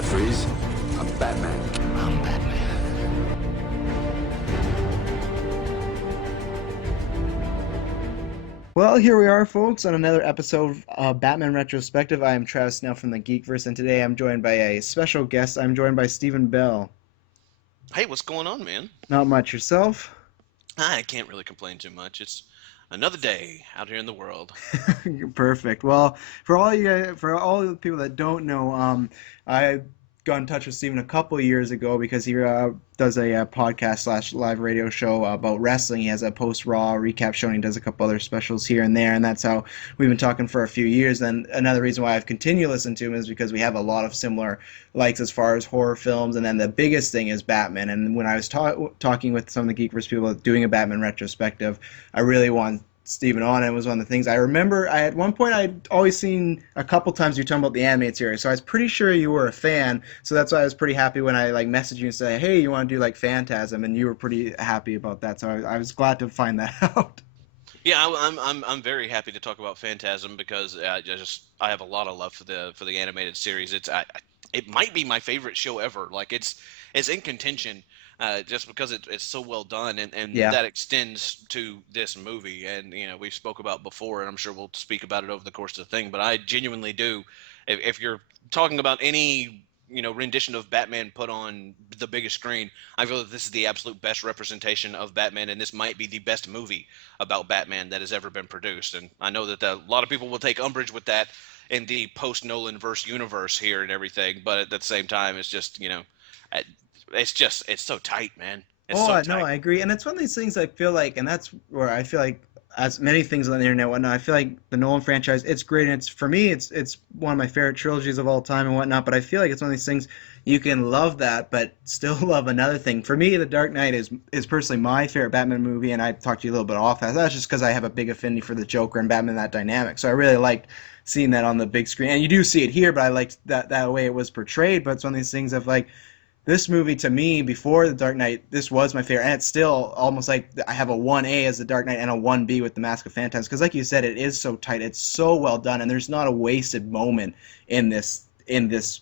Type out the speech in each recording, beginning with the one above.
I freeze. I'm Batman. I'm Batman. Well, here we are, folks, on another episode of Batman Retrospective. I am Travis Snell from the GeekVerse, and today I'm joined by a special guest. I'm joined by Stephen Bell. Hey, what's going on, man? Not much yourself? I can't really complain too much. It's another day out here in the world. Perfect. Well, for all the people that don't know, I got in touch with Steven a couple of years ago because he does a podcast slash live radio show about wrestling. He has a post Raw recap show, and he does a couple other specials here and there, and that's how we've been talking for a few years. And another reason why I've continued to listen to him is because we have a lot of similar likes as far as horror films, and then the biggest thing is Batman. And when I was talking with some of the Geekverse people doing a Batman retrospective, I really want Stephen on. It was one of the things I remember. At one point I'd always seen a couple times you talking about the animated series, so I was pretty sure you were a fan. So that's why I was pretty happy when I messaged you and say, "Hey, you want to do Phantasm?" And you were pretty happy about that. So I was glad to find that out. Yeah, I'm very happy to talk about Phantasm because I have a lot of love for the animated series. It might be my favorite show ever. Like it's in contention. Just because it's so well done, and Yeah. that extends to this movie. And we spoke about before, and I'm sure we'll speak about it over the course of the thing. But I genuinely do. If you're talking about any rendition of Batman put on the biggest screen, I feel that this is the absolute best representation of Batman, and this might be the best movie about Batman that has ever been produced. And I know that a lot of people will take umbrage with that in the post Nolan verse universe here and everything, but at the same time, it's just it's so tight, man. It's so No, tight. I agree, and it's one of these things I feel like, and that's where I feel like, as many things on the internet and whatnot, I feel like the Nolan franchise, it's great, and it's for me, it's one of my favorite trilogies of all time and whatnot. But I feel like it's one of these things you can love that, but still love another thing. For me, The Dark Knight is personally my favorite Batman movie, and I talked to you a little bit off that. That's just because I have a big affinity for the Joker and Batman, that dynamic. So I really liked seeing that on the big screen, and you do see it here, but I liked that way it was portrayed. But it's one of these things of like, this movie to me before The Dark Knight, this was my favorite, and it's still almost like I have a 1A as The Dark Knight and a 1B with The Mask of Phantasm, because like you said, it is so tight, it's so well done, and there's not a wasted moment in this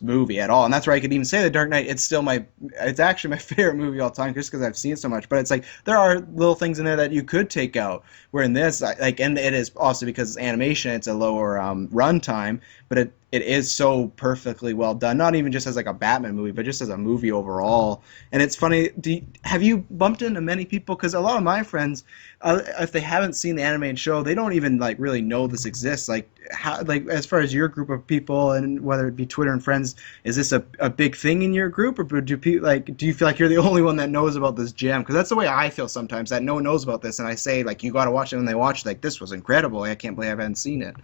movie at all. And that's where I could even say The Dark Knight, it's actually my favorite movie of all time, just because I've seen it so much. But it's like there are little things in there that you could take out, where in this, and it is also because it's animation, it's a lower run time, but it is so perfectly well done, not even just as like a Batman movie, but just as a movie overall. And it's funny, have you bumped into many people, because a lot of my friends, if they haven't seen the animated show, they don't even like really know this exists. Like, how, like, as far as your group of people, and whether it be Twitter and friends, is this a big thing in your group, or do people, like, do you feel like you're the only one that knows about this gem? Because that's the way I feel sometimes, that no one knows about this, and I say, like, you got to watch it. When they watch, like, this was incredible, I can't believe I haven't seen it.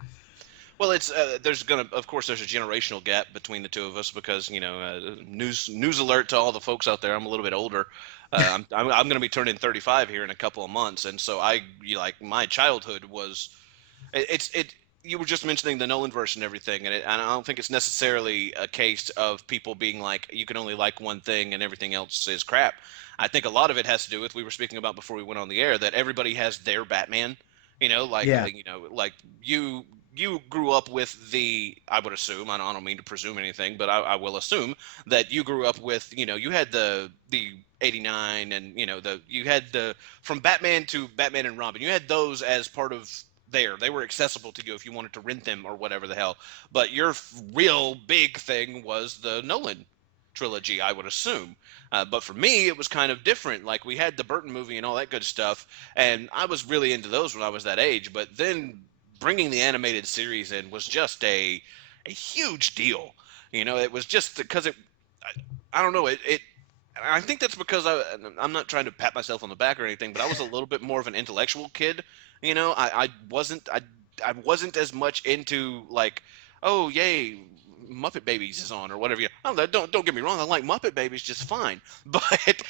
Well, it's of course, there's a generational gap between the two of us because news alert to all the folks out there. I'm a little bit older. I'm going to be turning 35 here in a couple of months, and so my childhood was it. You were just mentioning the Nolan verse and everything, and I don't think it's necessarily a case of people being like, you can only like one thing and everything else is crap. I think a lot of it has to do with, we were speaking about before we went on the air, that everybody has their Batman. Yeah. Like you grew up with I would assume, I don't mean to presume anything, but I will assume that you grew up with, you had the 89, and you had the, from Batman to Batman and Robin, you had those as part of they were accessible to you if you wanted to rent them or whatever the hell. But your real big thing was the Nolan trilogy, I would assume. But for me, it was kind of different. Like, we had the Burton movie and all that good stuff, and I was really into those when I was that age. But then bringing the animated series in was just a huge deal. It was just because I don't know, it I think that's because I'm not trying to pat myself on the back or anything, but I was a little bit more of an intellectual kid. I wasn't as much into, like, oh yay, Muppet Babies is on or whatever. Don't get me wrong, I like Muppet Babies just fine, but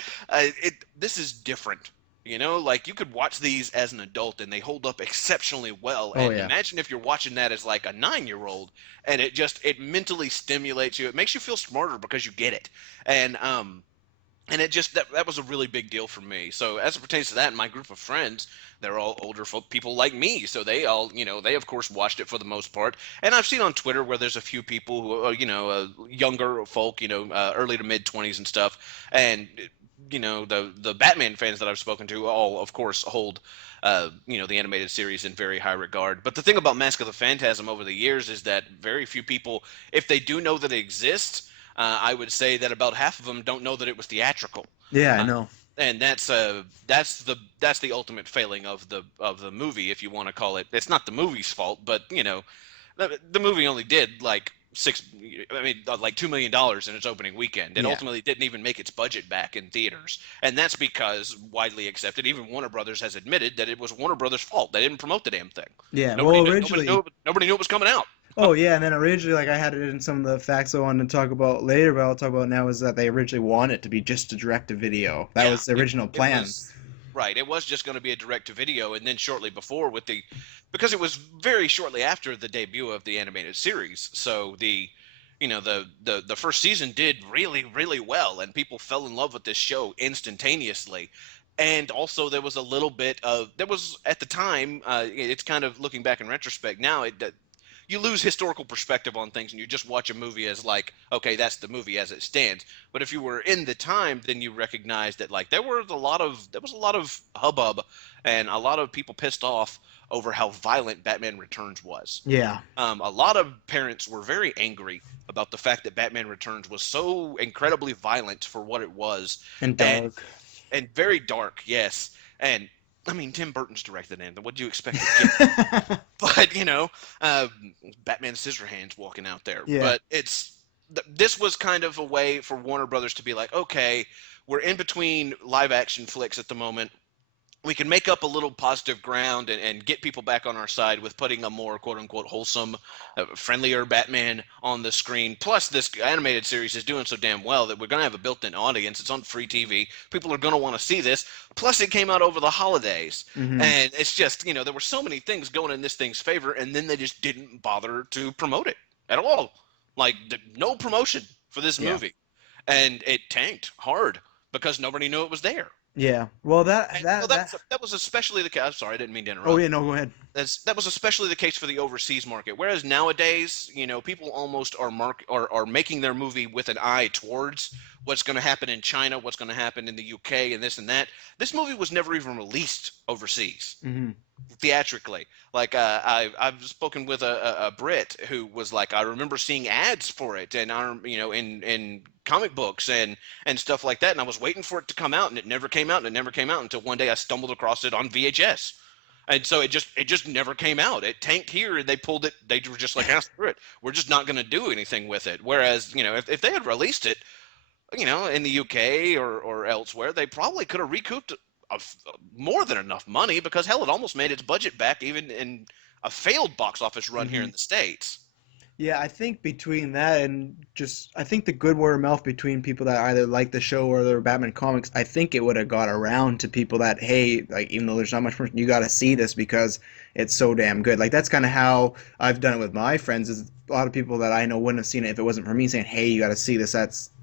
this is different. Like, you could watch these as an adult and they hold up exceptionally well. Oh And yeah. imagine if you're watching that as like a 9-year-old, and it mentally stimulates you. It makes you feel smarter because you get it. And and it just that was a really big deal for me. So as it pertains to that, my group of friends, they're all older folk, people like me, so they all, they of course watched it for the most part. And I've seen on Twitter where there's a few people who are, younger folk, early to mid 20s and stuff, and the Batman fans that I've spoken to all of course hold the animated series in very high regard. But the thing about Mask of the Phantasm over the years is that very few people, if they do know that it exists, I would say that about half of them don't know that it was theatrical. Yeah, I Uh, know. and that's the ultimate failing of the movie, if you want to call it. It's not the movie's fault, but the movie only did like like $2 million in its opening weekend. It Yeah. ultimately didn't even make its budget back in theaters, and that's because widely accepted. Even Warner Brothers has admitted that it was Warner Brothers' fault. They didn't promote the damn thing. Yeah. Nobody Well, knew. originally, Nobody knew it was coming out. oh yeah, and then originally, like I had it in some of the facts I wanted to talk about later, but I'll talk about now is that they originally wanted it to be just a direct to video. That Yeah, was the original it plan. was right. It was just going to be a direct to video, and then shortly before, because it was very shortly after the debut of the animated series, so the first season did really really well, and people fell in love with this show instantaneously. And also, there was a little bit of there was at the time. It's kind of looking back in retrospect now. You lose historical perspective on things and you just watch a movie as like, okay, that's the movie as it stands. But if you were in the time, then you recognize that like there was a lot of hubbub and a lot of people pissed off over how violent Batman Returns was. Yeah. A lot of parents were very angry about the fact that Batman Returns was so incredibly violent for what it was, And and dark. very dark, yes. And I mean, Tim Burton's directed it. What do you expect to get? But uh, Batman Scissorhands walking out there. Yeah. But this was kind of a way for Warner Brothers to be like, okay, we're in between live action flicks at the moment. We can make up a little positive ground and get people back on our side with putting a more quote unquote wholesome, friendlier Batman on the screen. Plus, this animated series is doing so damn well that we're going to have a built in audience. It's on free TV. People are going to want to see this. Plus, it came out over the holidays. Hmm. And it's just, there were so many things going in this thing's favor, and then they just didn't bother to promote it at all. Like, no promotion for this Yeah. movie. And it tanked hard because nobody knew it was there. Yeah. Well, that And, well, that that. that was especially the case. I'm sorry, I didn't mean to Oh interrupt. yeah. No, go ahead. That was especially the case for the overseas market. Whereas nowadays, people almost are making their movie with an eye towards what's going to happen in China, what's going to happen in the UK, and this and that. This movie was never even released overseas Hmm. theatrically. Like I've spoken with a Brit who was like, I remember seeing ads for it, and in comic books and stuff like that, and I was waiting for it to come out, and it never came out, and it never came out until one day I stumbled across it on VHS. And so it just never came out. It tanked here, and they pulled it. They were just like, screw it. We're just not going to do anything with it. Whereas, if they had released it, in the UK or elsewhere, they probably could have recouped more than enough money because hell, it almost made its budget back even in a failed box office run here Hmm. in the States. Yeah, I think between that and just, I think the good word of mouth between people that either like the show or the Batman comics, I think it would have got around to people that, hey, like, even though there's not much, you got to see this because it's so damn good. Like, that's kind of how I've done it with my friends, is a lot of people that I know wouldn't have seen it if it wasn't for me saying, hey, you got to see this.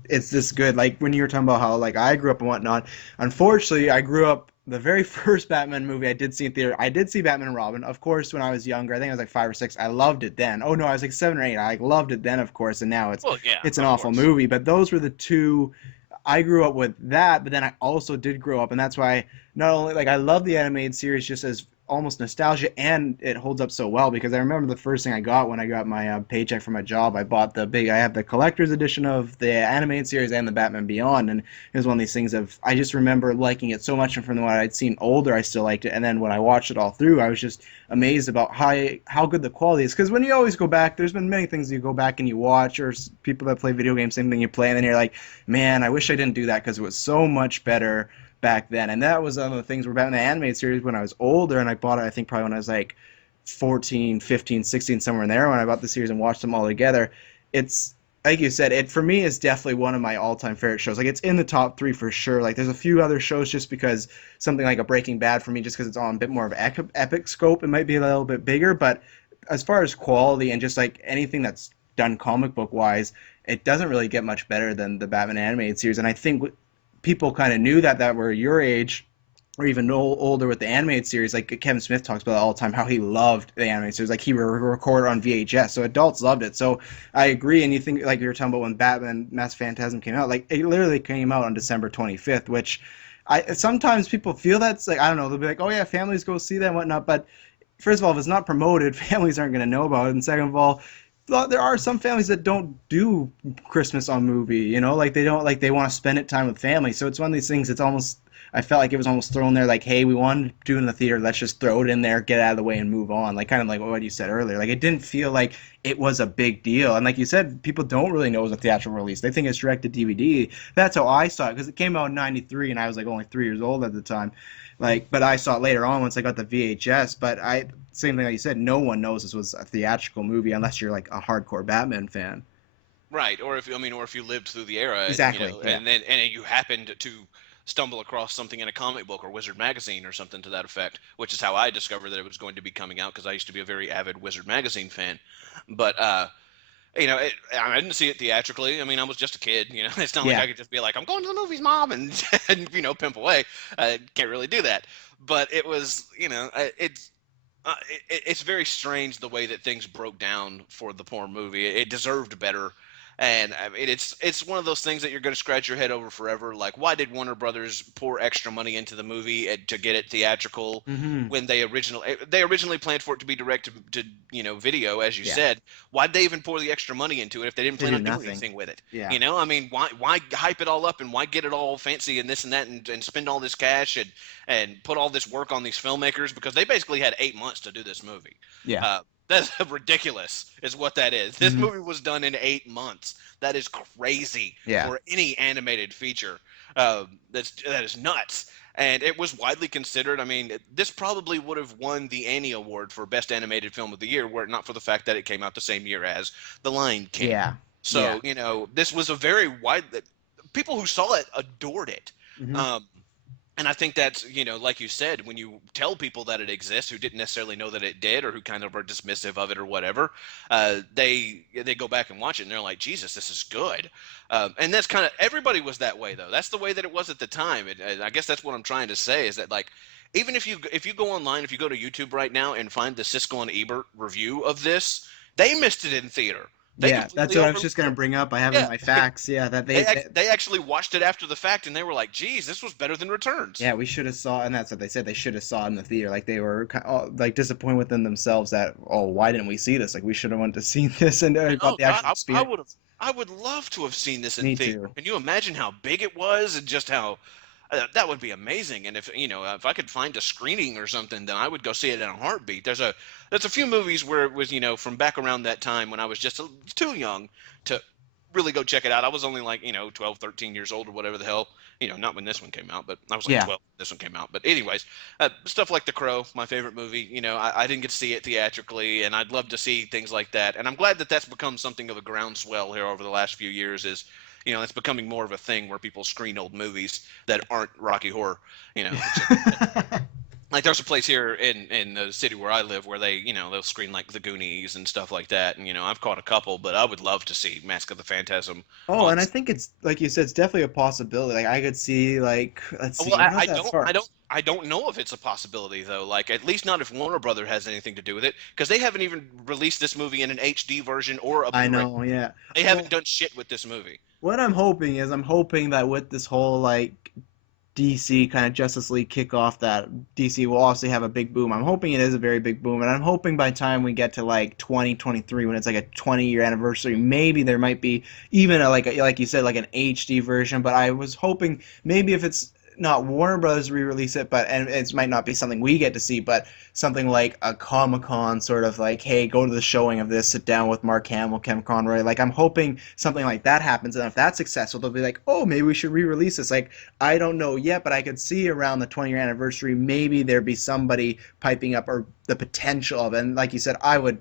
It's this good. Like, when you were talking about how, like, I grew up and whatnot, unfortunately, I grew up the very first Batman movie I did see in theater. I did see Batman and Robin, of course, when I was younger. I think I was like 5 or 6. I loved it then. Oh no, I was like 7 or 8. I loved it then, of course, and now Well, yeah, it's an of awful course. movie. But those were the two. I grew up with that, but then I also did grow up, and that's why not only like I love the animated series just as almost nostalgia, and it holds up so well because I remember the first thing I got when I got my paycheck from my job. I bought I have the collector's edition of the animated series and the Batman Beyond, and it was one of these things of I just remember liking it so much, and from what I'd seen older, I still liked it. And then when I watched it all through, I was just amazed about how good the quality is. Because when you always go back, there's been many things you go back and you watch, or people that play video games, same thing you play, and then you're like, man, I wish I didn't do that because it was so much better back then. And that was one of the things where Batman the animated series when I was older, and I bought it I think probably when I was like 14, 15, 16, somewhere in there when I bought the series and watched them all together. It's like you said, it for me is definitely one of my all-time favorite shows. Like it's in the top 3 for sure. Like there's a few other shows just because something like a Breaking Bad for me, just because it's on a bit more of epic scope, it might be a little bit bigger. But as far as quality and just like anything that's done comic book wise, it doesn't really get much better than the Batman animated series. And I think people kind of knew that were your age or even older with the animated series. Like Kevin Smith talks about it all the time, how he loved the animated series. Like he would record on VHS, so adults loved it. So I agree. And you think like you were talking about when Batman Mass Phantasm came out, like it literally came out on December 25th, which I sometimes people feel that's like I don't know. They'll be like, oh yeah, families go see that and whatnot, but first of all, if it's not promoted, families aren't going to know about it. And second of all, there are some families that don't do Christmas on movie, you know, like they don't like they want to spend it time with family. So it's one of these things. It's almost I felt like it was almost thrown there, like, hey, we wanted to do it in the theater. Let's just throw it in there, get it out of the way, and move on. Like kind of like what you said earlier. Like it didn't feel like it was a big deal. And like you said, people don't really know it was a theatrical release. They think it's direct to DVD. That's how I saw it because it came out in '93, and I was like only 3 years old at the time. Like, but I saw it later on once I got the VHS. But same thing like you said, no one knows this was a theatrical movie unless you're like a hardcore Batman fan. Right, or if I mean, or if you lived through the era, and, Exactly. Yeah. and you happened to stumble across something in a comic book or Wizard magazine or something to that effect, which is how I discovered that it was going to be coming out because I used to be a very avid Wizard magazine fan. But I didn't see it theatrically. I mean, I was just a kid. It's not like Yeah. I could just be like, I'm going to the movies, mom, and and pimp away. I can't really do that. But it was, it's very strange the way that things broke down for the poor movie. It deserved better, and I mean, it's one of those things that you're going to scratch your head over forever. Like, why did Warner Brothers pour extra money into the movie to get it theatrical Hmm. when they originally planned for it to be direct to video, as you Yeah. said? Why'd they even pour the extra money into it if they didn't They plan do on doing nothing. anything with it? Yeah. I mean, why hype it all up and why get it all fancy and this and that and spend all this cash and put all this work on these filmmakers because they basically had 8 months to do this movie. Yeah. That's ridiculous, is what that is. This Hmm. movie was done in 8 months. That is crazy Yeah. for any animated feature. That is nuts. And it was widely considered. I mean, this probably would have won the Annie Award for Best Animated Film of the Year, were it not for the fact that it came out the same year as The Lion King. Yeah. Yeah. So, this was a very wide. People who saw it adored it. Hmm. Um, and I think that's, like you said, when you tell people that it exists who didn't necessarily know that it did or who kind of are dismissive of it or whatever, they go back and watch it and they're like, Jesus, this is good. And that's kind of everybody was that way though. That's the way that it was at the time. And I guess that's what I'm trying to say is that like even if you go online, if you go to YouTube right now and find the Siskel and Ebert review of this, they missed it in theater. They Yeah. That's completely what I was overlooked just gonna it. bring up. I have it in Yeah, my facts. Yeah. That they they actually watched it after the fact and they were like, "Geez, this was better than Returns." yeah, we should have saw, and that's what they said. They should have saw it in the theater. Like they were like disappointed within themselves that, oh, why didn't we see this? Like we should have went to see this and got Oh the God, actual I would have. experience. I would love to have seen this in Me theater. too. Can you imagine how big it was and just how that would be amazing? And if I could find a screening or something, then I would go see it in a heartbeat. There's a few movies where it was from back around that time when I was just too young to really go check it out. I was only like 12, 13 years old or whatever the hell. Not when this one came out, but I was like Yeah. 12 when this one came out. But anyways, stuff like The Crow, my favorite movie. I didn't get to see it theatrically, and I'd love to see things like that. And I'm glad that that's become something of a groundswell here over the last few years. It's becoming more of a thing where people screen old movies that aren't Rocky Horror. Like there's a place here in the city where I live where they'll screen like The Goonies and stuff like that. And I've caught a couple, but I would love to see Mask of the Phantasm Oh, on. and I think it's like you said, it's definitely a possibility. Like I could see, like, let's Well, see, when was that far? I don't know if it's a possibility though. Like at least not if Warner Brother has anything to do with it, because they haven't even released this movie in an HD version or a I Blu-ray. know, yeah. They haven't Well, done shit with this movie. what I'm hoping is I'm hoping that with this whole like DC kind of Justice League kickoff, that DC will also have a big boom. I'm hoping it is a very big boom, and I'm hoping by the time we get to like 2023, when it's like a 20-year anniversary, maybe there might be even like you said, like an HD version. But I was hoping maybe if it's not Warner Brothers re-release it, but and it might not be something we get to see, but something like a Comic-Con sort of like, hey, go to the showing of this, sit down with Mark Hamill, Kevin Conroy. Like I'm hoping something like that happens, and if that's successful, they'll be like, oh, maybe we should re-release this. Like I don't know yet, but I could see around the 20-year anniversary, maybe there'd be somebody piping up or the potential of it. And like you said, I would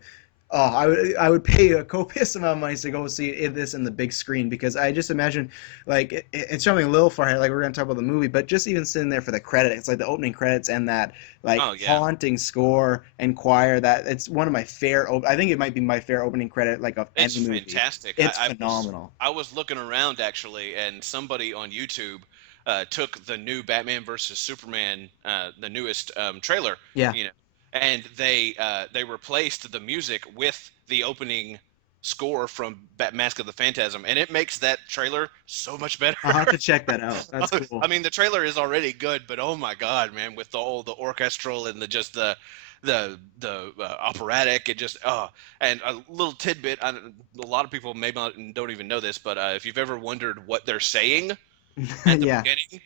pay a copious amount of money to go see this in the big screen because I just imagine like it's something a little far ahead. Like we're gonna talk about the movie, but just even sitting there for the credits, like the opening credits and that like Oh yeah. haunting score and choir, that it's one of my favorite. I think it might be my favorite opening credit like of It's any movie. fantastic. It's phenomenal. I was looking around actually, and somebody on YouTube took the new Batman versus Superman, the newest trailer, Yeah. you know, and they replaced the music with the opening score from Mask of the Phantasm, and it makes that trailer so much better. I'll have to check that out. That's I cool. mean, the trailer is already good, but oh my god, man, with the orchestral and the just the operatic and just and a little tidbit. A lot of people maybe don't even know this, but if you've ever wondered what they're saying at the Yeah. beginning,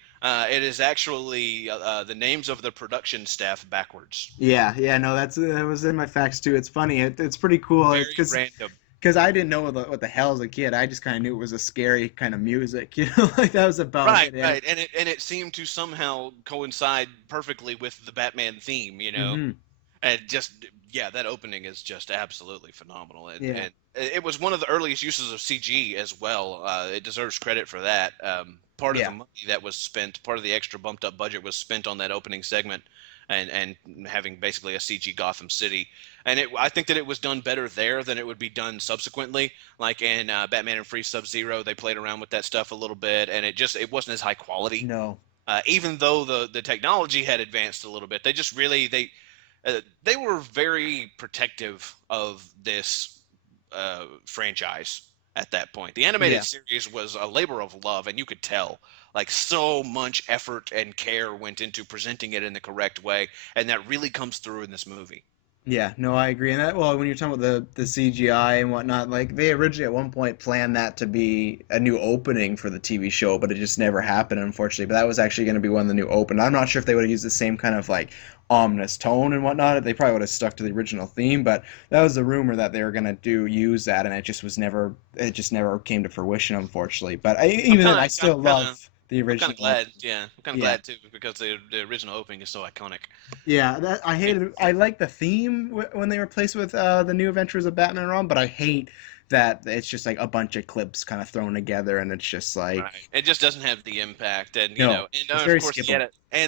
it is actually the names of the production staff backwards. Yeah, yeah, no, that was in my facts too. It's funny. It's pretty cool. It's Very random. because I didn't know what the hell as a kid. I just kind of knew it was a scary kind of music, you know, like that was about Right, it. And right, and it seemed to somehow coincide perfectly with the Batman theme, you know. hmm And just yeah, that opening is just absolutely phenomenal, yeah, and it was one of the earliest uses of CG as well. It deserves credit for that. Part of the yeah, money that was spent, part of the extra bumped up budget was spent on that opening segment, and having basically a CG Gotham City. And I think that it was done better there than it would be done subsequently. Like in Batman and Free Sub Zero, they played around with that stuff a little bit, and it wasn't as high quality. no, Even though the technology had advanced a little bit, they just really they were very protective of this franchise at that point. The animated yeah. series was a labor of love, and you could tell like so much effort and care went into presenting it in the correct way, and that really comes through in this movie. Yeah, no, I agree. And that, well, when you're talking about the CGI and whatnot, like they originally at one point planned that to be a new opening for the TV show, but it just never happened, unfortunately. But that was actually going to be one of the new open. I'm not sure if they would have used the same kind of like ominous tone and whatnot. They probably would have stuck to the original theme, but that was the rumor that they were going to use that, and it just never came to fruition, unfortunately. But I'm even then, kind I of I'm still kind of love the I'm kind original of glad. opening. Yeah, I'm kind of Yeah. glad too because the original opening is so iconic. Yeah, that I And, hated. I like the theme when they replaced with the New Adventures of Batman and Robin, but I hate that it's just like a bunch of clips kind of thrown together, and it's just like right. It just doesn't have the impact, and no, and it's of very course skippable.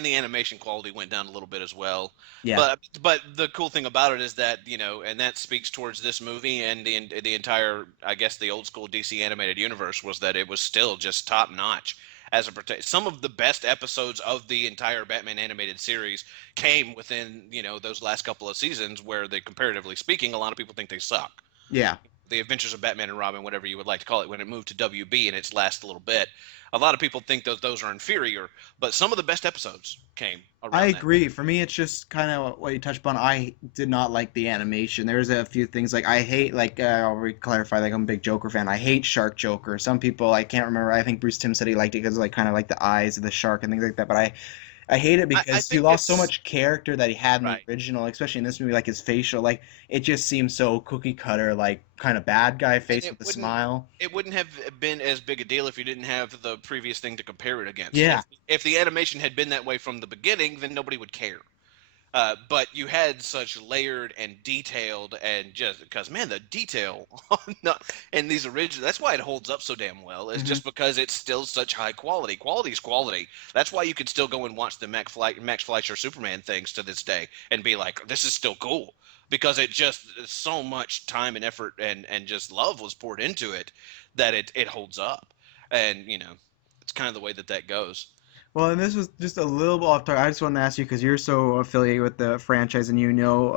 the animation quality went down a little bit as well. Yeah, But the cool thing about it is that and that speaks towards this movie and the entire, I guess, the old school DC animated universe was that it was still just top notch as a some of the best episodes of the entire Batman animated series came within those last couple of seasons where they, comparatively speaking, a lot of people think they suck. yeah. The Adventures of Batman and Robin, whatever you would like to call it, when it moved to WB in its last little bit. A lot of people think those are inferior, but some of the best episodes came I around that. agree. For me, it's just kind of what you touched upon. I did not like the animation. There's a few things like I hate. Like I'll clarify. Like I'm a big Joker fan. I hate Shark Joker. Some people I can't remember. I think Bruce Timm said he liked it because like kind of like the eyes of the shark and things like that. But I hate it I because he think lost so it's much character that he had in the right. original, especially in this movie. Like his facial, like it just seems so cookie cutter, like kind of bad guy And face with a smile. it wouldn't have been as big a deal if you didn't have the previous thing to compare it against. Yeah, If the animation had been that way from the beginning, then nobody would care. But you had such layered and detailed, and just because, man, the detail on in these original, that's why it holds up so damn well, is hmm just because it's still such high quality. Quality is quality. That's why you could still go and watch the Max Fleischer Superman things to this day and be like, this is still cool. Because it just, so much time and effort and just love was poured into it that it holds up. And, it's kind of the way that goes. Well, and this was just a little bit off topic. I just wanted to ask you because you're so affiliated with the franchise and you know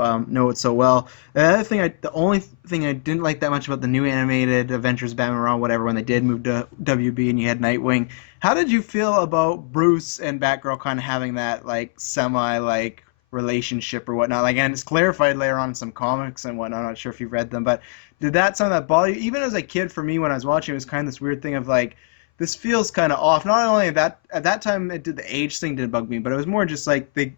it so well. The only thing I didn't like that much about the new animated Adventures of Batman Ron, whatever, when they did move to WB and you had Nightwing. How did you feel about Bruce and Batgirl kind of having that like semi like relationship or whatnot? Like, and it's clarified later on in some comics and whatnot. I'm not sure if you've read them, but did that something that bother you? Even as a kid, for me, when I was watching, it was kind of this weird thing of like this feels kind of off. Not only that, at that time, it did the age thing did bug me, but it was more just like they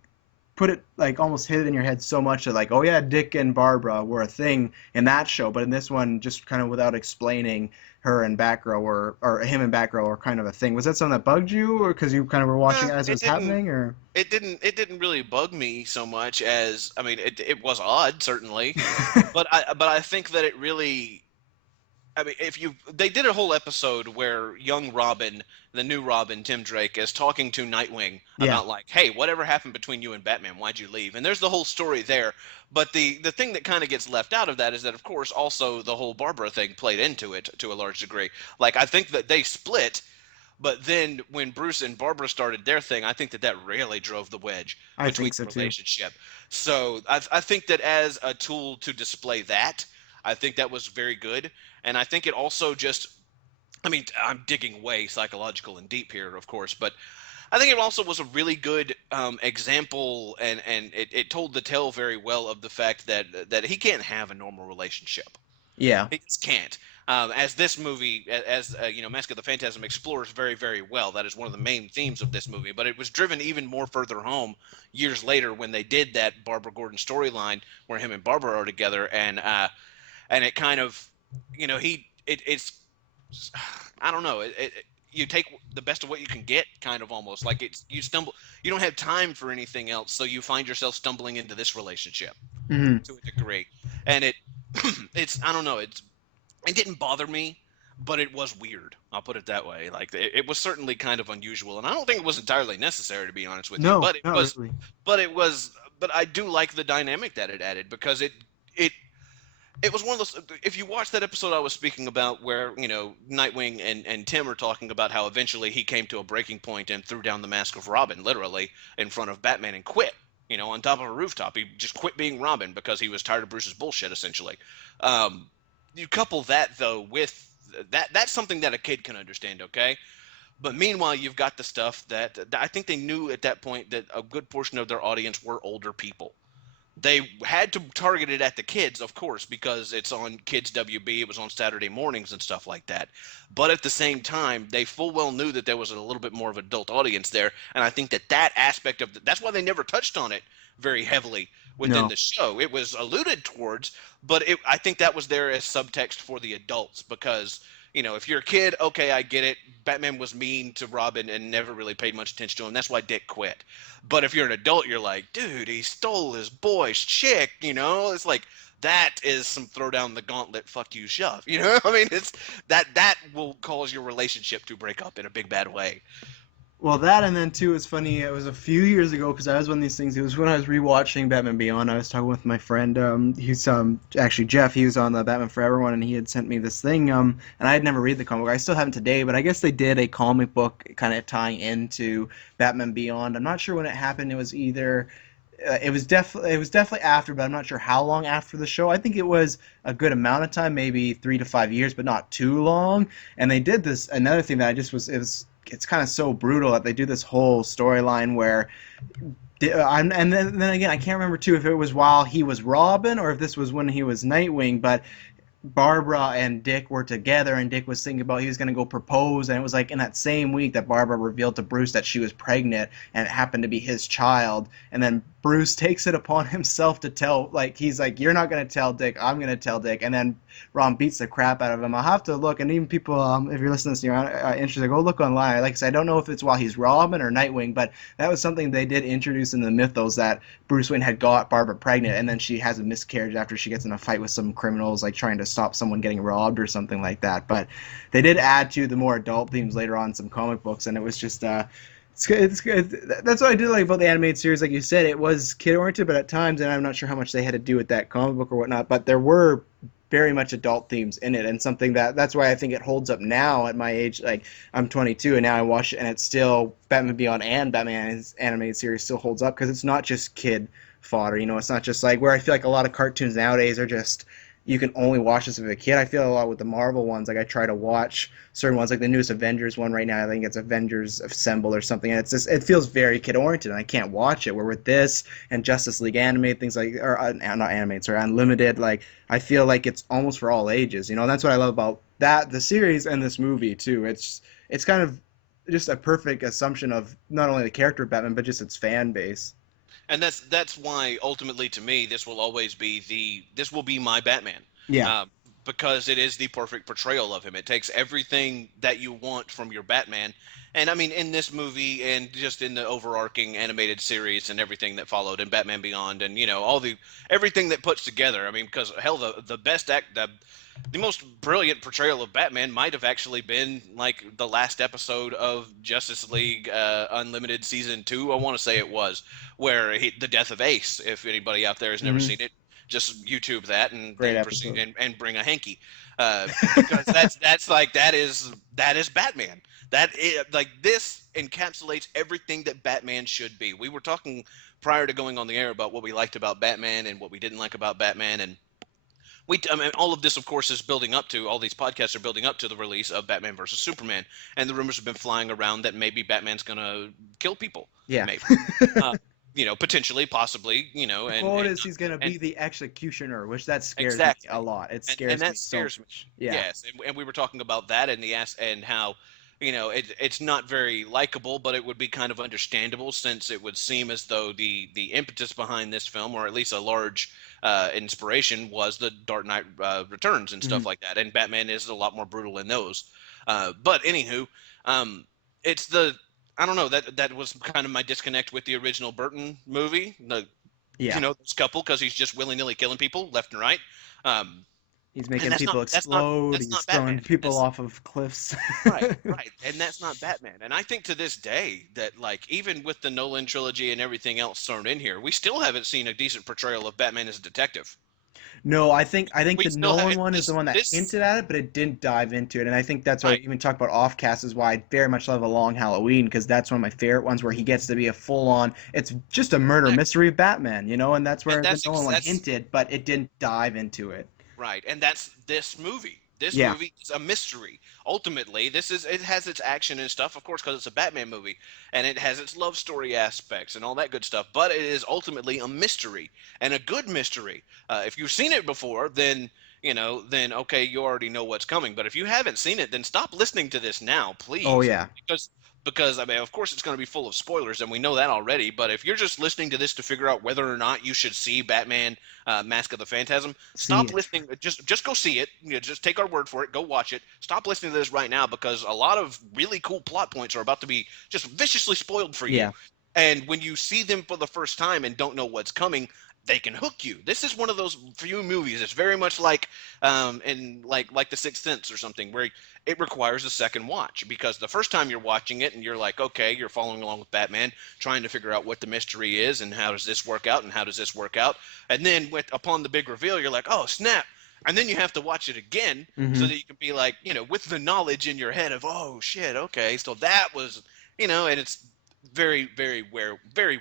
put it like almost hit it in your head so much that like, oh yeah, Dick and Barbara were a thing in that show, but in this one, just kind of without explaining, her and Batgirl were, or him and Batgirl were kind of a thing. Was that something that bugged you, or because you kind of were watching it as it It was didn't. happening, or? It didn't really bug me so much as, I mean, it was odd, certainly, but I think that it really, I mean, if you they did a whole episode where young Robin, the new Robin, Tim Drake, is talking to Nightwing Yeah, about like, hey, whatever happened between you and Batman? Why'd you leave? And there's the whole story there. But the thing that kind of gets left out of that is that, of course, also the whole Barbara thing played into it to a large degree. Like, I think that they split, But then when Bruce and Barbara started their thing, I think that that really drove the wedge I between think so the too. relationship. So I think that as a tool to display that, I think that was very good. And I think it also just, I mean, I'm digging way psychological and deep here, of course, but I think it also was a really good example, and it told the tale very well of the fact that he can't have a normal relationship. Yeah. He just can't. As this movie, as you know, Mask of the Phantasm explores very, very well. That is one of the main themes of this movie. But it was driven even more further home years later when they did that Barbara Gordon storyline where him and Barbara are together, and it kind of, you know, it's I don't know, you take the best of what you can get, kind of almost like it's you stumble, you don't have time for anything else, so you find yourself stumbling into this relationship Hmm. to a degree, and it it's I don't know, it didn't bother me, but it was weird. I'll put it that way. Like it was certainly kind of unusual, and I don't think it was entirely necessary to be honest with you. No, not really. But it was, but I do like the dynamic that it added because it it was one of those. If you watch that episode I was speaking about, where you know Nightwing and Tim are talking about how eventually he came to a breaking point and threw down the mask of Robin, literally in front of Batman, and quit. You know, on top of a rooftop, he just quit being Robin because he was tired of Bruce's bullshit, essentially. Um, you couple that though with that's something that a kid can understand, okay? But meanwhile, you've got the stuff that I think they knew at that point that a good portion of their audience were older people. They had to target it at the kids, of course, because it's on Kids WB. It was on Saturday mornings and stuff like that. But at the same time, they full well knew that there was a little bit more of an adult audience there, and I think that that aspect of that's why they never touched on it very heavily within No. the show. It was alluded towards, but I think that was there as subtext for the adults because you know, if you're a kid, okay, I get it. Batman was mean to Robin and never really paid much attention to him. That's why Dick quit. But if you're an adult, you're like, dude, he stole his boy's chick. You know, it's like that is some throw down the gauntlet, fuck you, shove. You know, I mean, it's that will cause your relationship to break up in a big bad way. Well, that and then too was funny. It was a few years ago because I was one of these things. It was when I was rewatching Batman Beyond. I was talking with my friend. He's actually Jeff. He was on the Batman Forever one, and he had sent me this thing. And I had never read the comic book. I still haven't today, but I guess they did a comic book kind of tying into Batman Beyond. I'm not sure when it happened. It was either. It was definitely after, but I'm not sure how long after the show. I think it was a good amount of time, maybe 3 to 5 years, but not too long. And they did this another thing that I just was it was it's kind of so brutal that they do this whole storyline where and then again I can't remember too if it was while he was Robin or if this was when he was Nightwing, but Barbara and Dick were together, and Dick was thinking about he was going to go propose, and it was like in that same week that Barbara revealed to Bruce that she was pregnant, and it happened to be his child. And then Bruce takes it upon himself to tell, like he's like, "You're not going to tell Dick, I'm going to tell Dick," and then Ron beats the crap out of him. I'll have to look, and even people, if you're listening to this, and you're interested, go look online. Like I said, I don't know if it's while he's Robin or Nightwing, but that was something they did introduce in the mythos that Bruce Wayne had got Barbara pregnant, and then she has a miscarriage after she gets in a fight with some criminals, like trying to stop someone getting robbed or something like that. But they did add to the more adult themes later on in some comic books, and it was just it's good. It's good. That's what I did like about the animated series. Like you said, it was kid oriented, but at times, and I'm not sure how much they had to do with that comic book or whatnot, but there were very much adult themes in it, and something that's why I think it holds up now at my age. Like I'm 22, and now I watch it, and it's still Batman Beyond and Batman's animated series still holds up because it's not just kid fodder. You know, it's not just like where I feel like a lot of cartoons nowadays are just you can only watch this as a kid. I feel a lot with the Marvel ones. Like I try to watch certain ones, like the newest Avengers one right now. I think it's Avengers Assemble or something. And it's just it feels very kid oriented, and I can't watch it. Where with this and Justice League animated things like or not animated, sorry, Unlimited. Like I feel like it's almost for all ages. You know, and that's what I love about that the series and this movie too. It's kind of just a perfect assumption of not only the character of Batman but just its fan base. And that's why ultimately to me this will be my Batman, Yeah. uh, because it is the perfect portrayal of him. It takes everything that you want from your Batman, and I mean in this movie and just in the overarching animated series and everything that followed in Batman Beyond and you know all the everything that puts together. I mean because hell the best act the most brilliant portrayal of Batman might have actually been like the last episode of Justice League Unlimited season 2. I want to say it was where the death of Ace. If anybody out there has never Hmm. seen it, just YouTube that and Great then proceed episode. and bring a hanky, because that's like that is Batman. Like this encapsulates everything that Batman should be. We were talking prior to going on the air about what we liked about Batman and what we didn't like about Batman, and I mean, all of this, of course, is building up to all these podcasts are building up to the release of Batman versus Superman, and the rumors have been flying around that maybe Batman's gonna kill people, Yeah. maybe, uh, potentially, possibly, The and quote is he's gonna and be the executioner, which that scares me exactly, a lot. It and scares me that so scares me. much. Yeah. Yes, and we were talking about that and and how it's not very likable, but it would be kind of understandable since it would seem as though the impetus behind this film, or at least a large inspiration, was the Dark Knight Returns and Hmm. stuff like that, and Batman is a lot more brutal in those. But anywho, um, it's the I don't know, that was kind of my disconnect with the original Burton movie. Yeah. This couple, because he's just willy nilly killing people left and right. Um, He's and making that's not people that's not explode. that's He's not throwing Batman. people That's off of cliffs. right, right, and that's not Batman. And I think to this day that, like, even with the Nolan trilogy and everything else thrown in here, we still haven't seen a decent portrayal of Batman as a detective. No, I think We the still have Nolan one is the one that this hinted at it, but it didn't dive into it. And I think that's why we right, even talk about Offcast is why I very much love A Long Halloween because that's one of my favorite ones where he gets to be a full on. It's just a murder exactly, mystery of Batman, and that's and where the Nolan one hinted, but it didn't dive into it. right, and that's this movie. This Yeah. movie is a mystery. Ultimately, it has its action and stuff, of course, because it's a Batman movie, and it has its love story aspects and all that good stuff. But it is ultimately a mystery, and a good mystery. If you've seen it before, then okay, you already know what's coming. But if you haven't seen it, then stop listening to this now, Oh please, yeah. because I mean, of course, it's going to be full of spoilers, and we know that already. But if you're just listening to this to figure out whether or not you should see Batman Mask of the Phantasm, See stop it. listening. Just go see it. Just take our word for it. Go watch it. Stop listening to this right now because a lot of really cool plot points are about to be just viciously spoiled for you. Yeah. And when you see them for the first time and don't know what's coming, they can hook you. This is one of those few movies. It's very much like in like The Sixth Sense or something, where it requires a second watch because the first time you're watching it and you're like, okay, you're following along with Batman, trying to figure out what the mystery is and how does this work out and how does this work out, and then upon the big reveal, you're like, oh snap, and then you have to watch it again so Hmm. that you can be like, with the knowledge in your head of, oh shit, okay, so that was, and it's very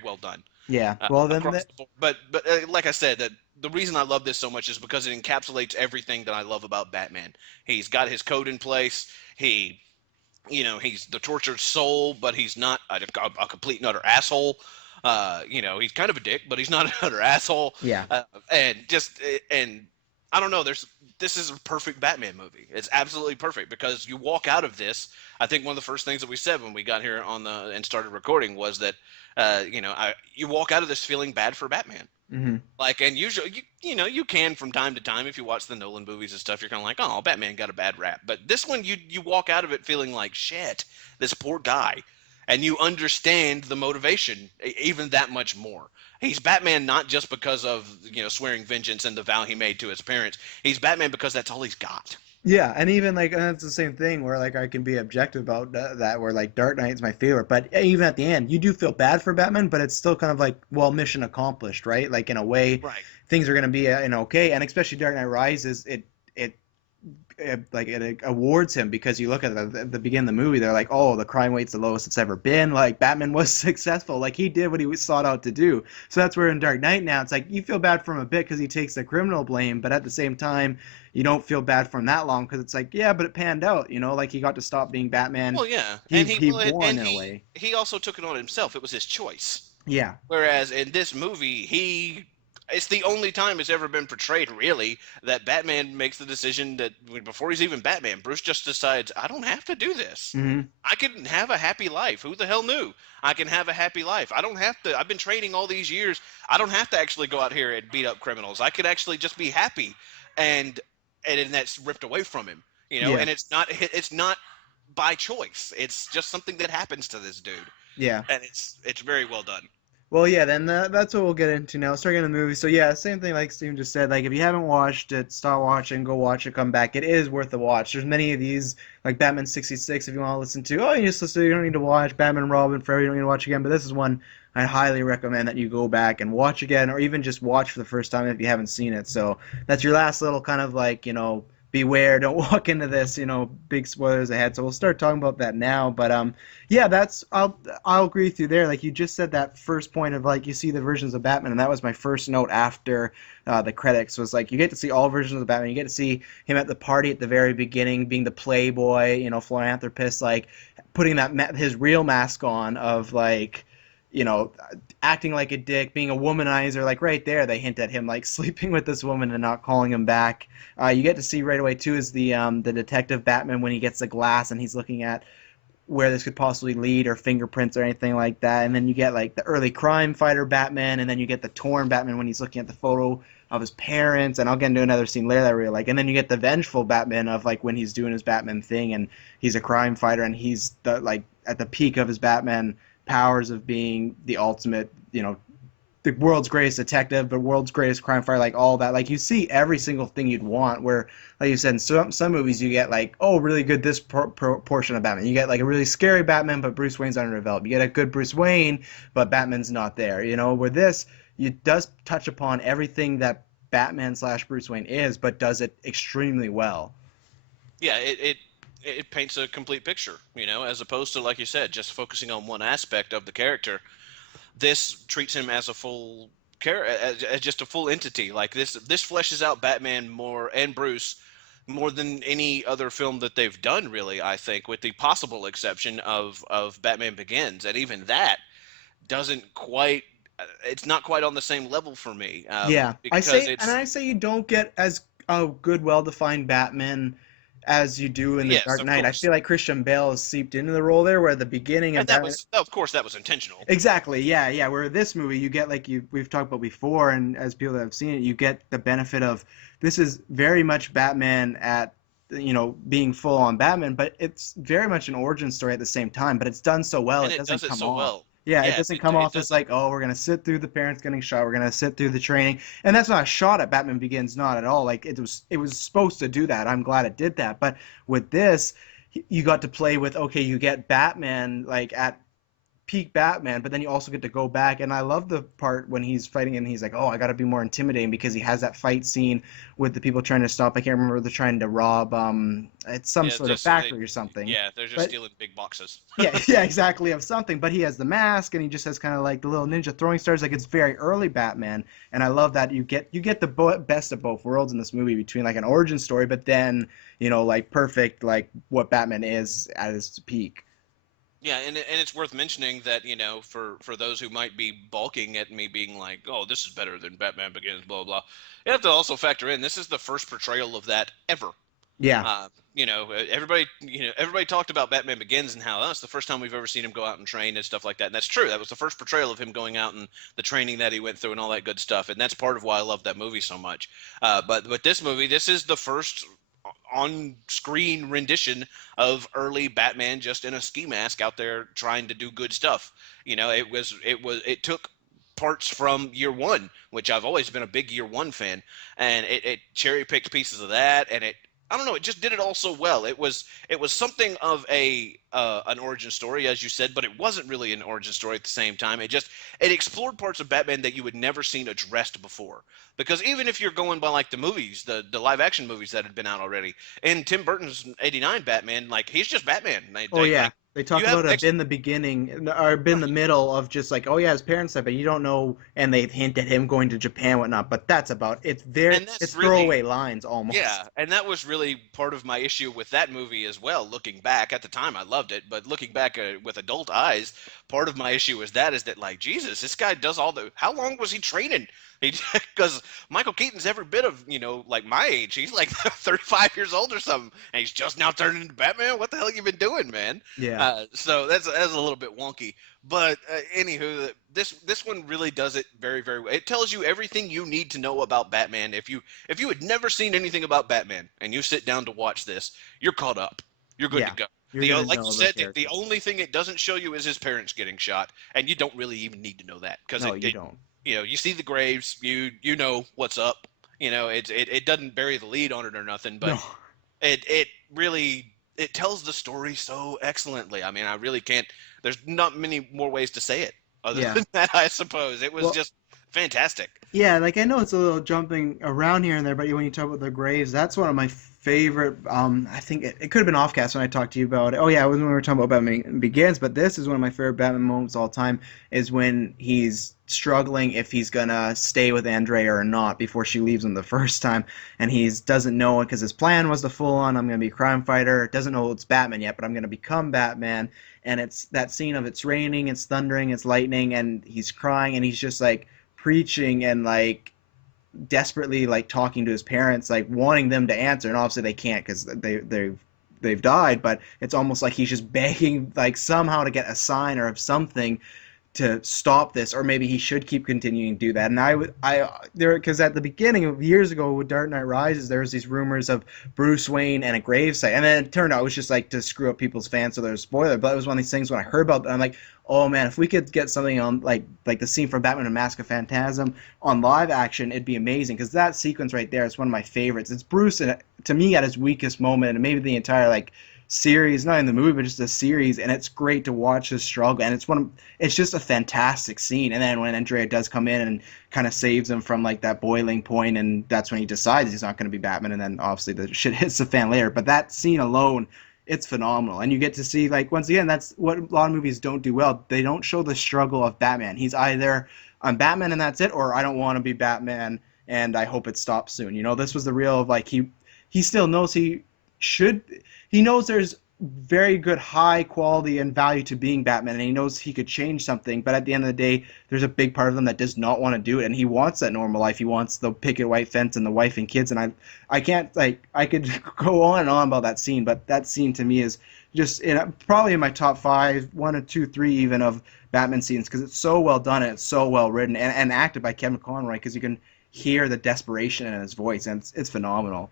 well done Yeah. Well, then across that. the board. But like I said, that the reason I love this so much is because it encapsulates everything that I love about Batman. He's got his code in place. He's the tortured soul, but he's not a complete and utter asshole. He's kind of a dick, but he's not an utter asshole. Yeah. And just and I don't know. This is a perfect Batman movie. It's absolutely perfect because you walk out of this. I think one of the first things that we said when we got here and started recording was that you walk out of this feeling bad for Batman. Hmm. Like, and usually, you can from time to time if you watch the Nolan movies and stuff, you're kind of like, oh, Batman got a bad rap. But this one, you walk out of it feeling like shit, this poor guy, and you understand the motivation even that much more. He's Batman not just because of swearing vengeance and the vow he made to his parents. He's Batman because that's all he's got. Yeah, and even like and that's the same thing where like I can be objective about that where like Dark Knight's my favorite, but even at the end you do feel bad for Batman, but it's still kind of like well mission accomplished, right? Like in a way Right. things are going to be in okay, and especially Dark Knight Rises it like it awards him because you look at the beginning of the movie, they're like, oh, the crime rate's the lowest it's ever been. Like Batman was successful, like he did what he was sought out to do. So that's where in Dark Knight now it's like you feel bad for him a bit because he takes the criminal blame, but at the same time you don't feel bad for him that long because it's like yeah, but it panned out, like he got to stop being Batman. Well, yeah, He and he he well, won and in a he way. he also took it on himself. It was his choice. Yeah. Whereas in this movie, it's the only time it's ever been portrayed really that Batman makes the decision that before he's even Batman, Bruce just decides, I don't have to do this. Hmm. I can have a happy life. Who the hell knew? I can have a happy life. I don't have to. I've been training all these years. I don't have to actually go out here and beat up criminals. I could actually just be happy, and and that's ripped away from him. Yeah. And it's not by choice. It's just something that happens to this dude, Yeah. and it's very well done. Well, yeah, then that's what we'll get into now. Start getting the movie. So yeah, same thing like Steven just said. Like if you haven't watched it, start watching, go watch it, come back. It is worth a watch. There's many of these like Batman 66 if you want to listen to. Oh, you just listen. You don't need to watch Batman and Robin Forever. You don't need to watch again. But this is one I highly recommend that you go back and watch again, or even just watch for the first time if you haven't seen it. So that's your last little kind of like, beware, don't walk into this, big spoilers ahead. So we'll start talking about that now. But yeah, I'll agree with you there. Like you just said that first point of like you see the versions of Batman, and that was my first note after the credits was like you get to see all versions of Batman. You get to see him at the party at the very beginning, being the playboy, philanthropist, like putting his real mask on of like you know, acting like a dick, being a womanizer, like right there, they hint at him like sleeping with this woman and not calling him back. You get to see right away too is the detective Batman when he gets the glass and he's looking at where this could possibly lead or fingerprints or anything like that. And then you get like the early crime fighter Batman, and then you get the torn Batman when he's looking at the photo of his parents. And I'll get into another scene later that I really like. And then you get the vengeful Batman of like when he's doing his Batman thing and he's a crime fighter and he's like at the peak of his Batman powers of being the ultimate, the world's greatest detective, the world's greatest crime fighter, like all that. Like you see every single thing you'd want. Where, like you said, in some movies you get like, oh, really good this portion of Batman. You get like a really scary Batman, but Bruce Wayne's underdeveloped. You get a good Bruce Wayne, but Batman's not there. Where this it does touch upon everything that Batman slash Bruce Wayne is, but does it extremely well. Yeah, it paints a complete picture, as opposed to, like you said, just focusing on one aspect of the character. This treats him as a full as just a full entity. Like this fleshes out Batman more and Bruce more than any other film that they've done, really. I think, with the possible exception of Batman Begins, and even that doesn't quite. It's not quite on the same level for me, Yeah, because it's I say you don't get as a good, well-defined Batman as you do in The yes, Dark of Knight. I course, feel like Christian Bale has seeped into the role there, where at the beginning of and that Batman, was of course that was intentional. exactly, yeah, yeah. Where this movie, you get like we've talked about before, and as people that have seen it, you get the benefit of this is very much Batman at being full on Batman, but it's very much an origin story at the same time. But it's done so well, And it it doesn't does it come so off. well. Yeah, it Yeah, doesn't come it off as doesn't. like, oh, we're gonna sit through the parents getting shot, we're gonna sit through the training, and that's not a shot at Batman Begins, not at all. Like it was supposed to do that. I'm glad it did that. But with this, you got to play with okay, you get Batman like at peak Batman, but then you also get to go back. And I love the part when he's fighting and he's like, "Oh, I got to be more intimidating," because he has that fight scene with the people trying to stop. I can't remember. They're trying to rob. It's some Yeah, sort of just factory or something. yeah, they're just But stealing big boxes. yeah, yeah, exactly of something. But he has the mask and he just has kind of like the little ninja throwing stars. Like it's very early Batman, and I love that you get the best of both worlds in this movie between like an origin story, but then like perfect like what Batman is at his peak. Yeah, and it's worth mentioning that for those who might be balking at me being like, "Oh, this is better than Batman Begins," blah blah. You have to also factor in this is the first portrayal of that ever. Yeah, Everybody talked about Batman Begins and how that's the first time we've ever seen him go out and train and stuff like that. And that's true. That was the first portrayal of him going out and the training that he went through and all that good stuff. And that's part of why I love that movie so much. But with this movie, this is the first on-screen rendition of early Batman just in a ski mask out there trying to do good stuff. It took parts from year one, which I've always been a big year one fan, and it cherry picked pieces of that, and I don't know, it just did it all so well. It was something of a an origin story, as you said, but it wasn't really an origin story at the same time. It explored parts of Batman that you had never seen addressed before. Because even if you're going by like the movies, the live action movies that had been out already, in Tim Burton's '89 Batman, like he's just Batman. oh They yeah. like They you talk have about it been the beginning or been the right, middle of just like, oh yeah, his parents said, but you don't know, and they hint at him going to Japan, whatnot. But that's about and that's it's really throwaway lines almost. yeah, and that was really part of my issue with that movie as well. Looking back at the time, I loved it, but looking back with adult eyes, part of my issue is that like Jesus, this guy does all the. How long was he training? Because Michael Keaton's every bit of like my age. He's like 35 years old or something, and he's just now turning into Batman. What the hell you been doing, man? Yeah, So that's a little bit wonky. But anywho, this one really does it very very well. It tells you everything you need to know about Batman. If you had never seen anything about Batman and you sit down to watch this, you're caught up. You're good to yeah. go. You're gonna Like you know the said, the character. only thing it doesn't show you is his parents getting shot, and you don't really even need to know that because No, you don't. you see the graves, you know what's up. It doesn't bury the lead on it or nothing, but No. it really it tells the story so excellently. I mean, I really can't. There's not many more ways to say it. Other Yeah. than that, I suppose it was Well, just fantastic. yeah, like I know it's a little jumping around here and there, but when you talk about the graves, that's one of my favorite. I think it could have been offcast when I talked to you about it. Oh yeah, it was when we were talking about Batman Begins, but this is one of my favorite Batman moments of all time. Is when he's struggling if he's gonna stay with Andrea or not before she leaves him the first time, and he's doesn't know it because his plan was to full on I'm gonna be a crime fighter. Doesn't know it's Batman yet, but I'm gonna become Batman. And it's that scene of it's raining, it's thundering, it's lightning, and he's crying, and he's just like preaching and like desperately like talking to his parents, like wanting them to answer, and obviously they can't because they've died. But it's almost like he's just begging like somehow to get a sign or of something to stop this, or maybe he should keep continuing to do that. And I there because at the beginning of years ago with Dark Knight Rises, there was these rumors of Bruce Wayne and a gravesite, and then it turned out it was just like to screw up people's fans, so there's a spoiler. But it was one of these things when I heard about that, I'm like, oh man, if we could get something on like the scene from Batman and Mask of Phantasm on live action, it'd be amazing because that sequence right there is one of my favorites. It's Bruce and to me at his weakest moment, and maybe the entire like series, not in the movie, but just the series, and it's great to watch his struggle. And it's just a fantastic scene. And then when Andrea does come in and kind of saves him from like that boiling point, and that's when he decides he's not going to be Batman. And then obviously the shit hits the fan later. But that scene alone, it's phenomenal. And you get to see like once again, that's what a lot of movies don't do well. They don't show the struggle of Batman. He's either I'm Batman and that's it, or I don't want to be Batman and I hope it stops soon. You know, this was the real of like he still knows should he knows there's very good high quality and value to being Batman, and he knows he could change something, but at the end of the day there's a big part of him that does not want to do it, and he wants that normal life. He wants the picket white fence and the wife and kids. And I can't like I could go on and on about that scene, but that scene to me is just probably in my top five, one or two, three even of Batman scenes, because it's so well done and it's so well written and acted by Kevin Conroy, because you can hear the desperation in his voice, and it's phenomenal.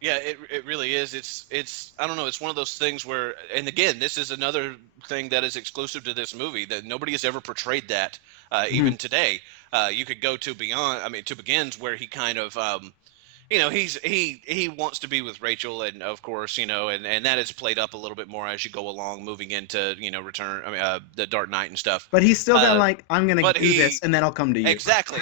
Yeah, it really is. It's I don't know. It's one of those things where, and again, this is another thing that is exclusive to this movie that nobody has ever portrayed that, even today. You could go to Beyond. I mean, to Begins, where he kind of, he wants to be with Rachel, and of course, and that is played up a little bit more as you go along, moving into Return. I mean, the Dark Knight and stuff. But he's still gonna like, I'm gonna But do this he and then I'll come to you. Exactly.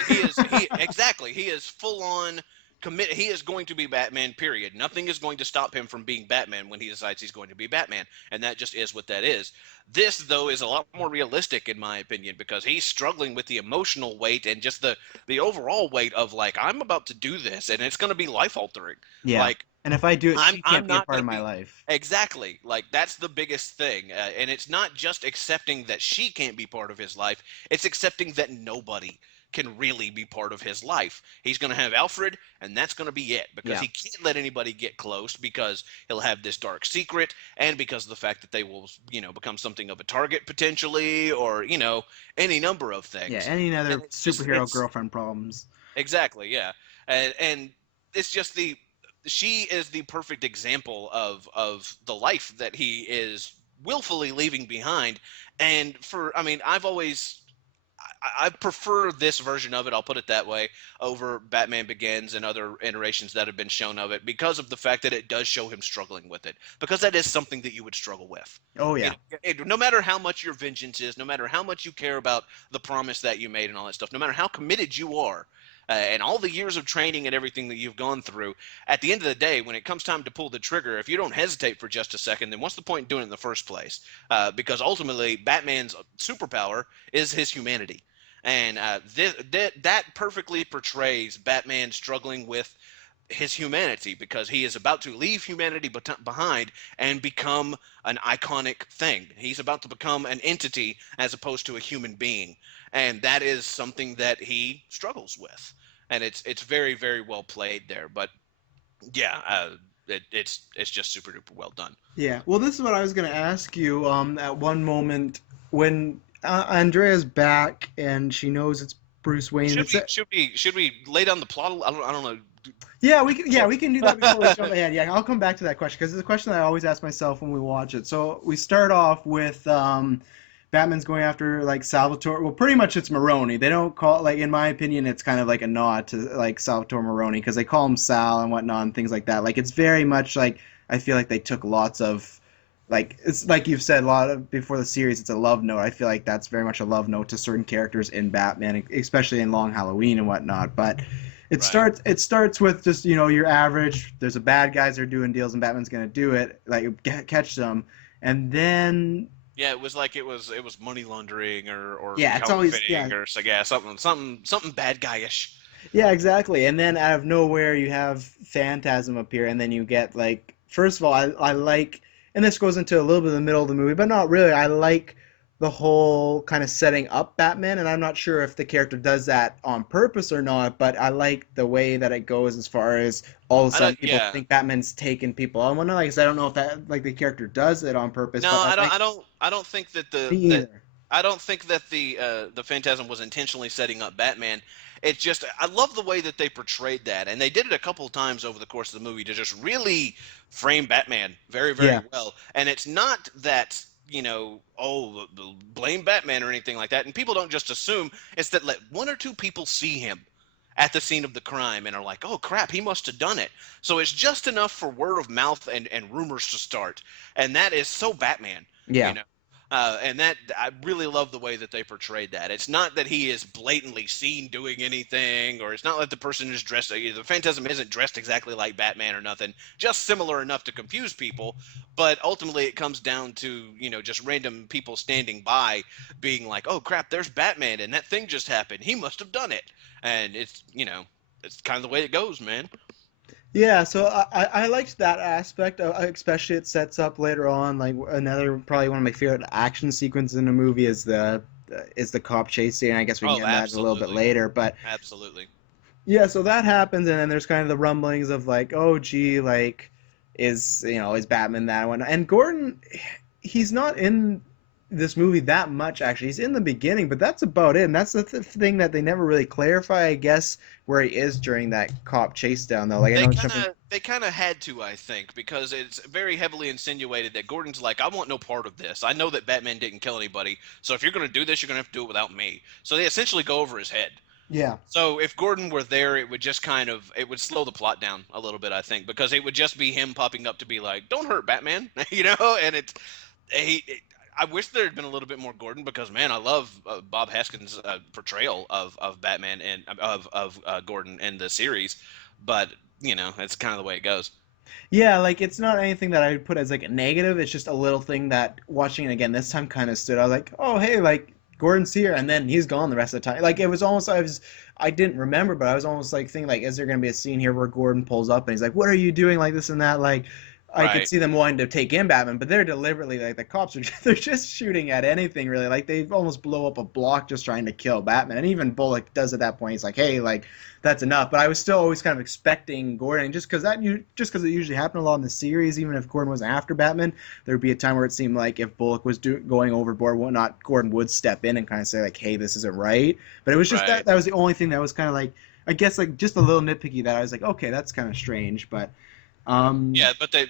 He is full on commit. He is going to be Batman. Period. Nothing is going to stop him from being Batman when he decides he's going to be Batman, and that just is what that is. This though is a lot more realistic in my opinion, because he's struggling with the emotional weight and just the overall weight of like, I'm about to do this and it's going to be life altering. Yeah. Like, And if I do it, she I'm can't be a not part going of to my be life. exactly like that's the biggest thing, and it's not just accepting that she can't be part of his life. It's accepting that nobody can really be part of his life. He's going to have Alfred, and that's going to be it, because Yeah. he can't let anybody get close, because he'll have this dark secret, and because of the fact that they will, become something of a target potentially, or any number of Yeah. things. Any And other it's just superhero it's girlfriend problems. exactly, yeah. And it's just she is the perfect example of the life that he is willfully leaving behind. And I mean, I prefer this version of it, I'll put it that way, over Batman Begins and other iterations that have been shown of it, because of the fact that it does show him struggling with it, because that is something that you would struggle with. Oh yeah. No matter how much your vengeance is, no matter how much you care about the promise that you made and all that stuff, no matter how committed you are, and all the years of training and everything that you've gone through, at the end of the day, when it comes time to pull the trigger, if you don't hesitate for just a second, then what's the point in doing it in the first place? Because ultimately, Batman's superpower is his humanity. And that perfectly portrays Batman struggling with his humanity, because he is about to leave humanity behind and become an iconic thing. He's about to become an entity as opposed to a human being, and that is something that he struggles with. And it's very very well played there. But yeah, it's just super duper well done. Yeah. Well, this is what I was gonna ask you. At one moment when Andrea's back and she knows it's Bruce Wayne, and Should it's we lay down the plot? I don't know. yeah, we can do that before we jump ahead. Yeah, I'll come back to that question because it's a question that I always ask myself when we watch it. So we start off with Batman's going after like Salvatore. Well, pretty much it's Maroni. They don't call like, in my opinion, it's kind of like a nod to like Salvatore Maroni because they call him Sal and whatnot and things like that. Like it's very much like I feel like they took lots of like it's like you've said a lot of before the series, it's a love note. I feel like that's very much a love note to certain characters in Batman, especially in Long Halloween and whatnot. But Right. it starts with just your average. There's a bad guys that are doing deals, and Batman's gonna do it, like catch them, and then Yeah, it was like it was money laundering or yeah, it's always counterfeiting or so yeah, something bad guyish. yeah, exactly. And then out of nowhere, you have Phantasm appear, and then you get like, first of all, I like, and this goes into a little bit of the middle of the movie, but not really. I like the whole kind of setting up Batman, and I'm not sure if the character does that on purpose or not, but I like the way that it goes as far as all of a I don't sudden people yeah. think Batman's taking people on. Well, no, like I said, I don't know if that like the character does it on purpose, No, but I like I don't think that me that either. I don't think that the Phantasm was intentionally setting up Batman. It's just I love the way that they portrayed that, and they did it a couple of times over the course of the movie to just really frame Batman very, very Yeah, well. And it's not that blame Batman or anything like that. And people don't just assume it's that let one or two people see him at the scene of the crime and are like, oh crap, he must have done it. So it's just enough for word of mouth and rumors to start, and that is so Batman, you yeah. know. And that I really love the way that they portrayed that. It's not that he is blatantly seen doing anything, or it's not like the person is dressed. The Phantasm isn't dressed exactly like Batman or nothing. Just similar enough to confuse people, but ultimately it comes down to just random people standing by, being like, "Oh crap, there's Batman, and that thing just happened. He must have done it." And it's kind of the way it goes, man. Yeah, so I liked that aspect, especially it sets up later on. Like another, probably one of my favorite action sequences in a movie is the cop chase scene. I guess we can Oh, get into that a little bit absolutely, later, but absolutely. yeah, so that happens, and then there's kind of the rumblings of like, oh, gee, like, is Batman that one? And Gordon, he's not in this movie that much actually. He's in the beginning, but that's about it. And that's the thing that they never really clarify, I guess, where he is during that cop chase down though. Like I know jumping. They kind of had to, I think, because it's very heavily insinuated that Gordon's like, I want no part of this. I know that Batman didn't kill anybody, so if you're going to do this, you're going to have to do it without me. So they essentially go over his head. Yeah. So if Gordon were there, it would just it would slow the plot down a little bit, I think, because it would just be him popping up to be like, "Don't hurt Batman," and it's he. I wish there had been a little bit more Gordon because man, I love Bob Haskins' portrayal of Batman and of Gordon in the series, but it's kind of the way it goes. Yeah, like it's not anything that I would put as like a negative. It's just a little thing that watching it again this time kind of stood. I was like, oh hey, like Gordon's here, and then he's gone the rest of the time. Like it was almost I didn't remember, but I was almost like thinking like, is there gonna be a scene here where Gordon pulls up and he's like, what are you doing like this and that? Like I could Right, see them wanting to take in Batman, but they're deliberately like the cops are they're just shooting at anything really. Like they almost blow up a block just trying to kill Batman, and even Bullock does at that point. He's like, hey, like that's enough. But I was still always kind of expecting Gordon, just because it usually happened a lot in the series. Even if Gordon was after Batman, there'd be a time where it seemed like if Bullock was going overboard, whatnot, Gordon would step in and kind of say like, "Hey, this isn't right." But it was just right. that was the only thing that was kind of like, I guess like just a little nitpicky that I was like, okay, that's kind of strange. But um, Yeah, but they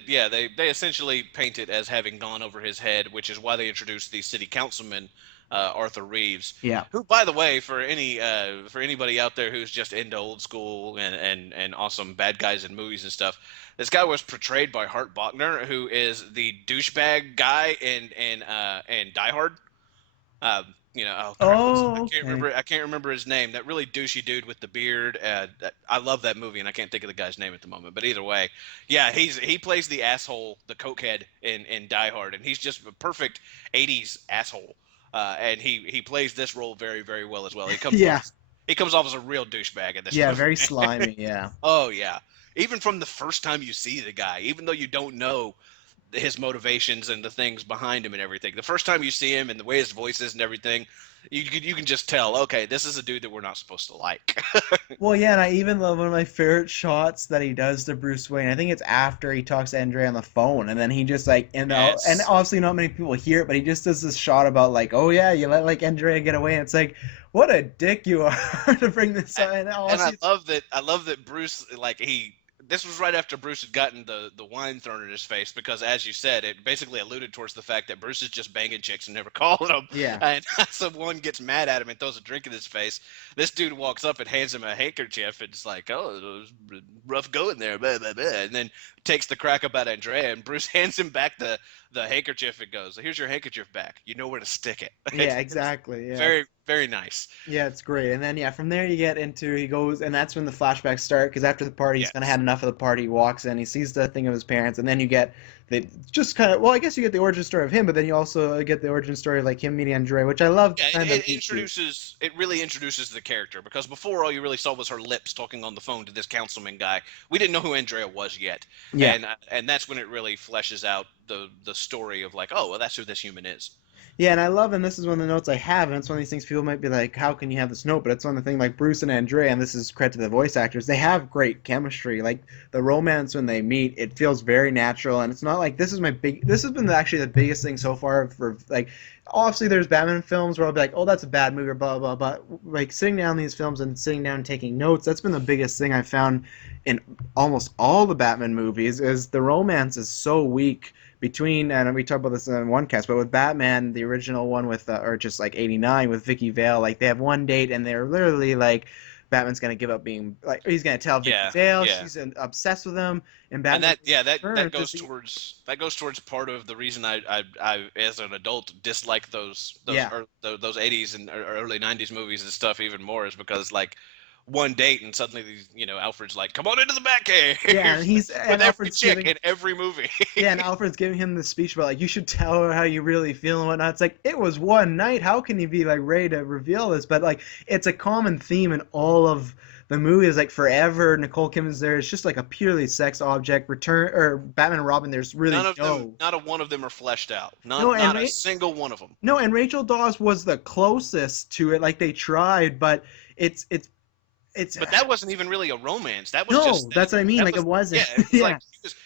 essentially paint it as having gone over his head, which is why they introduced the city councilman, Arthur Reeves, yeah. who, by the way, for anybody out there who's just into old school and awesome bad guys in movies and stuff, this guy was portrayed by Hart Bochner, who is the douchebag guy in Die Hard. Oh crap, Oh, okay. I can't remember his name. That really douchey dude with the beard. I love that movie, and I can't think of the guy's name at the moment. But either way, yeah, he plays the asshole, the cokehead in Die Hard, and he's just a perfect '80s asshole. And he plays this role very, very well as well. Yeah. He comes off as a real douchebag in this Yeah, movie. very slimy. Yeah. Oh yeah, even from the first time you see the guy, even though you don't know his motivations and the things behind him and everything. The first time you see him and the way his voice is and everything, you can just tell, okay, this is a dude that we're not supposed to like. Well, yeah, and I even love one of my favorite shots that he does to Bruce Wayne. I think it's after he talks to Andre on the phone, and then he just like, and Yes. obviously not many people hear it, but he just does this shot about like, oh yeah, you let like Andrea get away, and it's like, what a dick you are to bring this up. And And obviously, I love that Bruce like he this was right after Bruce had gotten the wine thrown in his face because as you said it basically alluded towards the fact that Bruce is just banging chicks and never calling them, yeah, and someone gets mad at him and throws a drink in his face. This dude walks up and hands him a handkerchief and it's like, oh, it was rough going there, blah, blah, blah, and then takes the crack up at Andrea, and Bruce hands him back the handkerchief, it goes, here's your handkerchief back. You know where to stick it. Yeah, exactly. Yeah. Very, very nice. Yeah, it's great. And then yeah, from there you get into he goes, and that's when the flashbacks start because after the party he's kind of Yes. had enough of the party. He walks in, he sees the thing of his parents, and then you get the just kind of well, I guess you get the origin story of him, but then you also get the origin story of like him meeting Andrea, which I love. Yeah, Kind of it really introduces the character because before all you really saw was her lips talking on the phone to this councilman guy. We didn't know who Andrea was yet, yeah. and that's when it really fleshes out the story of like, oh, well, that's who this human is. Yeah, and I love, and this is one of the notes I have, and it's one of these things people might be like, how can you have this note? But it's one of the things like Bruce and Andrea, and this is credit to the voice actors, they have great chemistry. Like the romance when they meet, it feels very natural, and it's not like this has been actually the biggest thing so far for like, obviously there's Batman films where I'll be like, oh, that's a bad movie or blah, blah, blah. Like sitting down these films and sitting down and taking notes, that's been the biggest thing I found in almost all the Batman movies is the romance is so weak between and we talked about this in one cast, but with Batman, the original one with or just like '89 with Vicky Vale, like they have one date and they're literally like Batman's gonna give up being like he's gonna tell Vicky Yeah, Vale yeah. she's obsessed with him, and And Batman that turns goes towards part of the reason I as an adult dislike yeah. those 80s and early 90s movies and stuff even more is because like one date and suddenly these Alfred's like, come on into the Yeah, and Batcave he's with and every Alfred's chick giving in every movie. yeah, and Alfred's giving him the speech about like you should tell her how you really feel and whatnot. It's like it was one night. How can you be like ready to reveal this? But like it's a common theme in all of the movies. Like forever, Nicole Kidman's there. It's just like a purely sex object. Return or Batman and Robin. There's really Not a one of them are fleshed out. no, Not a single one of them. no, and Rachel Dawes was the closest to it. Like they tried, but it's it's But that wasn't even really a romance. That was no. just That's what I mean. that Like it was wasn't. yeah. It was Yeah. like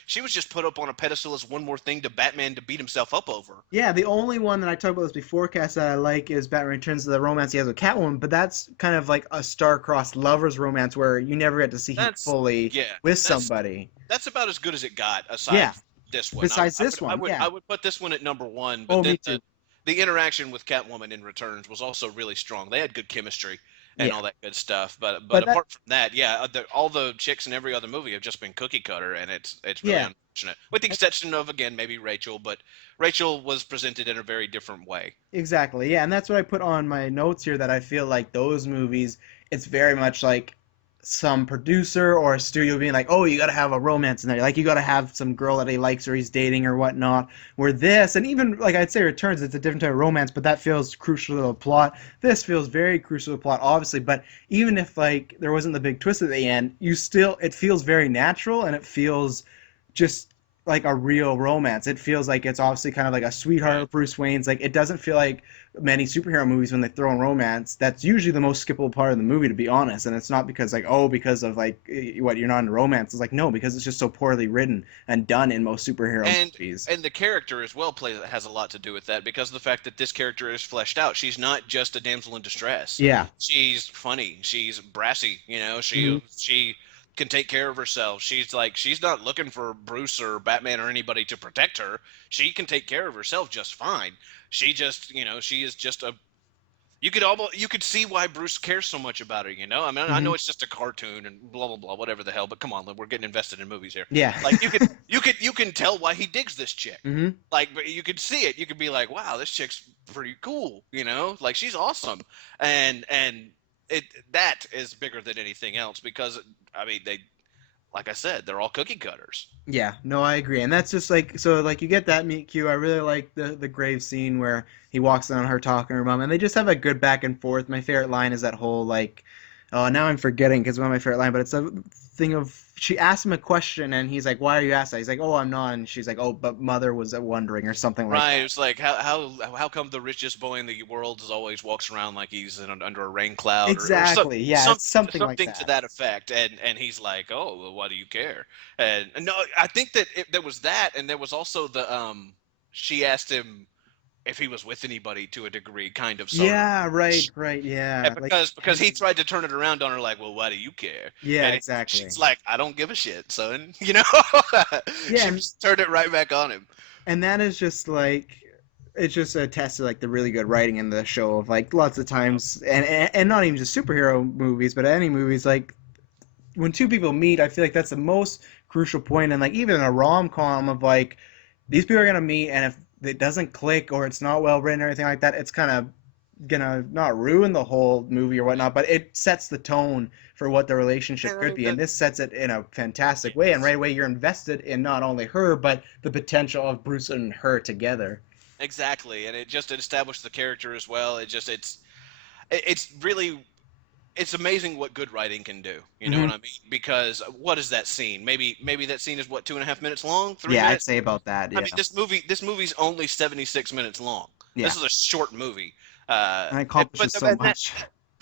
she was just put up on a pedestal as one more thing to Batman to beat himself up over. Yeah, the only one that I talked about this before, Cass, that I like is Batman Returns to the romance he has with Catwoman, but that's kind of like a star-crossed lovers romance where you never get to see him That's fully yeah. with That's somebody. that's about as good as it got. Aside Yeah, from this one, besides this one, yeah. I would put this one at number one. Oh, But me then too. the interaction with Catwoman in Returns was also really strong. They had good chemistry and Yeah, all that good stuff. But but that, apart from that, yeah, all the chicks in every other movie have just been cookie cutter, and it's really yeah. unfortunate. With the exception of again maybe Rachel, but Rachel was presented in a very different way. Exactly. Yeah, and that's what I put on my notes here that I feel like those movies, it's very much like some producer or a studio being like, "Oh, you got to have a romance in there. Like you got to have some girl that he likes or he's dating or whatnot." Where this, and even like I'd say Returns, it's a different type of romance, but that feels crucial to the plot. This feels very crucial to the plot, obviously. But even if like there wasn't the big twist at the end, you still it feels very natural and it feels just like a real romance. It feels like it's obviously kind of like a sweetheart Right. of Bruce Wayne's. Like it doesn't feel like many superhero movies when they throw in romance. That's usually the most skippable part of the movie, to be honest. And it's not because like oh because of like what you're not in romance. It's like no because it's just so poorly written and done in most superhero and movies. and the character as well plays has a lot to do with that because of the fact that this character is fleshed out. She's not just a damsel in distress. Yeah. She's funny. She's brassy. Hmm. She can take care of herself. She's not looking for Bruce or Batman or anybody to protect her. She can take care of herself just fine. She is just a you could see why Bruce cares so much about her. I mean, I Hmm. know it's just a cartoon and blah blah blah, whatever the hell. But come on, we're getting invested in movies here. Yeah. Like you can tell why he digs this chick. Hmm. Like, but you could see it. You could be like, wow, this chick's pretty cool. Like she's awesome, and it that is bigger than anything else because I mean they, like I said, they're all cookie cutters. Yeah, no, I agree, and that's just like so. Like you get that meet cute. I really like the grave scene where he walks in on her talking to her mom, and they just have a good back and forth. My favorite line is that whole like, oh, now I'm forgetting because one of my favorite line, but it's a thing of she asks him a question and he's like, "Why are you asking?" He's like, "Oh, I'm not," and she's like, "Oh, but mother was wondering," or something like Right. that. It's like how come the richest boy in the world is always walks around like he's under a rain cloud or Exactly. Yeah, it's something like something to that. that effect, and he's like, oh, well, why do you care? And no, I think that there was that, and there was also the she asked him if he was with anybody to a degree, kind of sort of. Yeah, right, right. Yeah, And like because he tried to turn it around on her, like, well, why do you care? yeah, And exactly. she's like, I don't give a shit, son. Yeah, She just turned it right back on him. and that is just like it's just a test of like the really good writing in the show of like lots of times and not even just superhero movies but any movies like when two people meet I feel like that's the most crucial point and like even in a rom-com of like these people are gonna meet, and if it doesn't click or it's not well written or anything like that, it's kind of gonna not ruin the whole movie or whatnot, but it sets the tone for what the relationship could And be, and this sets it in a fantastic way. And yes, right away, you're invested in not only her, but the potential of Bruce and her together. exactly, and it established the character as well. It's really it's amazing what good writing can do. You know what Hmm. I mean? Because what is that scene? Maybe that scene is what 2.5 minutes long, three Yeah, I'd minutes. say about that. I Yeah, mean, this movie's only 76 minutes long. yeah, This is a short movie. and it But accomplishes so and much.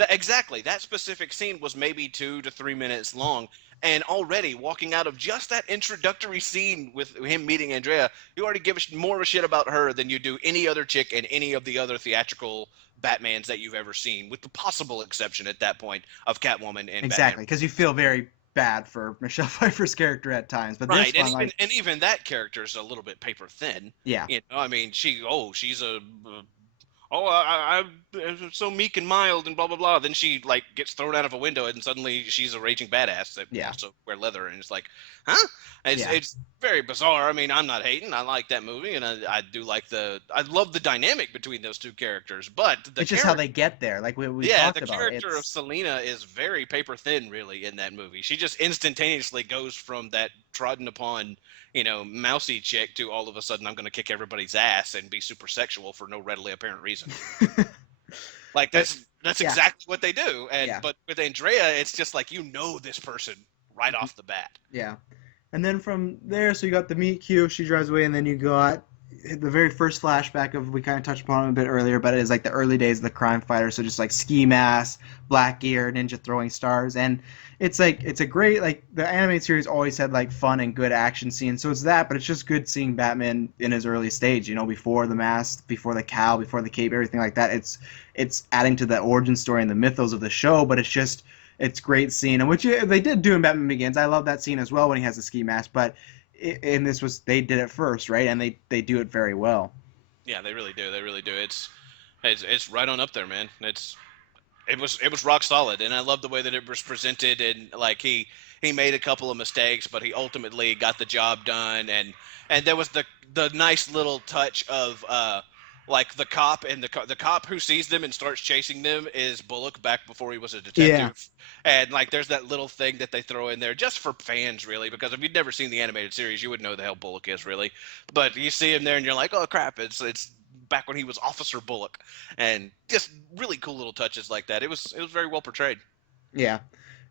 exactly that specific scene was maybe 2 to 3 minutes long, and already walking out of just that introductory scene with him meeting Andrea, you already give more of a shit about her than you do any other chick in any of the other theatrical Batmans that you've ever seen, with the possible exception at that point of Catwoman and Batman. Exactly, because you feel very bad for Michelle Pfeiffer's character at times, but this Right, and one, even like, and even that character's a little bit paper thin. yeah, You know, I mean, she's a oh, I'm so meek and mild and blah blah blah. Then she like gets thrown out of a window and suddenly she's a raging badass that yeah, wants to wear leather, and it's like, huh? yeah. It's very bizarre. I mean, I'm not hating. I like that movie, and I do like I love the dynamic between those two characters. But the It's just how character, they get there, like we yeah, the talked about. character of It's Selena is very paper thin, really, in that movie. She just instantaneously goes from that trodden upon, mousy chick to all of a sudden I'm going to kick everybody's ass and be super sexual for no readily apparent reason. Like but that's yeah, exactly what they do. And yeah, but with Andrea, it's just like this person right mhm, off the bat. yeah. And then from there, so you got the meet cute, she drives away, and then you got the very first flashback of, we kind of touched upon it a bit earlier, but it is like the early days of the crime fighter. So just like ski mask, black gear, ninja throwing stars, and it's like it's a great, like, the animated series always had like fun and good action scenes. So it's that, but it's just good seeing Batman in his early stage. Before the mask, before the cowl, before the cape, everything like that. It's adding to the origin story and the mythos of the show, but it's great scene, and which they did do in Batman Begins. I love that scene as well when he has the ski mask, but in this was, they did it first, right? And they do it very well. Yeah, they really do. They really do. It's right on up there, man. It was rock solid, and I love the way that it was presented. And like he made a couple of mistakes, but he ultimately got the job done. And there was the nice little touch of like the cop, and the cop who sees them and starts chasing them is Bullock back before he was a Yeah. detective. And like there's that little thing that they throw in there just for fans, really, because if you'd never seen the animated series, you wouldn't know the hell Bullock is, really. But you see him there, and you're like, oh crap, it's back when he was Officer Bullock. And just really cool little touches like that. It was very well portrayed, Yeah.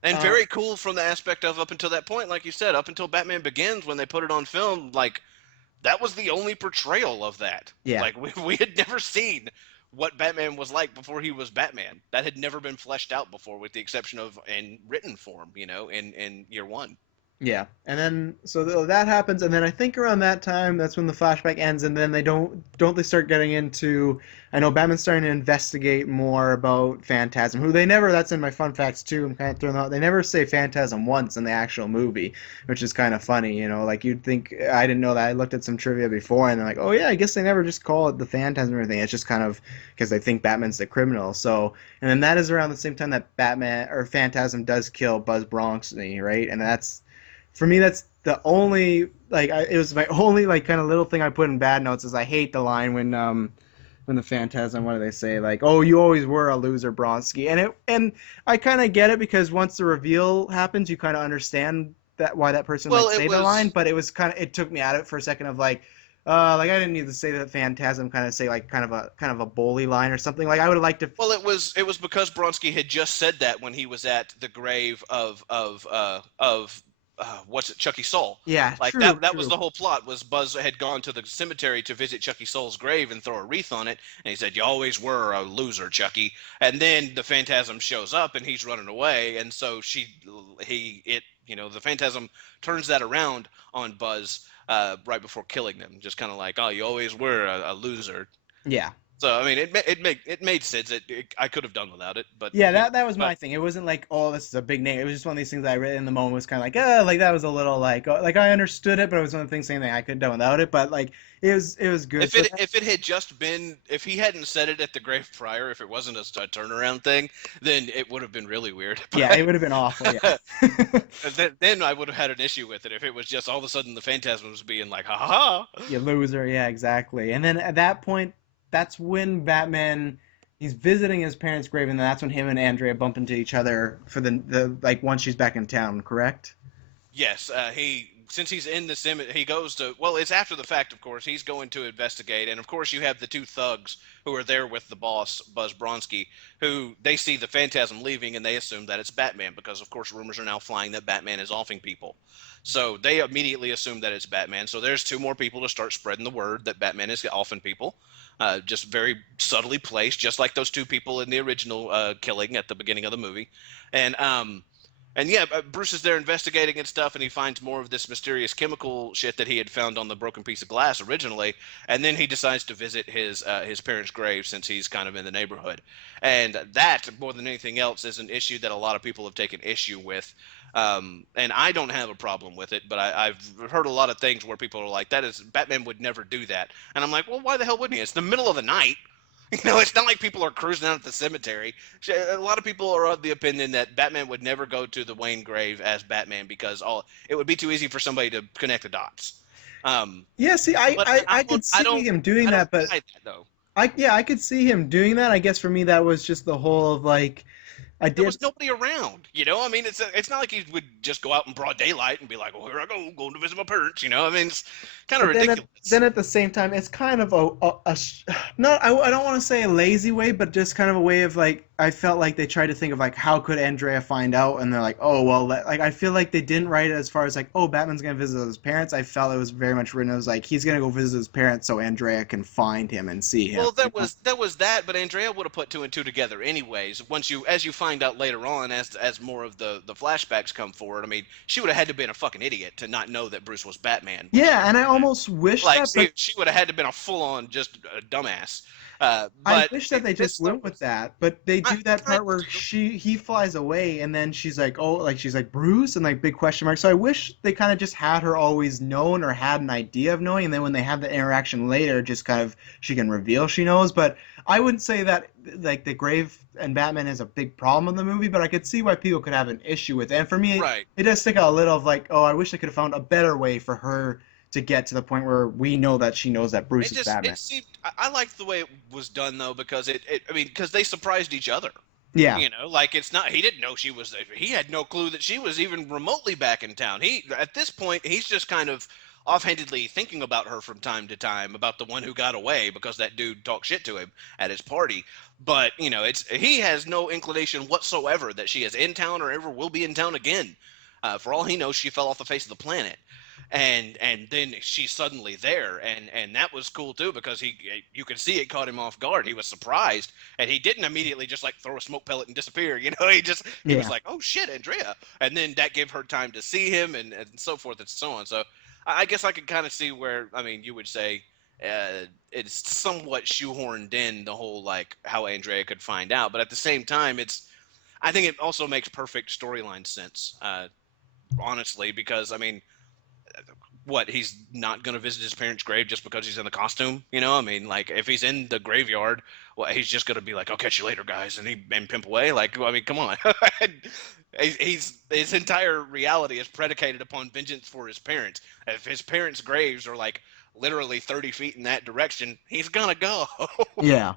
and Uh, very cool from the aspect of up until that point, like you said, up until Batman Begins, when they put it on film, like that was the only portrayal of that. yeah. Like we had never seen what Batman was like before he was Batman. That had never been fleshed out before, with the exception of in written form, in year one. Yeah, and then so that happens, and then I think around that time, that's when the flashback ends, and then they don't they start getting into. I know Batman's starting to investigate more about Phantasm, who they never. That's in my fun facts too. I'm kind of throwing out. They never say Phantasm once in the actual movie, which is kind of funny. Like you'd think. I didn't know that. I looked at some trivia before, and they're like, oh yeah, I guess they never just call it the Phantasm or anything. It's just kind of because they think Batman's the criminal. So, and then that is around the same time that Batman or Phantasm does kill Buzz Bronxy, right? And that's, for me, that's the only, like, it was my only like kind of little thing I put in bad notes, is I hate the line when the Phantasm, what do they say, like, oh, you always were a loser, Bronsky. And I kind of get it, because once the reveal happens, you kind of understand that why that person Well, might it say the line, was but it took me out of it for a second, of like I didn't need to say that Phantasm, kind of say like kind of a bully line or something. Like I would have liked to. well, it was because Bronsky had just said that when he was at the grave of what's it, Chucky Soul. Yeah, Like true, that was true. the whole plot. Was Buzz had gone to the cemetery to visit Chucky Soul's grave and throw a wreath on it, and he said, "You always were a loser, Chucky." And then the Phantasm shows up and he's running away, and so the Phantasm turns that around on Buzz right before killing them, just kind of like, "Oh, you always were a loser." Yeah. So I mean, it made sense. I could have done without it, but Yeah, you know, that was but my thing. It wasn't like, oh, this is a big name. It was just one of these things that I read in the moment was kind of like, like that was a little like, like I understood it, but it was one of the things saying that I could have done without it. But like, it was good. if So it that, if it had just been if he hadn't said it at the grave prior, if it wasn't a turnaround thing, then it would have been really weird. yeah, it would have been awful. Yeah. But then I would have had an issue with it if it was just all of a sudden the Phantasm was being like, ha ha ha. You loser. Yeah, exactly. And then at that point, that's when Batman he's visiting his parents' grave, and that's when him and Andrea bump into each other for the like once she's back in town. Correct? Yes, he since he's in the cemetery, he goes to. Well, it's after the fact, of course. He's going to investigate, and of course, you have the two thugs who are there with the boss, Buzz Bronski, who they see the Phantasm leaving, and they assume that it's Batman because, of course, rumors are now flying that Batman is offing people. So they immediately assume that it's Batman. So there's two more people to start spreading the word that Batman is offing people, just very subtly placed, just like those two people in the original killing at the beginning of the movie, and. And yeah, Bruce is there investigating and stuff, and he finds more of this mysterious chemical shit that he had found on the broken piece of glass originally. And then he decides to visit his parents' grave since he's kind of in the neighborhood. And that, more than anything else, is an issue that a lot of people have taken issue with. And I don't have a problem with it, but I've heard a lot of things where people are like, "That is Batman would never do that," and I'm like, "Well, why the hell wouldn't he? It's the middle of the night." It's not like people are cruising out at the cemetery. A lot of people are of the opinion that Batman would never go to the Wayne grave as Batman because it would be too easy for somebody to connect the dots. Um, Yeah. See, but I could I see don't him doing I don't that, but buy that though. I could see him doing that. I guess for me that was just the whole of like I There did. was nobody around. I mean, it's not like he would just go out in broad daylight and be like, "Well, here I go, going to visit my parents." I mean, it's kind of But then ridiculous. at the same time, it's kind of not I don't want to say a lazy way, but just kind of a way of like I felt like they tried to think of like how could Andrea find out, and they're like, oh well, like I feel like they didn't write it as far as like oh Batman's gonna visit his parents. I felt it was very much written as like he's gonna go visit his parents so Andrea can find him and see him. Well, that was that, but Andrea would have put two and two together anyways. As you find out later on, as more of the flashbacks come forward, I mean, she would have had to been a fucking idiot to not know that Bruce was Batman when she Yeah, went and I through that. almost wish Like that, but she would have had to been a full on just a dumbass. I But wish that they this just stuff went with was that, but they I do that kind part of where do. he flies away and then she's like, oh, like she's like Bruce and like big question mark. So I wish they kind of just had her always known or had an idea of knowing, and then when they have the interaction later, just kind of she can reveal she knows. But I wouldn't say that like the Grave and Batman is a big problem in the movie, but I could see why people could have an issue with it. And for me, Right. it does stick out a little of like, oh, I wish they could have found a better way for her to get to the point where we know that she knows that Bruce is It Batman. seemed I liked the way it was done though because I mean because they surprised each other. Yeah. Like it's not he didn't know she was he had no clue that she was even remotely back in town. He at this point he's just kind of offhandedly thinking about her from time to time about the one who got away because that dude talked shit to him at his party. But it's he has no inclination whatsoever that she is in town or ever will be in town again. For all he knows, she fell off the face of the planet, and then she's suddenly there, and that was cool too because you could see it caught him off guard. He was surprised, and he didn't immediately just like throw a smoke pellet and disappear. He was Yeah. like, oh shit, Andrea, and then that gave her time to see him and so forth and so on. So I guess I could kind of see where I mean you would say. It's somewhat shoehorned in the whole like how Andrea could find out, but at the same time, I think it also makes perfect storyline sense. Honestly, because I mean, what he's not going to visit his parents' grave just because he's in the costume. I mean, like if he's in the graveyard, well, he's just going to be like, "I'll catch you later, guys," and pimp away. Like, I mean, come on. His entire reality is predicated upon vengeance for his parents. If his parents' graves are like literally 30 feet in that direction, he's gonna go. Yeah.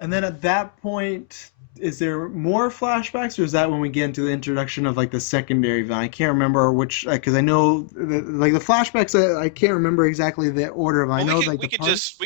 And then at that point, is there more flashbacks, or is that when we get into the introduction of like the secondary villain? I can't remember which, because I know like the flashbacks. I can't remember exactly the order of. 'Em. I Well, know like we the could part. just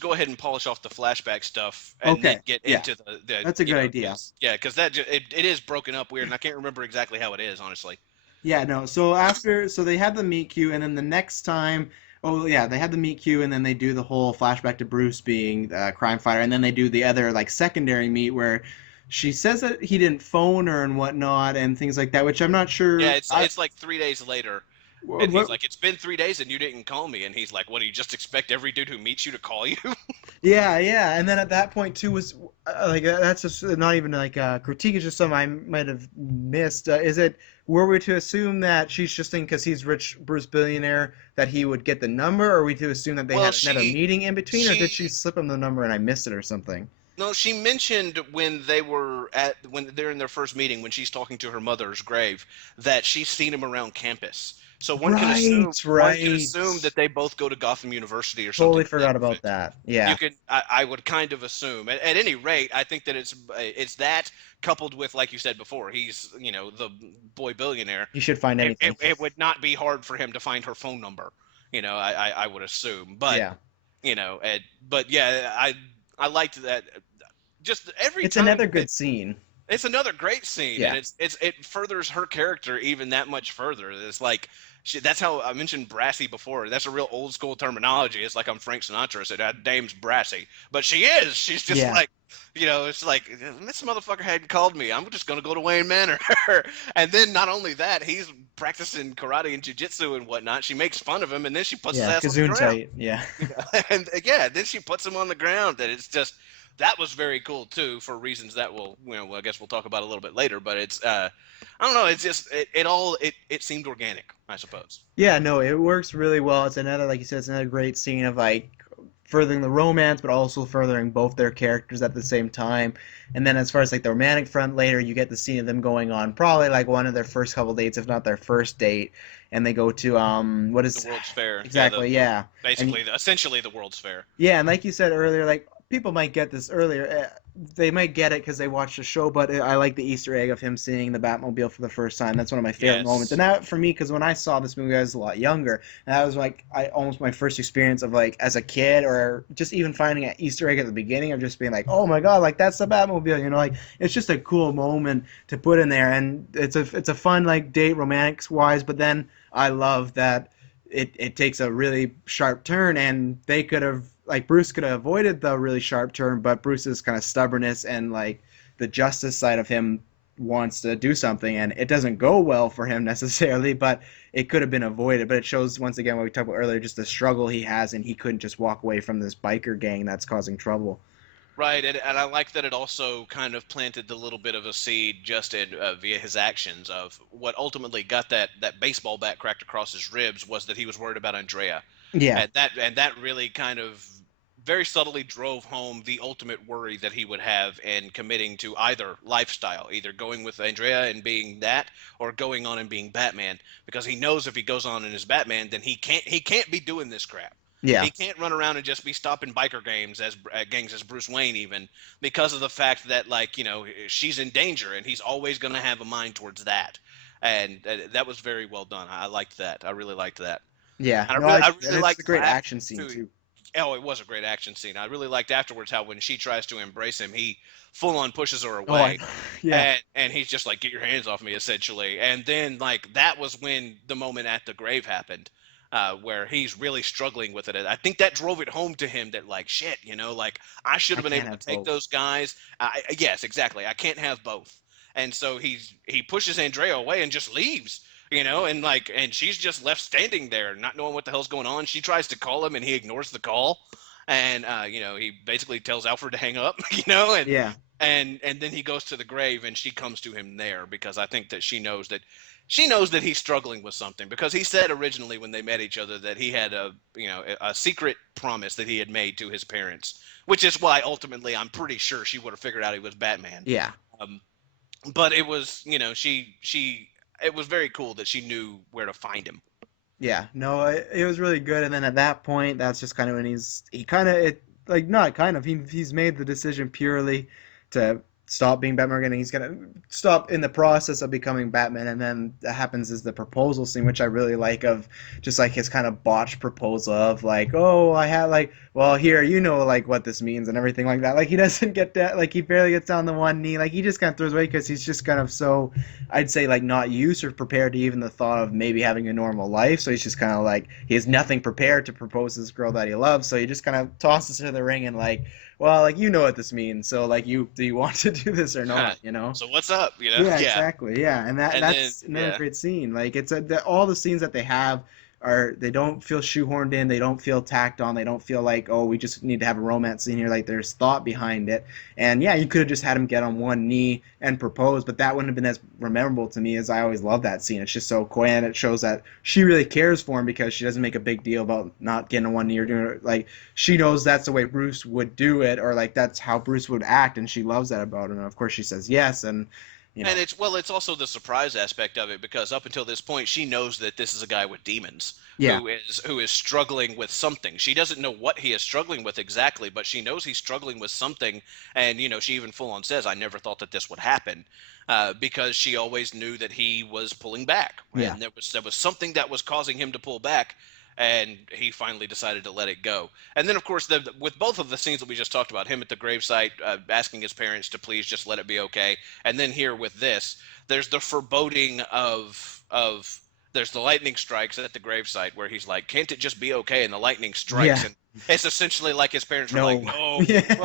go ahead and polish off the flashback stuff and then Okay, get yeah, into the that's a good idea. yeah, because it is broken up weird, and I can't remember exactly how it is, honestly. Yeah, no. So after, so they had the meet cute, and then the next time, oh yeah, they had the meet cute, and then they do the whole flashback to Bruce being a crime fighter, and then they do the other like secondary meet where she says that he didn't phone her and whatnot and things like that, which I'm not Yeah, sure. it's like 3 days later, And he's What, like, "It's been 3 days and you didn't call me." And he's like, "What do you just expect every dude who meets you to call you?" yeah, yeah, and then at that point too was like that's just not even like a critique. It's just something I might have missed. Is it were we to assume that she's just thinking because he's rich Bruce billionaire that he would get the number, or are we to assume that they Well, had another meeting in between, or did she she slip him the number and I missed it or something? no, she mentioned when they're in their first meeting when she's talking to her mother's grave that she's seen him around campus. So Right, one can right. assume that they both go to Gotham University or something Totally to that forgot about effect. that. You Yeah, can I would kind of assume at any rate I think that it's that coupled with like you said before he's the boy billionaire. you should find anything. It would not be hard for him to find her phone number. I would assume, but Yeah, but yeah, I liked that. Just every it's time another that good scene. it's another great scene, and Yeah, it furthers her character even that much further. It's like that's how I mentioned brassy before. That's a real old school terminology. It's like I'm Frank Sinatra said, "That dame's brassy," but she is. She's just yeah, like, it's like this motherfucker hadn't called me. I'm just gonna go to Wayne Manor, and then not only that, he's practicing karate and jujitsu and whatnot. She makes fun of him, and then she puts his yeah. ass on the Kazoon ground. tight. Yeah, And yeah, then she puts him on the ground, and it's just that was very cool too for reasons that I guess we'll talk about a little bit later. But it's I don't know, it's just it seemed organic, I suppose. yeah. No, it works really well. It's another, like you said, it's another great scene of like furthering the romance, but also furthering both their characters at the same time. And then as far as like the romantic front later, you get the scene of them going on probably like one of their first couple dates, if not their first date, and they go to what The is World's Fair, yeah, exactly, yeah. And basically essentially the World's Fair. yeah, and like you said earlier, like people might get this earlier. They might get it because they watched the show, but I like the Easter egg of him seeing the Batmobile for the first time. That's one of my favorite moments. Yes. And that for me, because when I saw this movie, I was a lot younger, and that was like I almost my first experience of like as a kid, or just even finding an Easter egg at the beginning of just being like, oh my god, like that's the Batmobile. Like it's just a cool moment to put in there, and it's a fun like date romantics wise. But then I love that it takes a really sharp turn, and they could have like Bruce could have avoided the really sharp turn, but Bruce's kind of stubbornness and like the justice side of him wants to do something, and it doesn't go well for him necessarily, but it could have been avoided. But it shows once again what we talked about earlier, just the struggle he has, and he couldn't just walk away from this biker gang that's causing trouble. Right, and I like that it also kind of planted the little bit of a seed just via his actions of what ultimately got that baseball bat cracked across his ribs was that he was worried about Andrea, Yeah, and that really kind of very subtly drove home the ultimate worry that he would have in committing to either lifestyle, either going with Andrea and being that, or going on and being Batman, because he knows if he goes on and is Batman, then he can't be doing this crap. yeah, He can't run around and just be stopping biker gangs as Bruce Wayne, even because of the fact that she's in danger and he's always going to have a mind towards that. And that was very well done. I liked that. I really liked that. yeah. And No, I and really it's a liked great action afterwards scene too. too. Oh, it was a great action scene. I really liked afterwards how when she tries to embrace him, he full on pushes her Oh, I, away, yeah, and he's just like, "Get your hands off me," essentially. And then like that was when the moment at the grave happened, where he's really struggling with it. And I think that drove it home to him that like shit, like I should I have been can't able to have take both. those guys. Yes, exactly. I can't have both. And so he pushes Andrea away and just leaves. And she's just left standing there, not knowing what the hell's going on. She tries to call him, and he ignores the call, and he basically tells Alfred to hang up, and Yeah, and then he goes to the grave, and she comes to him there because I think that she knows that he's struggling with something because he said originally when they met each other that he had a secret promise that he had made to his parents, which is why ultimately I'm pretty sure she would have figured out he was Batman. yeah. Um, but it was she it was very cool that she knew where to find him. Yeah, no, it was really good. And then at that point, that's just kind of when he kind of it like not kind of he's made the decision purely to stop being Batman and he's gonna stop in the process of becoming Batman. And then that happens is the proposal scene, which I really like of just like his kind of botched proposal of like, oh, I had like well, here, you know, like what this means and everything like that. Like he doesn't get that, like he barely gets down the one knee. Like he just kind of throws away because he's just kind of so, I'd say, like not used or prepared to even the thought of maybe having a normal life. So he's just kind of like he has nothing prepared to propose to this girl that he loves. So he just kind of tosses her to the ring and like, well, like you know what this means. So like, you do you want to do this or not? You know? So what's up? You know? Yeah, Yeah. exactly. Yeah, and And then that's another yeah. great scene. Like all the scenes that they have are they don't feel shoehorned in. They don't feel tacked on. They don't feel like, oh, we just need to have a romance scene here. Like there's thought behind it. And yeah, you could have just had him get on one knee and propose, but that wouldn't have been as memorable to me as I always love that scene. It's just so coy, and it shows that she really cares for him because she doesn't make a big deal about not getting on one knee or doing it. Like she knows that's the way Bruce would do it, or like that's how Bruce would act, and she loves that about him. And of course, she says yes, and you know, And it's also the surprise aspect of it because up until this point she knows that this is a guy with demons yeah, who is struggling with something. She doesn't know what he is struggling with exactly, but she knows he's struggling with something. And she even full on says, "I never thought that this would happen," because she always knew that he was pulling back, yeah, and there was something that was causing him to pull back. And he finally decided to let it go. And then, of course, with both of the scenes that we just talked about, him at the gravesite asking his parents to please just let it be okay, and then here with this, there's the foreboding of there's the lightning strikes at the gravesite where he's like, "Can't it just be okay?" And the lightning strikes, yeah, and it's essentially like his parents were like, no, "No, yeah,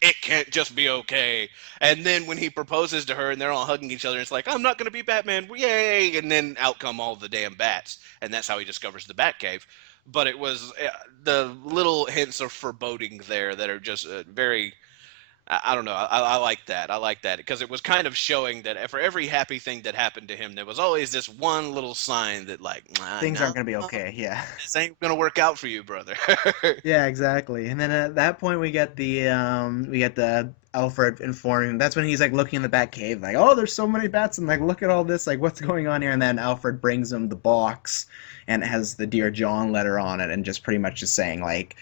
it can't just be okay." And then when he proposes to her and they're all hugging each other, it's like, "I'm not going to be Batman, yay!" And then out come all the damn bats, and that's how he discovers the Batcave. But it was the little hints of foreboding there that are just very I don't know. I like that. I like that because it was kind of showing that for every happy thing that happened to him, there was always this one little sign that, like, things no, aren't gonna be okay. Yeah. this ain't gonna work out for you, brother. Yeah, exactly. And then at that point we get the Alfred informing. That's when he's like looking in the bat cave, like, oh, there's so many bats, and like, look at all this, like, what's going on here? And then Alfred brings him the box, and it has the Dear John letter on it, and just pretty much just saying like,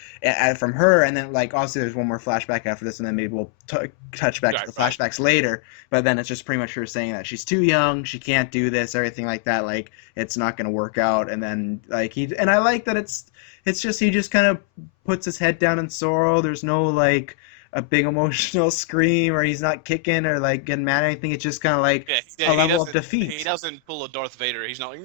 from her, and then like, obviously there's one more flashback after this, and then maybe we'll touch back to Right, the right. flashbacks later. But then it's just pretty much her saying that she's too young, she can't do this, everything like that, like it's not gonna work out. And then like and I like that it's just he just kind of puts his head down in sorrow. There's no like a big emotional scream, or he's not kicking or like getting mad or anything. It's just kind of like Yeah, a he level of doesn't. He defeat. doesn't pull a Darth Vader. He's not like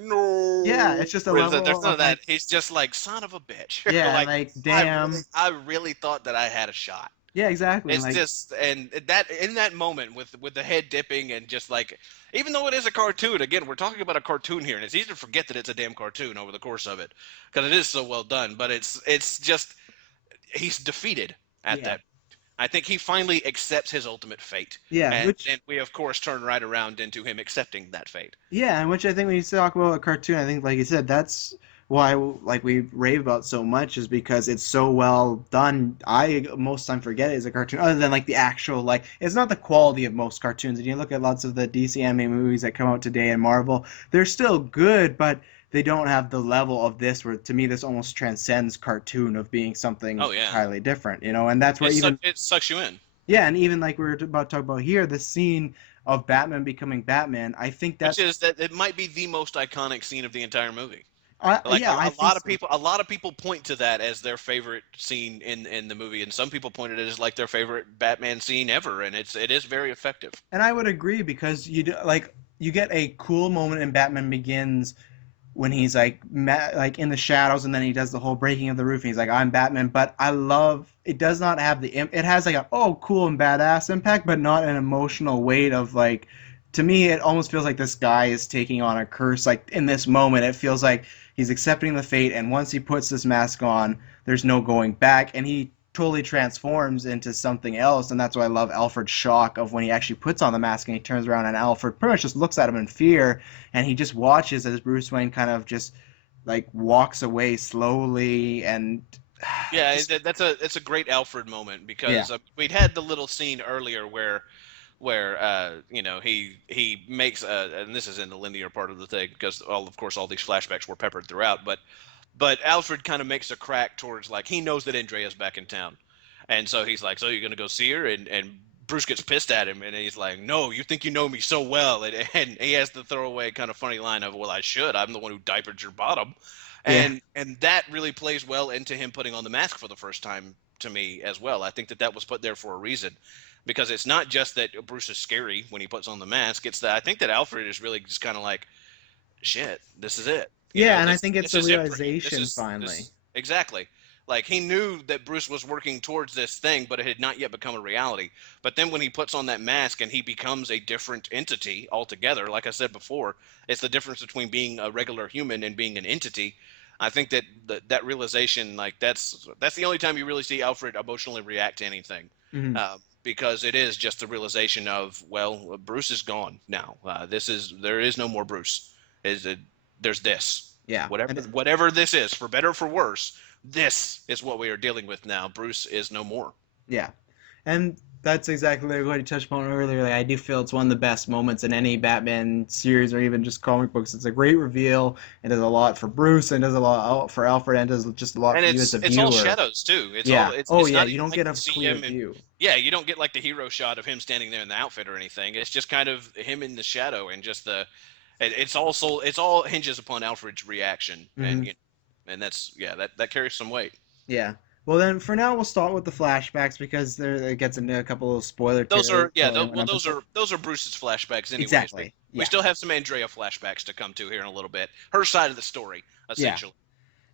Yeah, no. it's just a There's level none of of that. like, He's just like son of a bitch. yeah, Like like damn. I really thought that I had a shot. Yeah, exactly. And It's like, just and that in that moment with the head dipping and just like even though it is a cartoon, again we're talking about a cartoon here, and it's easy to forget that it's a damn cartoon over the course of it because it is so well done. But it's just he's defeated at yeah, that. I think he finally accepts his ultimate fate, yeah, and which then we of course turn right around into him accepting that fate. yeah, and which I think when you talk about a cartoon, I think like you said, that's why like we rave about so much is because it's so well done. I most time forget it as a cartoon, other than like the actual like it's not the quality of most cartoons. And you look at lots of the DC anime movies that come out today and Marvel, they're still good, but they don't have the level of this. Where to me, this almost transcends cartoon of being something Oh yeah, entirely different, you know. And that's where even it sucks you in, yeah, and even like we were about to talk about here, the scene of Batman becoming Batman, I think which that's is that it might be the most iconic scene of the entire movie. Like yeah, I a think lot of so. people, a lot of people point to that as their favorite scene in the movie, and some people pointed it as like their favorite Batman scene ever, and it is very effective. And I would agree because like you get a cool moment in Batman Begins when he's like like in the shadows, and then he does the whole breaking of the roof and he's like, I'm Batman. But I love it does not have it has like a oh cool and badass impact, but not an emotional weight of like, to me it almost feels like this guy is taking on a curse. Like in this moment it feels like he's accepting the fate, and once he puts this mask on there's no going back, and he totally transforms into something else. And that's why I love Alfred's shock of when he actually puts on the mask and he turns around, and Alfred pretty much just looks at him in fear, and he just watches as Bruce Wayne kind of just like walks away slowly. And Yeah, just that's a great Alfred moment yeah, because we'd had the little scene earlier where he makes and this is in the linear part of the thing because of course all these flashbacks were peppered throughout, but Alfred kind of makes a crack towards like he knows that Andrea's back in town, and so he's like, so you're gonna go see her, and Bruce gets pissed at him, and he's like, no, you think you know me so well, and he has the throwaway kind of funny line of, well, I should, I'm the one who diapered your bottom, Yeah. And that really plays well into him putting on the mask for the first time to me as well. I think that that was put there for a reason, because it's not just that Bruce is scary when he puts on the mask. It's that I think that Alfred is really just kind of like, shit, this is it. You Yeah, know, and I think it's this the is it for him. realization finally. This exactly. Like he knew that Bruce was working towards this thing, but it had not yet become a reality. But then when he puts on that mask and he becomes a different entity altogether, like I said before, it's the difference between being a regular human and being an entity. I think that that realization, like that's the only time you really see Alfred emotionally react to anything, Hmm. because it is just the realization of, well, Bruce is gone now. There is no more Bruce. Is it? There's this. Yeah, Whatever this is, for better or for worse, this is what we are dealing with now. Bruce is no more. yeah, and that's exactly like what you touched upon earlier. Like, I do feel it's one of the best moments in any Batman series or even just comic books. It's a great reveal. It does a lot for Bruce and does a lot for Alfred and does just a lot And for you as a it's all viewer. shadows too. Yeah. Oh It's yeah, not you even don't like get you a see clear him and view. yeah, you don't get like the hero shot of him standing there in the outfit or anything. It's just kind of him in the shadow and just it's all hinges upon Alfred's reaction, and Hmm. and that's yeah, that carries some weight. Yeah. Well, then for now we'll start with the flashbacks because there it gets into a couple of spoiler Those are yeah, territory and whatnot. But those are Bruce's flashbacks anyways. exactly. We Yeah. still have some Andrea flashbacks to come to here in a little bit. Her side of the story, Yeah. essentially.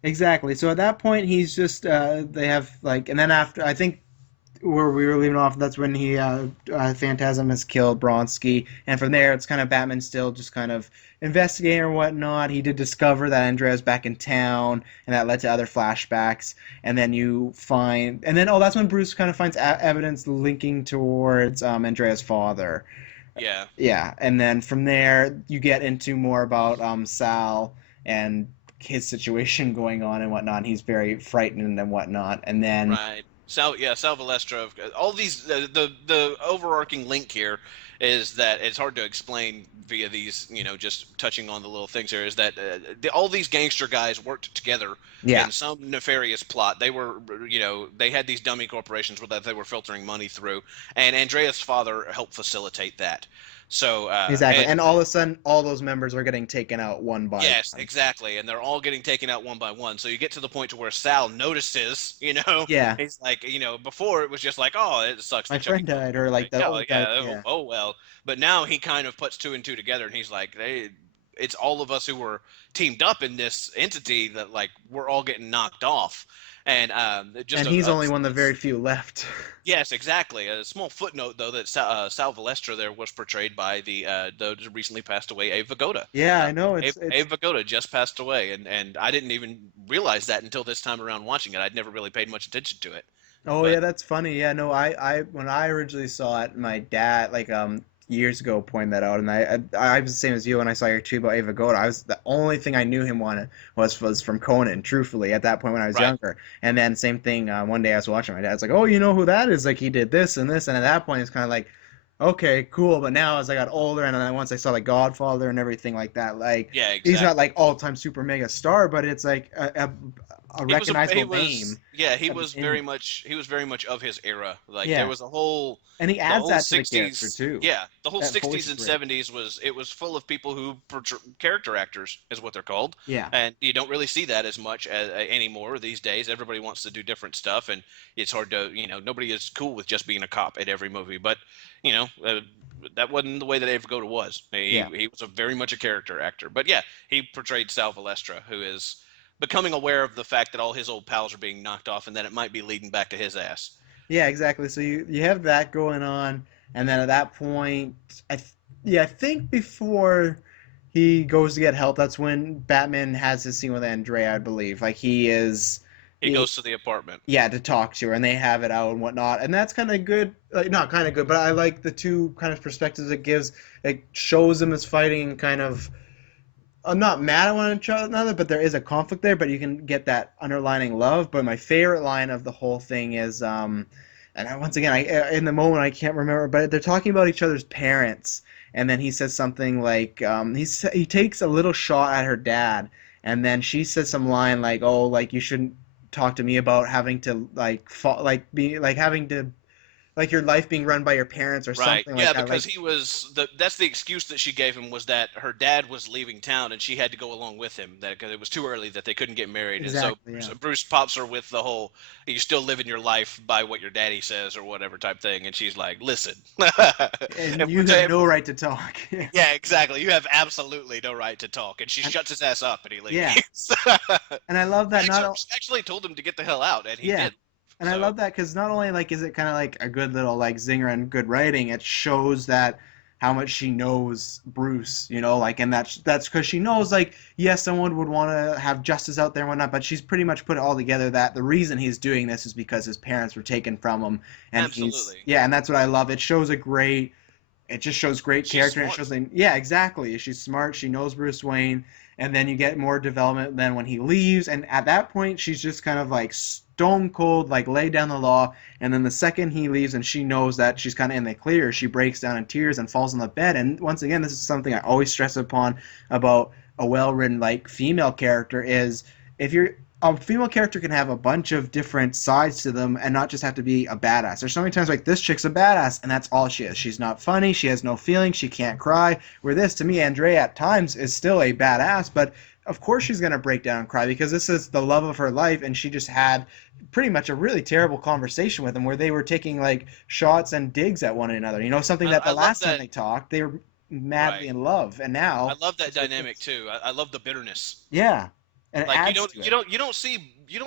Exactly. So at that point, he's just they have like, and then after I think where we were leaving off, that's when Phantasm has killed Bronsky, and from there it's kind of Batman still just kind of investigating or whatnot. He did discover that Andrea's back in town, and that led to other flashbacks. And then you find, and then oh, that's when Bruce kind of finds evidence linking towards Andrea's father. Yeah. Yeah, and then from there you get into more about Sal and his situation going on and whatnot. And he's very frightened and whatnot, and then Right. Sal Valestra. All these the overarching link here is that it's hard to explain via these, just touching on the little things here, is that all these gangster guys worked together yeah, in some nefarious plot. They were, they had these dummy corporations that they were filtering money through, and Andrea's father helped facilitate that. So, exactly. and And all of a sudden, all those members are getting taken out one by yes, one. exactly, and they're all getting taken out one by one. So you get to the point to where Sal notices, Yeah, he's like, before it was just like, oh, it sucks my that Chucky friend killed died, or everybody. like the Yeah, old guy. yeah, Yeah, oh well. But now he kind of puts two and two together, and he's like, it's all of us who were teamed up in this entity that like we're all getting knocked off, and just and he's only one of the very few left. yes, exactly. A small footnote, though, that Sal Valestra there was portrayed by the recently passed away Abe Vigoda. Yeah, Uh, I know. Abe Vigoda just passed away, and I didn't even realize that until this time around watching it. I'd never really paid much attention to it, Oh but yeah, that's funny. Yeah, no, I when I originally saw it, my dad like years ago pointed that out, and I was the same as you when I saw your tweet about Ava Goda. I was the only thing I knew him on was from Conan. Truthfully, at that point when I was right. younger, and then same thing. One day I was watching, my dad's like, "Oh, you know who that is? Like he did this and this," and at that point it's kind of like, okay, cool. But now as I got older, and then once I saw like Godfather and everything like that, like Yeah, he's not exactly. like all time super mega star, but it's like a He recognizable was name yeah, of his image. he was very much of his era. Like there Yeah. was And he the adds whole that to the character 60s, too. yeah, the whole That voice 60s is and great. 70s was full of people who character actors is what they're called. Yeah. And you don't really see that as much anymore these days. Everybody wants to do different stuff, and it's hard to, nobody is cool with just being a cop at every movie. But you know, uh, that wasn't the way that Abe Vigoda was. Yeah. He was a very much a character actor. But yeah, he portrayed Sal Valestra, who is becoming aware of the fact that all his old pals are being knocked off, and that it might be leading back to his ass. Yeah, exactly. So you have that going on, and then at that point, yeah, I think before he goes to get help, that's when Batman has his scene with Andrea, I believe. Like He he, goes to the apartment. yeah, to talk to her, and they have it out and whatnot, and that's kind of good. Like, not kind of good, but I like the two kind of perspectives it gives. It shows them as fighting kind of I'm not mad at one another, but there is a conflict there. But you can get that underlining love. But my favorite line of the whole thing is, and once again, I in the moment I can't remember, but they're talking about each other's parents, and then he says something like, he takes a little shot at her dad, and then she says some line like, oh, like you shouldn't talk to me about having to like fall, like be like having to like your life being run by your parents or Right. something like Yeah, that. because Like he was that's the excuse that she gave him was that her dad was leaving town and she had to go along with him. That because it was too early that they couldn't get married, and so exactly, yeah. Bruce pops her with the whole "you still living your life by what your daddy says" or whatever type thing, and she's like, "Listen," And and you have no right to talk. Yeah. yeah, exactly. You have absolutely no right to talk, and she And shuts his ass up and he yeah, leaves. and I love that not She actually told him to get the hell out, and he yeah. did. And I So love that because not only like is it kind of like a good little like zinger and good writing, it shows that how much she knows Bruce, like, and that's because she knows like yes, someone would want to have justice out there and whatnot, but she's pretty much put it all together that the reason he's doing this is because his parents were taken from him, and he's absolutely, yeah, and that's what I love. It just shows great she's character and it smart. shows like yeah, exactly, she's smart, she knows Bruce Wayne, and then you get more development then when he leaves, and at that point she's just kind of like stone cold, like lay down the law, and then the second he leaves and she knows that she's kind of in the clear, she breaks down in tears and falls on the bed. And once again, this is something I always stress upon about a well-written like female character is if you're a female character can have a bunch of different sides to them and not just have to be a badass. There's so many times like this chick's a badass and that's all she is. She's not funny, she has no feelings, she can't cry. Where this to me, Andrea at times is still a badass, but of course she's gonna break down and cry because this is the love of her life, and she just had pretty much a really terrible conversation with him where they were taking like shots and digs at one another. Something that I the love last time that. they talked, they were madly Right. in love, and I now love that it's like dynamic this. too. I love the bitterness. Yeah, and it Like adds to it. you don't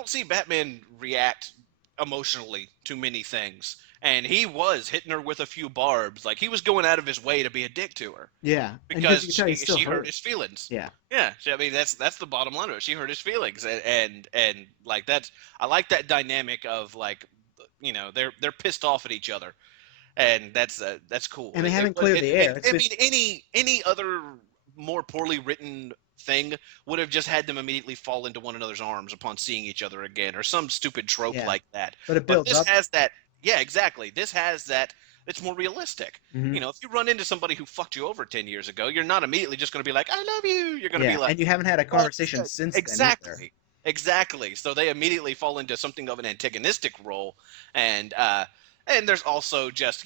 see Batman react emotionally to many things, and he was hitting her with a few barbs. Like he was going out of his way to be a dick to her Yeah, and because because you can tell he's still she hurt hurt. his feelings. Yeah, Yeah, I mean that's the bottom line of it. She hurt his feelings, and like that's I like that dynamic of like they're pissed off at each other, and that's cool. and they haven't cleared the air. It's I been mean, any other more poorly written thing would have just had them immediately fall into one another's arms upon seeing each other again, or some stupid trope yeah, like that. but it But builds this up. has that. Yeah, exactly. This has that. It's more realistic. Hmm. If you run into somebody who fucked you over 10 years ago, you're not immediately just going to be like, "I love you." You're going to be Yeah, like, and you haven't had a "Well, conversation since then either. exactly, exactly." So they immediately fall into something of an antagonistic role, and there's also just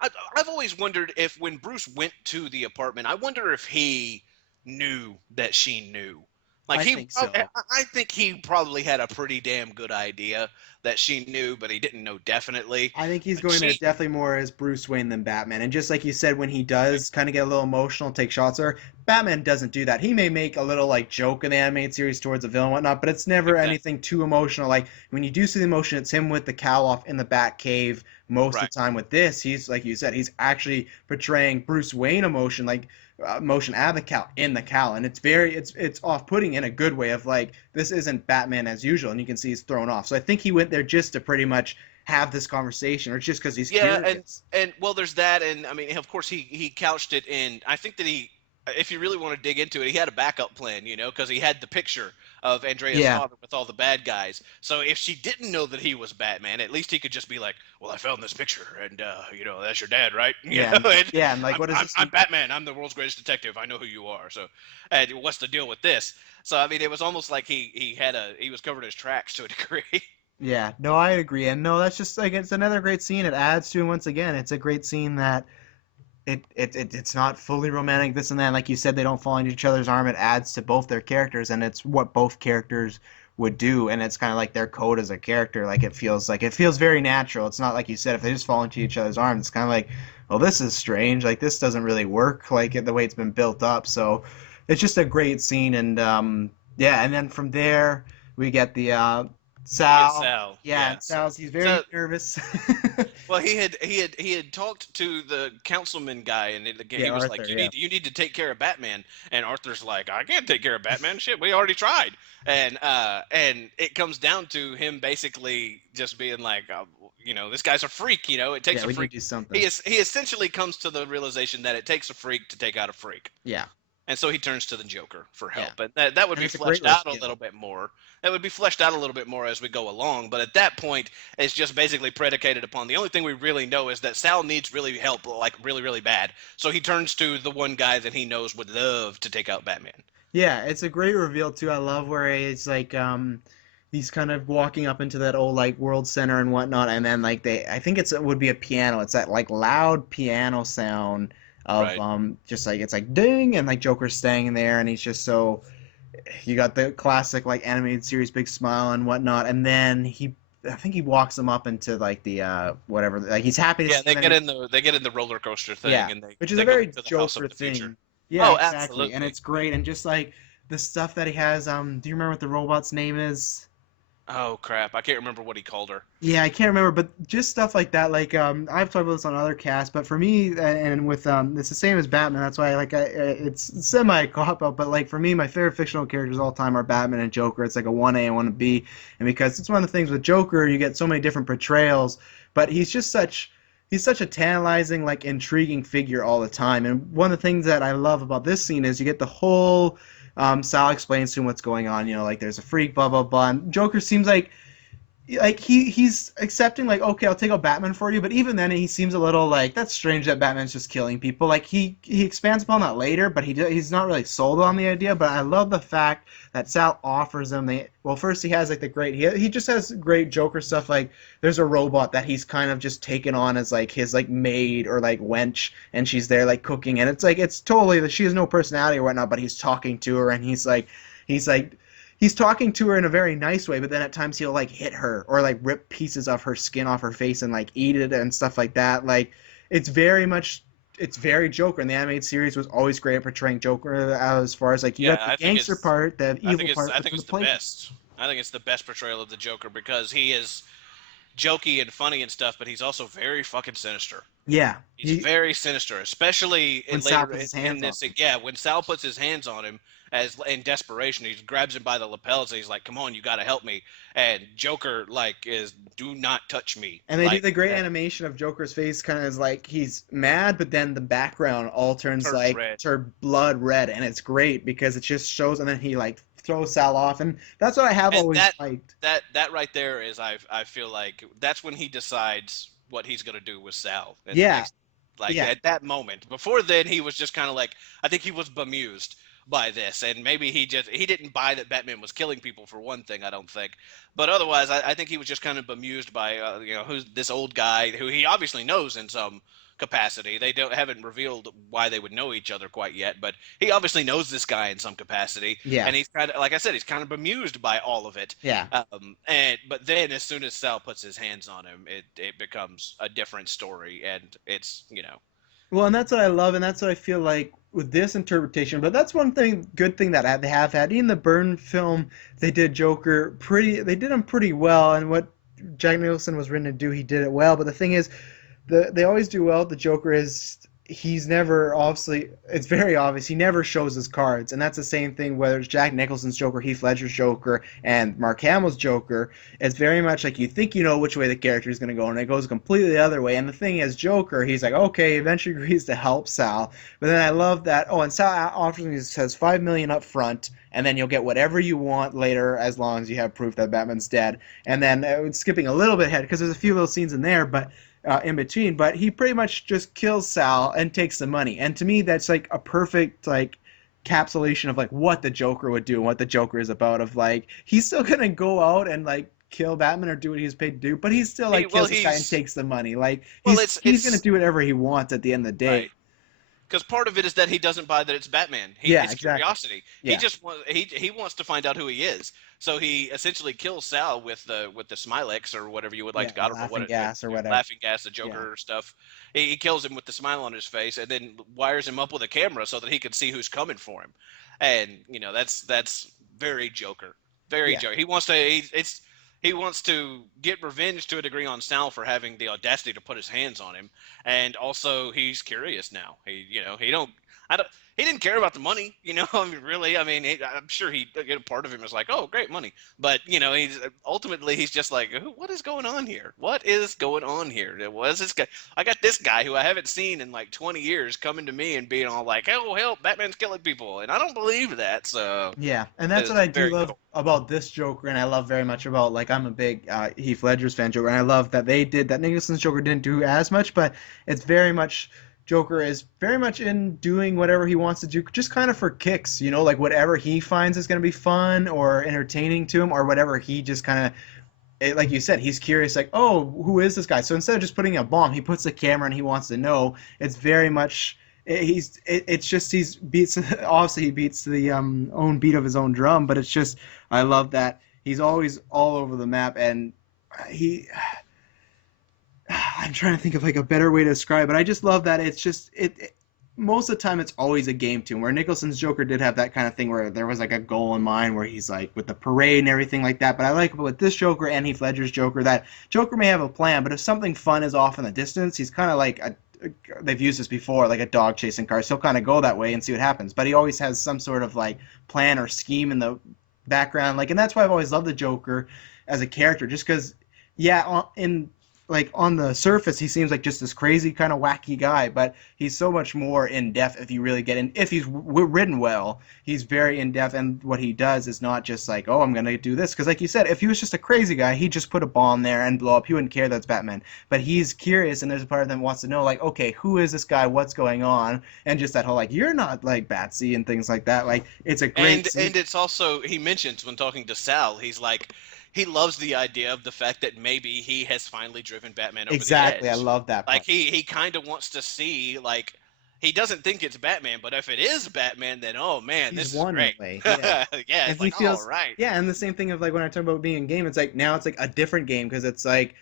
I've always wondered if when Bruce went to the apartment, I wonder if he knew that she knew. Like I think so. I think he probably had a pretty damn good idea that she knew, but he didn't know definitely. I think he's But going there she, definitely more as Bruce Wayne than Batman. And just like you said, when he does kind of get a little emotional, take shots at her, Batman doesn't do that. He may make a little like joke in the animated series towards a villain and whatnot, but it's never exactly anything too emotional. Like when you do see the emotion, it's him with the cowl off in the Bat Cave most of right. the time. With this, he's like you said, he's actually portraying Bruce Wayne emotion, like motion at the cowl in the cowl, and it's off-putting in a good way of like this isn't Batman as usual, and you can see he's thrown off. So I think he went there just to pretty much have this conversation, or just because he's Yeah, curious. and well, there's that, and I mean, of course, he couched it in. I think that if you really want to dig into it, he had a backup plan, because he had the picture of Andrea's Yeah, father with all the bad guys. So if she didn't know that he was Batman, at least he could just be like, "Well, I found this picture, and that's your dad, right? yeah, and, And yeah, and like, I'm, what is I'm this? I'm Batman. I'm the world's greatest detective. I know who you are. So, and what's the deal with this?" So I mean, it was almost like he was covering his tracks to a degree. Yeah, no, I agree, and no, that's just like it's another great scene. It adds to, once again, it's a great scene that it's not fully romantic, this and that. Like you said, they don't fall into each other's arm. It adds to both their characters, and it's what both characters would do, and it's kind of like their code as a character. Like it feels very natural. It's not like you said if they just fall into each other's arms. It's kind of like, well, this is strange. Like this doesn't really work like the way it's been built up. So it's just a great scene, and yeah, and then from there we get the We get Sal. Sal. Yeah, Yeah. and Sal's he's very So nervous. well, he had talked to the councilman guy, and Yeah, he was Arthur. like, Yeah. you need to take care of Batman." And Arthur's like, "I can't take care of Batman. Shit, we already tried." And it comes down to him basically just being like, this guy's a freak. It takes Yeah, a we need freak. to do something. He essentially comes to the realization that it takes a freak to take out a freak. Yeah, And so he turns to the Joker for yeah, help. And that would and be it's a great fleshed out a reveal. little bit more. That would be fleshed out a little bit more as we go along. But at that point, it's just basically predicated upon the only thing we really know is that Sal needs really help, like really, really bad. So he turns to the one guy that he knows would love to take out Batman. Yeah, it's a great reveal too. I love where it's like he's kind of walking up into that old like world center and whatnot, and then like I think it would be a piano. It's that like loud piano sound of Right. just like it's like ding, and like Joker's staying there, and he's just so you got the classic like animated series big smile and whatnot, and then I think he walks him up into like the whatever, like he's happy to Yeah, see him, and they get in the roller coaster yeah, thing, and which is a they go very into the house of Joker the future. thing. Yeah, Oh, exactly, and absolutely. it's great, and just like the stuff that he has. Do you remember what the robot's name is? Oh crap, I can't remember what he called her. Yeah, I can't remember, but just stuff like that. Like I've talked about this on other casts, but for me, and with it's the same as Batman. That's why it's semi cop out. But like for me, my favorite fictional characters of all time are Batman and Joker. It's like a 1A and 1B, and because it's one of the things with Joker, you get so many different portrayals, but he's such a tantalizing, like intriguing figure all the time. And one of the things that I love about this scene is you get the whole Sal explains to him what's going on. You know, like there's a freak, blah blah blah. And Joker seems like he's accepting, like, okay, I'll take out Batman for you, but even then he seems a little like that's strange that Batman's just killing people. Like he expands upon that later, but he's not really sold on the idea. But I love the fact that Sal offers him the well, first he has like the great he just has great Joker stuff. Like there's a robot that he's kind of just taken on as like his like maid or like wench, and she's there like cooking, and it's like it's totally that she has no personality or whatnot, but he's talking to her, and he's like he's talking to her in a very nice way, but then at times he'll like hit her or like rip pieces of her skin off her face and like eat it and stuff like that. Like it's very much it's very Joker, and the animated series was always great at portraying Joker as far as like you Yeah, got the gangster part, the evil part, I but think then the it's the playful. best. I think it's the best portrayal of the Joker because he is jokey and funny and stuff, but he's also very fucking sinister. Yeah, He's very sinister, especially when Sal later puts his in hands on this. him. Yeah, when Sal puts his hands on him as in desperation, he grabs him by the lapels and he's like, "Come on, you got to help me." And Joker like is, "Do not touch me." And they do Like the great that animation of Joker's face, kind of as like he's mad, but then the background all turns turns like red. blood red, and it's great because it just shows, and then he like throws Sal off, and that's what I have And always liked. that right there is I feel like that's when he decides what he's gonna do with Sal in the Yeah, next, like yeah, at that moment. Before then he was just kind of like, I think he was bemused by this, and maybe he didn't buy that Batman was killing people for one thing, I don't think, but otherwise I think he was just kind of bemused by who's this old guy who he obviously knows in some capacity. They don't haven't revealed why they would know each other quite yet, but he obviously knows this guy in some capacity, yeah, and he's kind of, like I said, he's kind of bemused by all of it. yeah. And but then as soon as Sal puts his hands on him, it becomes a different story, and it's Well, and that's what I love, and that's what I feel like with this interpretation. But that's one thing, good thing that they have had. In the Byrne film, they did Joker pretty. They did him pretty well, and what Jack Nicholson was written to do, he did it well. But the thing is, they always do well. The Joker is he's never obviously it's very obvious he never shows his cards, and that's the same thing whether it's Jack Nicholson's Joker, Heath Ledger's Joker, and Mark Hamill's Joker. It's very much like you think you know which way the character is going to go, and it goes completely the other way. And the thing is, Joker, he's like, okay, eventually agrees to help Sal, but then I love that. Oh, and Sal often says 5 million up front, and then you'll get whatever you want later as long as you have proof that Batman's dead. And then skipping a little bit ahead because there's a few little scenes in there, but in between, but he pretty much just kills Sal and takes the money. And to me, that's like a perfect like capsulation of like what the Joker would do and what the Joker is about. Of like he's still gonna go out and like kill Batman or do what he's paid to do, but he's still he like well kills this guy and he's takes the money. Like well he's gonna it's do whatever he wants at the end of the day. right. Because part of it is that he doesn't buy that it's Batman. Yeah, It's exactly. curiosity. He Yeah, just wants he wants to find out who he is. So he essentially kills Sal with the Smilex or whatever you would like yeah, to. I the don't know what laughing gas or whatever. laughing gas, the Yeah, Joker stuff. He kills him with the smile on his face, and then wires him up with a camera so that he can see who's coming for him. And that's very Joker, very yeah, Joker. He wants to get revenge to a degree on Sal for having the audacity to put his hands on him, and also he's curious now. He don't I don't he didn't care about the money. I mean, really. I mean, I'm sure part of him is like, oh, great money, but he's ultimately he's just like, what is going on here? What is going on here? Was this guy? I got this guy who I haven't seen in like 20 years coming to me and being all like, oh, help, Batman's killing people, and I don't believe that. So yeah. And that's what it's I do very love cool. about this Joker, and I love very much about like I'm a big Heath Ledger's fan Joker, and I love that they did that. Nicholson's Joker didn't do as much, but it's very much Joker is very much in doing whatever he wants to do, just kind of for kicks, you know, like whatever he finds is going to be fun or entertaining to him, or whatever he just kind of like you said, he's curious, like, oh, who is this guy? So instead of just putting a bomb, he puts the camera and he wants to know. It's very much, it's just he's beats. Obviously, he beats the own beat of his own drum, but it's just, I love that he's always all over the map, and he. I'm trying to think of like a better way to describe it. I just love that it's just most of the time it's always a game to him. Where Nicholson's Joker did have that kind of thing where there was like a goal in mind where he's like with the parade and everything like that. But I like with this Joker and Heath Ledger's Joker that Joker may have a plan, but if something fun is off in the distance, he's kind of like they've used this before, like a dog chasing cars. He'll kind of go that way and see what happens. But he always has some sort of like plan or scheme in the background. Like, and that's why I've always loved the Joker as a character, just because, yeah, in like on the surface he seems like just this crazy kind of wacky guy, but he's so much more in depth if you really get in. If he's written well, he's very in depth, and what he does is not just like, oh, I'm gonna do this, because like you said, if he was just a crazy guy, he'd just put a bomb there and blow up. He wouldn't care that's Batman. But he's curious, and there's a part of them wants to know, like, okay, who is this guy, what's going on, and just that whole like, you're not like Batsy and things like that. Like, it's a great and it's also, he mentions when talking to Sal, he's like, he loves the idea of the fact that maybe he has finally driven Batman over exactly. the I edge. love that Like part. he kind of wants to see, like, he doesn't think it's Batman, but if it is Batman, then oh man, He's this is won in great. a way, yeah. Yeah, And it's he like, all feels, right. yeah, and the same thing of like when I talk about being in game, it's like now it's like a different game, because it's like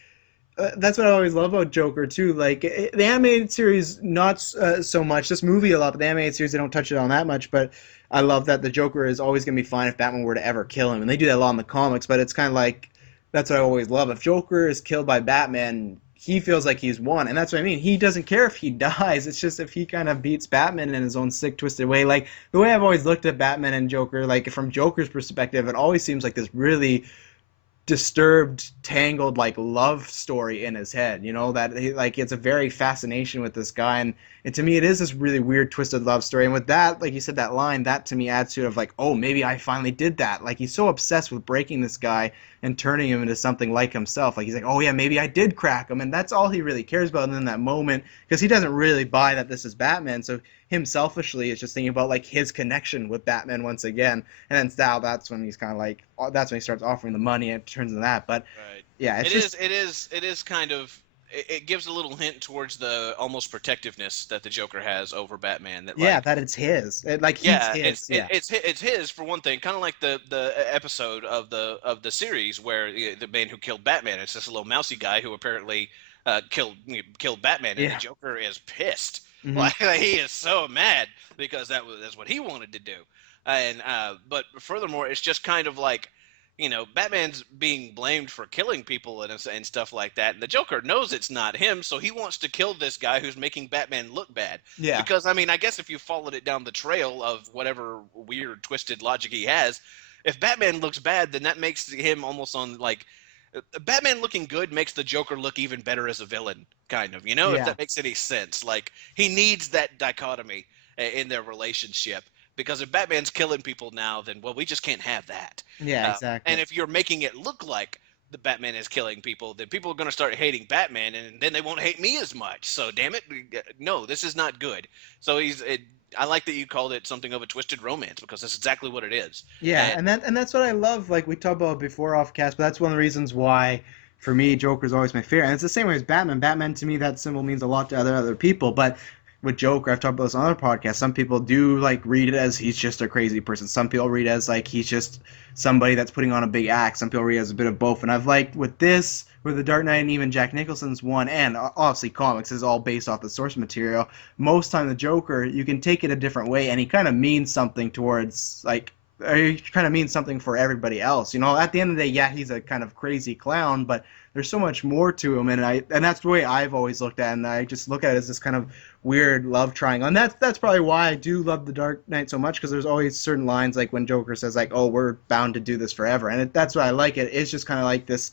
that's what I always love about Joker too. Like the animated series, not so much. This movie a lot, but the animated series they don't touch it on that much. But I love that the Joker is always gonna be fine if Batman were to ever kill him, and they do that a lot in the comics. But it's kind of like that's what I always love. If Joker is killed by Batman, he feels like he's won, and that's what I mean. He doesn't care if he dies. It's just if he kind of beats Batman in his own sick, twisted way. Like the way I've always looked at Batman and Joker, like from Joker's perspective, it always seems like this really disturbed, tangled like love story in his head. You know that he, like it's a very fascination with this guy, and to me it is this really weird, twisted love story. And with that, like you said, that line that to me adds to it of like, oh, maybe I finally did that. Like he's so obsessed with breaking this guy and turning him into something like himself. Like he's like, oh yeah, maybe I did crack him, and that's all he really cares about in that moment, because he doesn't really buy that this is Batman. So him selfishly is just thinking about like his connection with Batman once again. And then Sal, that's when he's kind of like, that's when he starts offering the money and it turns into that. But Right. yeah, it's just It is kind of. It gives a little hint towards the almost protectiveness that the Joker has over Batman. That yeah, like, that it's his. Like he's yeah, his. Yeah. it's his for one thing. Kind of like the episode of the series where the man who killed Batman. It's this little mousy guy who apparently killed Batman, and the Yeah. Joker is pissed. Hmm. Like he is so mad because that's what he wanted to do. And but furthermore, it's just kind of like, Batman's being blamed for killing people and stuff like that. And the Joker knows it's not him, so he wants to kill this guy who's making Batman look bad. Yeah. Because, I mean, I guess if you followed it down the trail of whatever weird, twisted logic he has, if Batman looks bad, then that makes him almost on like. Batman looking good makes the Joker look even better as a villain, kind of, if Yeah. that makes any sense. Like, he needs that dichotomy in their relationship. Because if Batman's killing people now, then, well, we just can't have that. Yeah. And Exactly. if you're making it look like the Batman is killing people, then people are going to start hating Batman, and then they won't hate me as much. So, damn it, no, this is not good. So I like that you called it something of a twisted romance, because that's exactly what it is. Yeah, And and that's what I love. Like we talked about before off cast, but that's one of the reasons why, for me, Joker's always my favorite. And it's the same way as Batman. Batman to me, that symbol means a lot to other people. But with Joker, I've talked about this on other podcasts. Some people do like read it as he's just a crazy person. Some people read it as like he's just somebody that's putting on a big act. Some people read it as a bit of both. And I've liked with this, with the Dark Knight, and even Jack Nicholson's one, and obviously comics is all based off the source material. Most time the Joker, you can take it a different way, and he kind of means something towards like it kind of means something for everybody else. You know, at the end of the day, yeah, he's a kind of crazy clown, but there's so much more to him, and that's the way I've always looked at it, and I just look at it as this kind of weird love triangle. And that's probably why I do love The Dark Knight so much, because there's always certain lines like when Joker says like, "Oh, we're bound to do this forever," and that's why I like it. It's just kind of like this.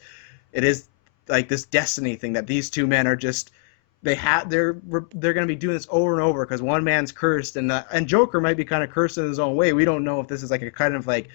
It is like this destiny thing that these two men are just they're going to be doing this over and over, because one man's cursed, and Joker might be kind of cursed in his own way. We don't know if this is like a kind of like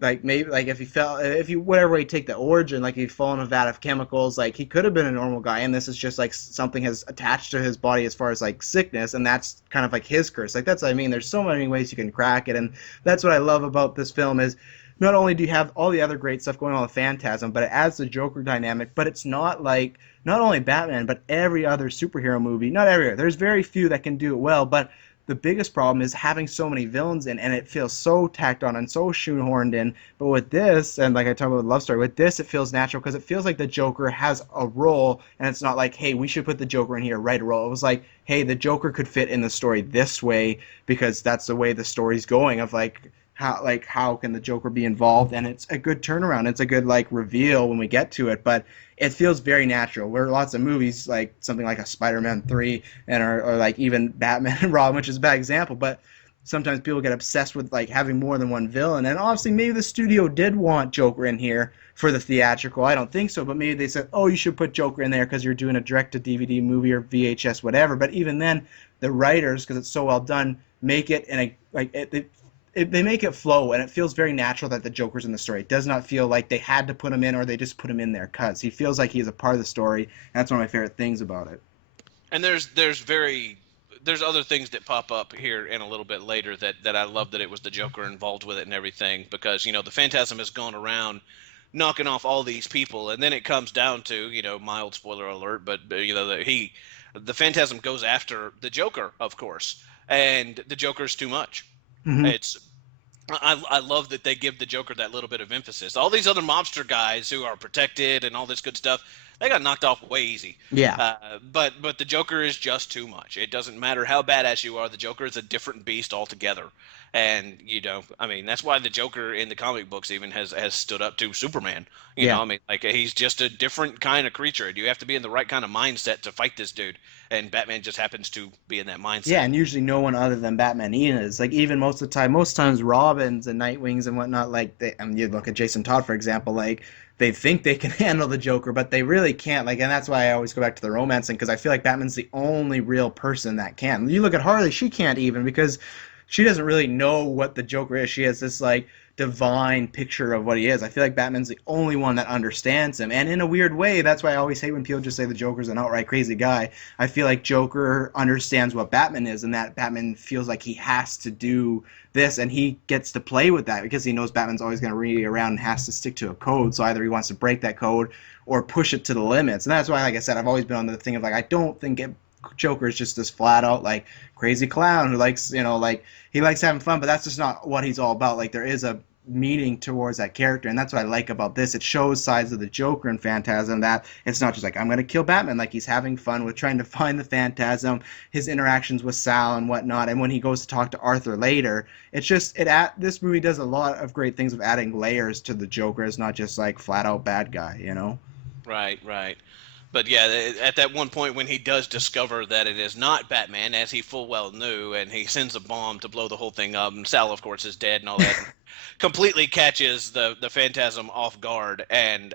like maybe like if he fell if you whatever way you take the origin, like if he fell in a vat of chemicals, like he could have been a normal guy, and this is just like something has attached to his body as far as like sickness, and that's kind of like his curse. Like that's what I mean. There's so many ways you can crack it, and that's what I love about this film is not only do you have all the other great stuff going on with Phantasm, but it adds the Joker dynamic. But it's not like not only Batman, but every other superhero movie. Not every. There's very few that can do it well, but the biggest problem is having so many villains in, and it feels so tacked on and so shoehorned in. But with this, and like I talked about with Love Story, with this it feels natural because it feels like the Joker has a role, and it's not like, hey, we should put the Joker in here, write a role. It was like, hey, the Joker could fit in the story this way because that's the way the story's going. Of like how can the Joker be involved, and it's a good turnaround. It's a good like reveal when we get to it, but it feels very natural. Where lots of movies like something like a Spider-Man 3 and or like even Batman and Robin, which is a bad example, but sometimes people get obsessed with like having more than one villain. And obviously maybe the studio did want Joker in here for the theatrical. I don't think so, but maybe they said, "Oh, you should put Joker in there because you're doing a direct to DVD movie or VHS whatever." But even then, the writers, because it's so well done, make it in a like they make it flow, and it feels very natural that the Joker's in the story. It does not feel like they had to put him in or they just put him in there because he feels like he's a part of the story. And that's one of my favorite things about it. And there's other things that pop up here in a little bit later that I love that it was the Joker involved with it and everything, because the Phantasm has gone around knocking off all these people, and then it comes down to, mild spoiler alert, but the Phantasm goes after the Joker, of course, and the Joker's too much. Mm-hmm. It's I love that they give the Joker that little bit of emphasis. All these other mobster guys who are protected and all this good stuff, they got knocked off way easy. Yeah. But the Joker is just too much. It doesn't matter how badass you are. The Joker is a different beast altogether. And I mean, that's why the Joker in the comic books even has stood up to Superman. Yeah. I mean, like he's just a different kind of creature. You have to be in the right kind of mindset to fight this dude. And Batman just happens to be in that mindset. Yeah, and usually no one other than Batman is. Like even most of the time, most times Robins and Nightwings and whatnot, like I mean, you look at Jason Todd for example, like they think they can handle the Joker, but they really can't. Like, and that's why I always go back to the romancing because I feel like Batman's the only real person that can. You look at Harley, she can't even because she doesn't really know what the Joker is. She has this like divine picture of what he is. I feel like Batman's the only one that understands him. And in a weird way, that's why I always hate when people just say the Joker's an outright crazy guy. I feel like Joker understands what Batman is and that Batman feels like he has to do this and he gets to play with that because he knows Batman's always going to be around and has to stick to a code. So either he wants to break that code or push it to the limits. And that's why, like I said, I've always been on the thing of like, I don't think Joker is just this flat out like crazy clown who likes, like he likes having fun, but that's just not what he's all about. Like there is a meaning towards that character, and that's what I like about this. It shows sides of the Joker in Phantasm that it's not just like I'm gonna kill Batman. Like he's having fun with trying to find the Phantasm, his interactions with Sal and whatnot, and when he goes to talk to Arthur later, it's just this movie does a lot of great things of adding layers to the Joker. It's not just like flat out bad guy. Right, right. But yeah, at that one point when he does discover that it is not Batman, as he full well knew, and he sends a bomb to blow the whole thing up, and Sal, of course, is dead and all that, and completely catches the Phantasm off guard and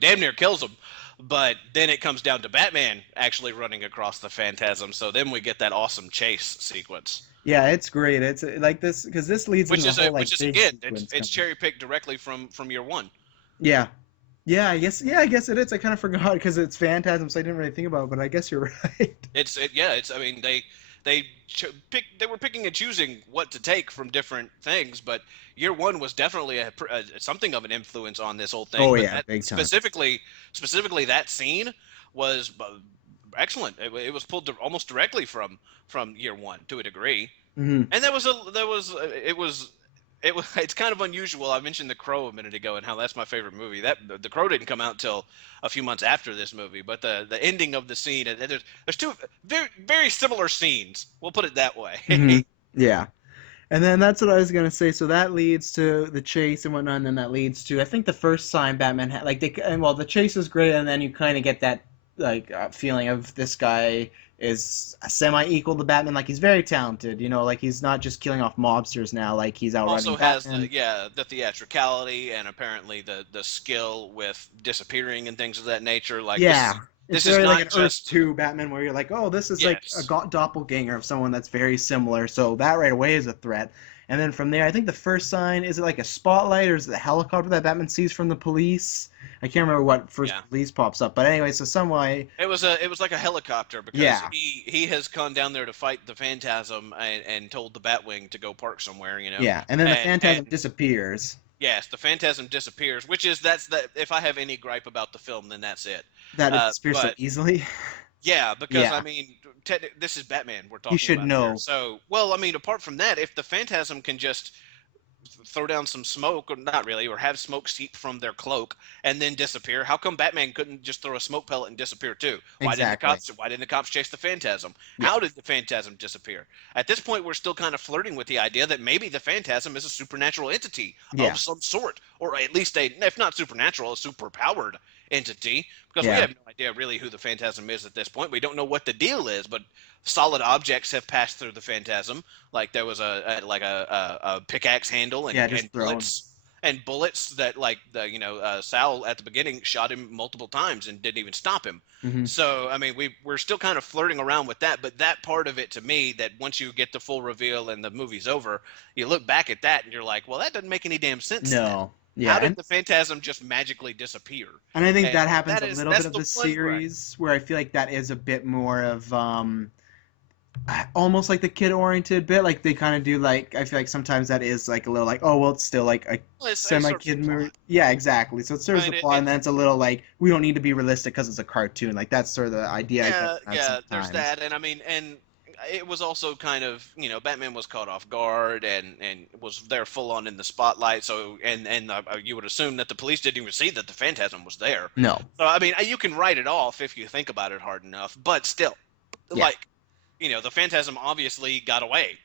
damn near kills him. But then it comes down to Batman actually running across the Phantasm, so then we get that awesome chase sequence. Yeah, it's great. It's like this because this leads into the whole like Which is big again, sequence it's coming. cherry picked directly from year one. Yeah, yeah, I guess. Yeah, I guess it is. I kind of forgot because it's Phantasm, so I didn't really think about it. But I guess you're right. Yeah, it's I mean they were picking and choosing what to take from different things, but year one was definitely something of an influence on this whole thing. Oh But yeah, that big time. specifically that scene was excellent. It was pulled almost directly from year one to a degree, Hmm. and it's kind of unusual. I mentioned The Crow a minute ago and how that's my favorite movie. That The Crow didn't come out till a few months after this movie, but the ending of the scene, and there's two very very similar scenes. We'll put it that Hmm. way. Yeah. And then that's what I was gonna say. So that leads to the chase and whatnot, and then that leads to I think the first sign Batman had like and well the chase is great, and then you kind of get that like feeling of this guy is semi equal to Batman. Like he's very talented, like he's not just killing off mobsters now. Like he's outrunning Also has Batman. the theatricality and apparently the skill with disappearing and things of that nature. Like this is Yeah. It's This is very like not an Earth just 2 Batman where you're like, oh, this is like a yes. doppelganger of someone that's very similar. So that right away is a threat. And then from there, I think the first sign is it like a spotlight or is it the helicopter that Batman sees from the police? I can't remember what first Yeah. police pops up. But anyway, so some way, It was like a helicopter because yeah, he has gone down there to fight the Phantasm and told the Batwing to go park somewhere, yeah. And then the and Phantasm disappears. yes, the Phantasm disappears, which is that's the if I have any gripe about the film, then that's it. That it disappears so But easily. yeah, because I Yeah, mean, this is Batman we're he talking should about here. know. So, well, I mean, apart from that, if the Phantasm can just throw down some smoke, or not really, or have smoke seep from their cloak and then disappear. How come Batman couldn't just throw a smoke pellet and disappear too? Why didn't the Exactly. cops? Why didn't the cops chase the Phantasm? Yeah, How did the Phantasm disappear? At this point, we're still kind of flirting with the idea that maybe the Phantasm is a supernatural entity yeah, of some sort, or at least a, if not supernatural, a superpowered entity. Because we yeah. have no idea really who the Phantasm is at this point. We don't know what the deal is, but solid objects have passed through the Phantasm. Like there was a pickaxe handle Yeah, just and thrown. bullets that like the Sal at the beginning shot him multiple times and didn't even stop him. Hmm. So I mean we're still kind of flirting around with that, but that part of it to me, that once you get the full reveal and the movie's over, you look back at that and you're like, well, that doesn't make any damn sense then. No. Yeah, How did the Phantasm just magically disappear? and I think And that happens that a is little bit that's of the the one gripe. series where I feel like that is a bit more of almost like the kid oriented bit. Like they kind of do like I feel like sometimes that is like a little like oh well it's still like a Well, it semi serves the kid movie. plot. Yeah, exactly. So it serves I the mean, plot, and then it's a little like we don't need to be realistic because it's a cartoon. Like that's sort of the idea I get yeah, from that yeah, there's sometimes. that, and I mean, and it was also kind of, Batman was caught off guard and was there full on in the spotlight. So and you would assume that the police didn't even see that the Phantasm was there. No. So I mean, you can write it off if you think about it hard enough, but still, Yeah. like, the Phantasm obviously got away,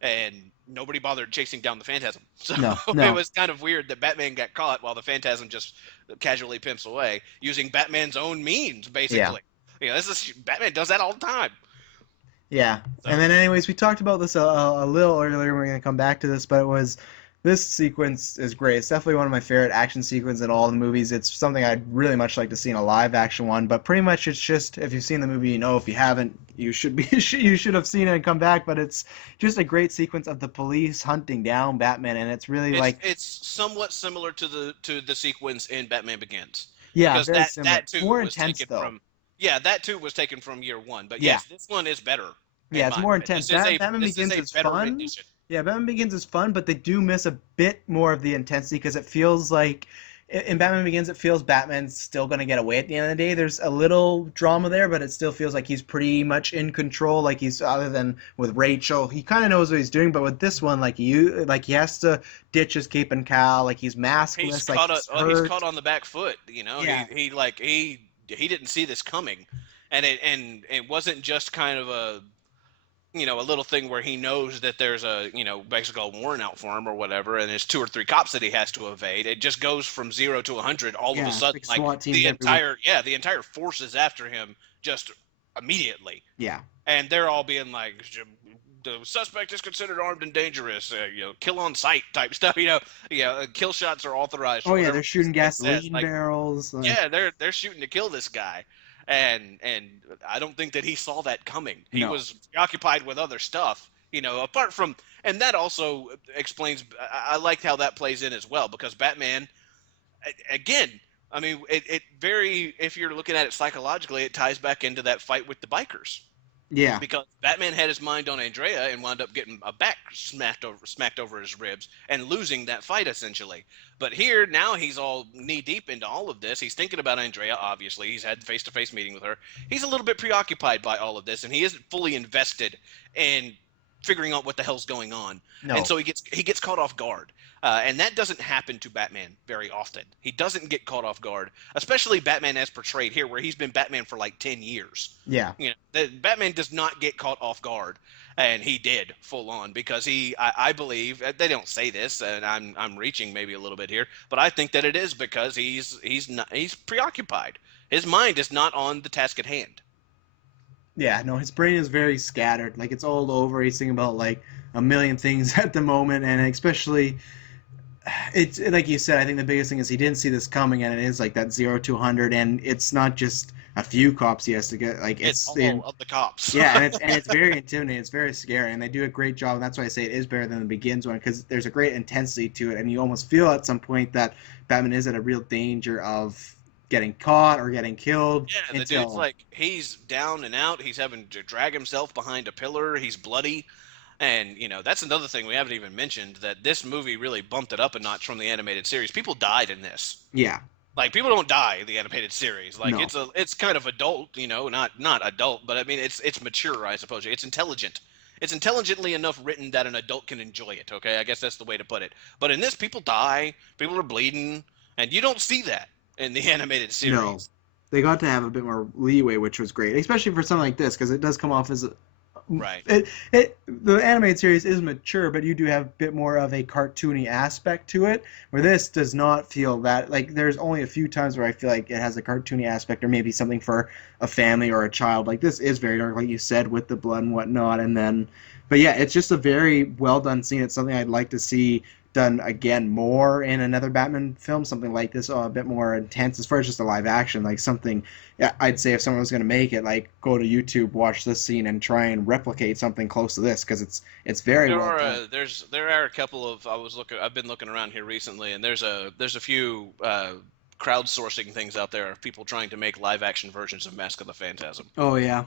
and nobody bothered chasing down the Phantasm. So No. it No. was kind of weird that Batman got caught while the Phantasm just casually pimps away using Batman's own means, Yeah. basically. This is Batman does that all the time. Yeah. And So then, anyways, we talked about this a little earlier. We're going to come back to this, but it was this sequence is great. It's definitely one of my favorite action sequences in all the movies. It's something I'd really much like to see in a live action one, but pretty much it's just if you've seen the movie, you know. If you haven't, you should be you should have seen it and come back. But it's just a great sequence of the police hunting down Batman, and it's really it's like it's somewhat similar to the sequence in Batman Begins, yeah, because very that similar. that too More was intense taken though. from yeah, that too was taken from year one. But Yeah. yes, this one is better Yeah, in it's my more opinion. intense. This is a Batman this is Begins a is better fun. rendition. Yeah, Batman Begins is fun, but they do miss a bit more of the intensity because it feels like in Batman Begins it feels Batman's still gonna get away at the end of the day. There's a little drama there, but it still feels like he's pretty much in control. Like he's other than with Rachel, he kind of knows what he's doing. But with this one, like he has to ditch his cape and cowl. Like he's maskless. Like he's He's hurt. caught on the back foot. Yeah, He didn't see this coming, and it wasn't just kind of a little thing where he knows that there's a basically a warrant out for him or whatever, and there's two or three cops that he has to evade. It just goes from 0 to 100 all of a yeah. It's sudden, like like SWAT teams the everywhere. entire force is after him just immediately, Yeah. and they're all being like, the suspect is considered armed and dangerous, kill on sight type stuff. Kill shots are authorized Oh or yeah, whatever they're shooting it says. gasoline Like, barrels. yeah, they're shooting to kill this guy, and I don't think that he saw that coming. He No. was preoccupied with other stuff. Apart from, and that also explains. I liked how that plays in as well, because Batman, again, I mean, it very, if you're looking at it psychologically, it ties back into that fight with the bikers, Yeah. because Batman had his mind on Andrea and wound up getting a back smacked over his ribs and losing that fight essentially. But here now he's all knee deep into all of this. He's thinking about Andrea. Obviously, he's had face to face meeting with her. He's a little bit preoccupied by all of this, and he isn't fully invested in figuring out what the hell's going on. And No. so he gets caught off guard. And that doesn't happen to Batman very often. He doesn't get caught off guard, especially Batman as portrayed here, where he's been Batman for like 10 years. Yeah. Batman does not get caught off guard, and he did full on, because I believe they don't say this, and I'm reaching maybe a little bit here, but I think that it is because he's preoccupied. His mind is not on the task at hand. Yeah, no, his brain is very scattered. Like it's all over. He's thinking about like a million things at the moment, and especially it's like you said. I think the biggest thing is he didn't see this coming, and it is like that 0 to 100, and it's not just a few cops he has to get. Like It's it's all in of the cops. yeah, and it's very intimidating. It's very scary, and they do a great job. And that's why I say it is better than the Begins one because there's a great intensity to it, and you almost feel at some point that Batman is at a real danger of getting caught or getting killed Yeah, the dude's until like he's down and out. He's having to drag himself behind a pillar. He's bloody. And that's another thing we haven't even mentioned, that this movie really bumped it up a notch from the animated series. People died in this. yeah, Like people don't die in the animated series. Like no, it's kind of adult, not adult, but I mean it's mature, I suppose. It's intelligent. It's intelligently enough written that an adult can enjoy it, okay? I guess that's the way to put it. But in this, people die, people are bleeding, and you don't see that in the animated no. series. They got to have a bit more leeway, which was great, especially for something like this because it does come off as Right. the animated series is mature, but you do have a bit more of a cartoony aspect to it. Where this does not feel that like there's only a few times where I feel like it has a cartoony aspect, or maybe something for a family or a child. Like this is very dark, like you said, with the blood and whatnot, and then, but yeah, it's just a very well done scene. It's something I'd like to see done again more in another Batman film, something like this, a bit more intense as far as just a live action, like something. Yeah, I'd say if someone was going to make it, like go to YouTube, watch this scene, and try and replicate something close to this because it's very There well are done. there are a couple of I've been looking around here recently, and there's a few crowdsourcing things out there of people trying to make live action versions of Mask of the Phantasm. Oh yeah,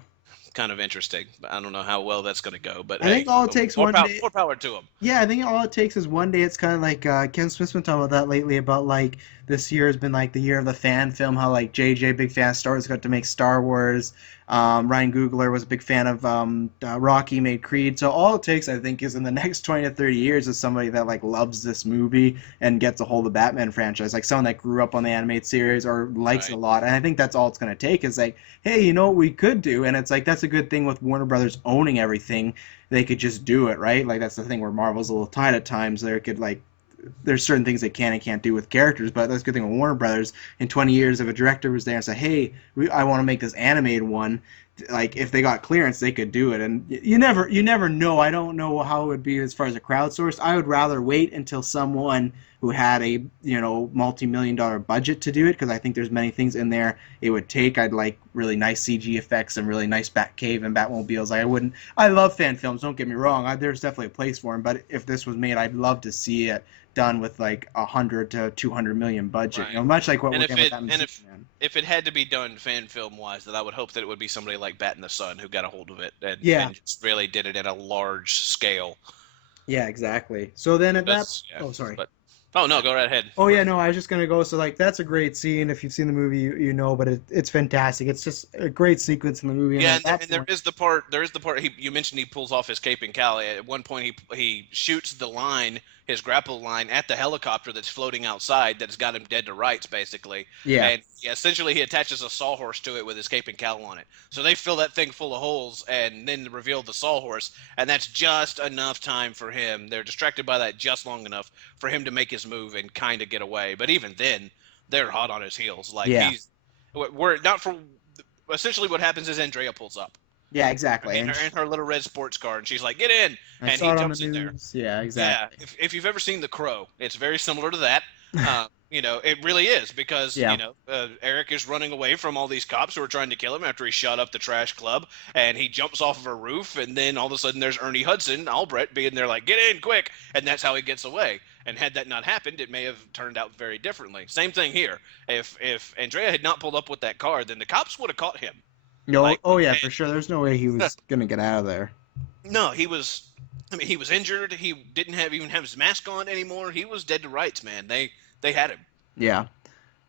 Kind of interesting. But I don't know how well that's going to go, but I think hey, all it takes one day. more power to them. Yeah, I think all it takes is one day. It's kind of like Ken Smith's been talking about that lately. About like this year has been like the year of the fan film. How like JJ, big fan of Star Wars, got to make Star Wars. Ryan Coogler was a big fan of Rocky, made Creed. So all it takes, I think, is in the next 20 to 30 years, is somebody that like loves this movie and gets a hold of the Batman franchise, like someone that grew up on the animated series or likes it a Right. lot. And I think that's all it's gonna take is like, hey, you know what we could do? And it's like that's a good thing with Warner Brothers owning everything, they could just do it, right? Like that's the thing where Marvel's a little tight at times. They could like there's certain things they can and can't do with characters, but that's a good thing with Warner Brothers. In 20 years, if a director was there and said, "Hey, I want to make this animated one," like if they got clearance, they could do it. And you never know. I don't know how it would be as far as a crowdsource. I would rather wait until someone who had a multi-million-dollar budget to do it because I think there's many things in there it would take. I'd like really nice CG effects and really nice Batcave and Batmobiles. Like I wouldn't. I love fan films. Don't get me wrong. There's definitely a place for them. But if this was made, I'd love to see it done with like 100 to 200 million budget. Right. Much like what And we're if getting with it Batman and Superman. if it had to be done fan film wise, then I would hope that it would be somebody like Bat in the Sun who got a hold of it Yeah, and just really did it at a large scale. yeah, exactly. So then at that, Because yeah, oh sorry. but oh no, go right ahead. Oh yeah, no, I was just gonna go. So like, that's a great scene. If you've seen the movie, you know. But it's fantastic. It's just a great sequence in the movie. And Yeah, at that and there point, is the part. There is the part you mentioned. He pulls off his cape and cowl. At one point, he shoots the line, his grapple line, at the helicopter that's floating outside. That's got him dead to rights, basically. yeah, And essentially, he attaches a sawhorse to it with his cape and cowl on it. So they fill that thing full of holes, and then reveal the sawhorse. And that's just enough time for him. They're distracted by that just long enough for him to make his move and kind of get away. But even then, they're hot on his heels. Like yeah, we're not for essentially what happens is Andrea pulls up yeah, exactly. in And her little red sports car, and she's like, "Get in!" I And saw he it on the jumps in there. news. Yeah, Yeah, exactly. if you've ever seen The Crow, it's very similar to that. It really is because Yeah, Eric is running away from all these cops who are trying to kill him after he shot up the trash club, and he jumps off of a roof, and then all of a sudden there's Ernie Hudson, Albrecht, being there like, "Get in quick!" And that's how he gets away. And had that not happened, it may have turned out very differently. Same thing here. If Andrea had not pulled up with that car, then the cops would have caught him. no, Like, oh yeah, for sure. There's no way he was gonna get out of there. no, he was. I mean, he was injured. He didn't even have his mask on anymore. He was dead to rights, man. They had him. Yeah.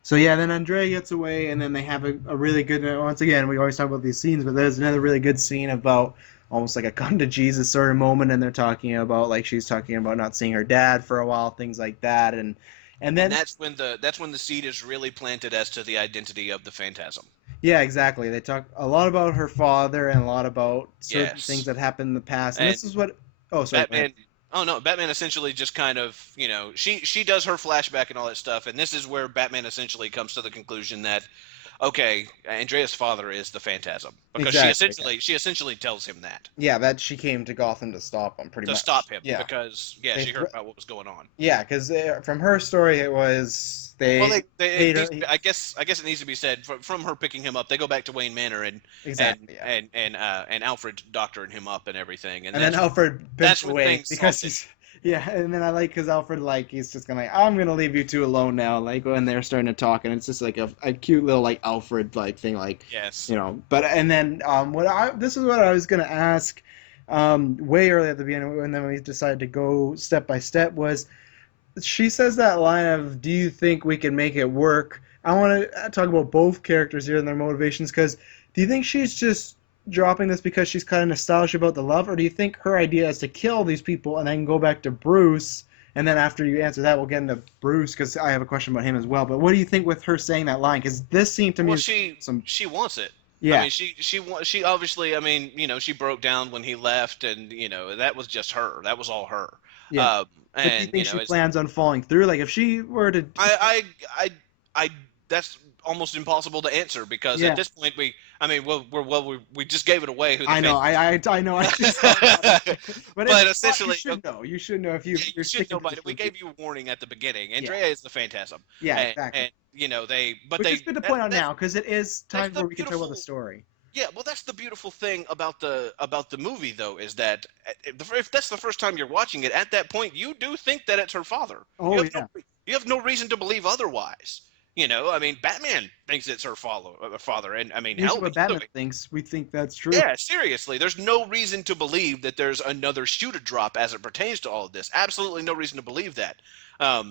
So yeah, then Andrea gets away, and then they have a really good. Once again, we always talk about these scenes, but there's another really good scene about almost like a come to Jesus sort of moment, and they're talking about like she's talking about not seeing her dad for a while, things like that, and And then that's when the seed is really planted as to the identity of the Phantasm. yeah, exactly. They talk a lot about her father and a lot about certain things Yes, that happened in the past, and and this is what. Oh, sorry. Go ahead. Batman. Oh no, Batman essentially just kind of she does her flashback and all that stuff, and this is where Batman essentially comes to the conclusion that okay, Andrea's father is the Phantasm, because Exactly. Yeah. she essentially tells him that Yeah, that she came to Gotham to stop him, pretty to much. stop him Yeah. because yeah, They she thr heard about what was going on. Yeah, because from her story, it was Well, they it made her. needs, I guess it needs to be said from her picking him up. They go back to Wayne Manor Exactly. Yeah. and Alfred doctoring him up and everything, and And then Alfred pimps that's when away things because soften. he's yeah. And then I like because Alfred like he's just gonna like I'm gonna leave you two alone now. Like when they're starting to talk, and it's just like a cute little like Alfred like thing like Yes. But and then what I this is what I was gonna ask way early at the beginning, and then we decided to go step by step was she says that line of "Do you think we can make it work?" I want to talk about both characters here and their motivations because do you think she's just dropping this because she's kind of nostalgic about the love, or do you think her idea is to kill these people and then go back to Bruce? And then after you answer that, we'll get into Bruce because I have a question about him as well. But what do you think with her saying that line? Because this seemed to Well, me some she wants it. I yeah mean, she obviously. I mean, she broke down when he left, and that was just her. That was all her. yeah. Um, But do you and think she plans on following through? Like if she were to I that's almost impossible to answer because at yeah this point I mean, we just gave it away who the I know, Phantom. I know, I just saw that, but But it's not. You essentially, should know. You should know if yeah, you you're should sticking know to by this now. We movie. gave you a warning at the beginning. Yeah, Andrea is the Phantasm, yeah, exactly. and but Which is they good to point out that's now because it is that's times the where we can talk about the beautiful. story. Yeah, well, that's the beautiful thing about the movie, though, is that if that's the first time you're watching it, at that point, you do think that it's her father. Oh yeah, You have no reason to believe otherwise. I mean, Batman thinks it's her father, and I mean, usually hell, what Batman thinks, we think that's true. yeah, seriously, there's no reason to believe that there's another shoe to drop as it pertains to all of this. Absolutely no reason to believe that.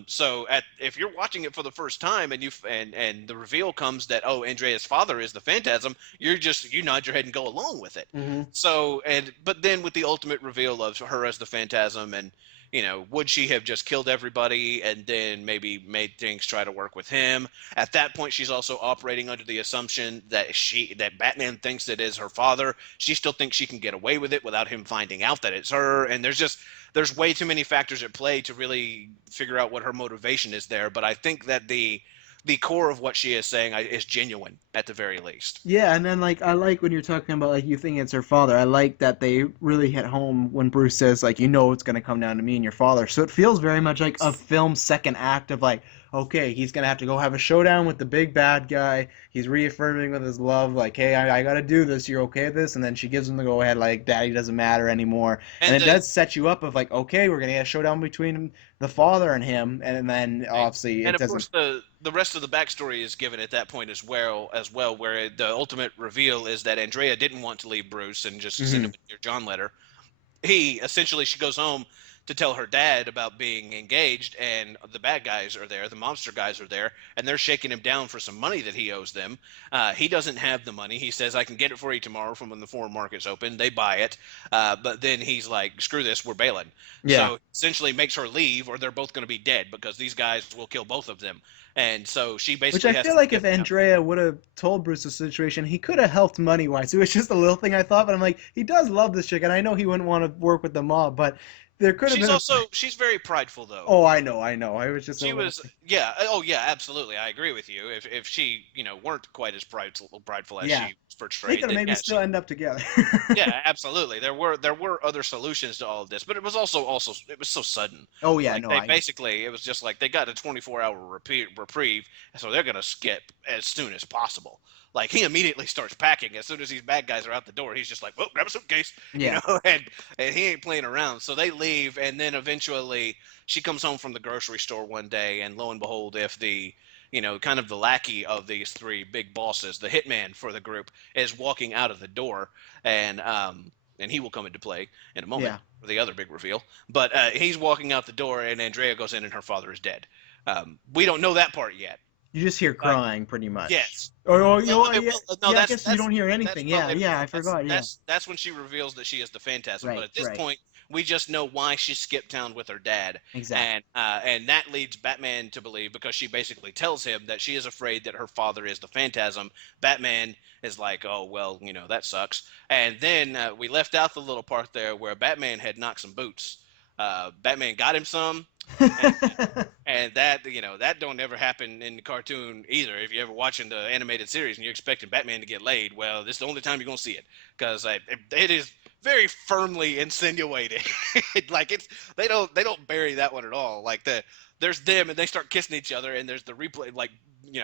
So if you're watching it for the first time and the reveal comes that Andrea's father is the Phantasm, you nod your head and go along with it. Hmm. So but then with the ultimate reveal of her as the Phantasm and would she have just killed everybody and then maybe made things try to work with him? At that point, she's also operating under the assumption that Batman thinks it is her father. She still thinks she can get away with it without him finding out that it's her. And there's way too many factors at play to really figure out what her motivation is there. But I think that the core of what she is saying is genuine at the very least. Yeah, and then like I like when you're talking about like you think it's her father. I like that they really hit home when Bruce says like it's gonna come down to me and your father. So it feels very much like a film's second act of like okay he's gonna have to go have a showdown with the big bad guy. He's reaffirming with his love like hey I gotta do this. You're okay with this? And then she gives him the go ahead like daddy doesn't matter anymore. And And it does set you up of like okay we're gonna get a showdown between the father and him. And then obviously and it of doesn't. course the rest of the backstory is given at that point as well, where the ultimate reveal is that Andrea didn't want to leave Bruce and just send him Hmm. a Dear John letter. She goes home to tell her dad about being engaged, and the bad guys are there, the monster guys are there, and they're shaking him down for some money that he owes them. He doesn't have the money. He says, I can get it for you tomorrow from when the foreign market's open. They buy it, but then he's like, screw this, we're bailing. Yeah. So essentially makes her leave, or they're both going to be dead because these guys will kill both of them. And so she Which basically I has feel to like skip if town. Andrea would have told Bruce the situation, he could have helped money wise. It was just a little thing I thought, but I'm like, he does love this chick, and I know he wouldn't want to work with the mob, but there could have been a. She's very prideful though. Oh, I know. I was just a She little. was, yeah. Oh, yeah. Absolutely, I agree with you. If she, weren't quite as prideful as Yeah, she was they portrayed, could have then maybe yeah, still end up together. yeah, absolutely. There were other solutions to all of this, but it was also it was so sudden. Oh yeah, Like no, they I. basically, it was just like they got a 24-hour reprieve, so they're gonna skip as soon as possible. Like he immediately starts packing as soon as these bad guys are out the door. He's just like, "Well, grab a suitcase," Yeah, and he ain't playing around. So they leave, and then eventually she comes home from the grocery store one day, and lo and behold, if the kind of the lackey of these three big bosses, the hitman for the group, is walking out of the door, and he will come into play in a moment yeah. for the other big reveal. But he's walking out the door, and Andrea goes in, and her father is dead. We don't know that part yet. You just hear Uh, crying pretty much. yes. Or Well, I mean, yeah, no, yeah. I guess you don't hear that's anything. well Yeah, later yeah. on. I forgot. Yeah, That's when she reveals that she is the Phantasm. But right, at this right. point, we just know why she skipped town with her dad, Exactly. and that leads Batman to believe, because she basically tells him that she is afraid that her father is the Phantasm. Batman is like, oh well, that sucks. And then we left out the little part there where Batman had knocked some boots. Batman got him some. And, and that that don't ever happen in the cartoon either. If you're ever watching the animated series and you're expecting Batman to get laid, well, this is the only time you're gonna see it because it is very firmly insinuated. Like they don't bury that one at all. Like there's them and they start kissing each other and there's the replay like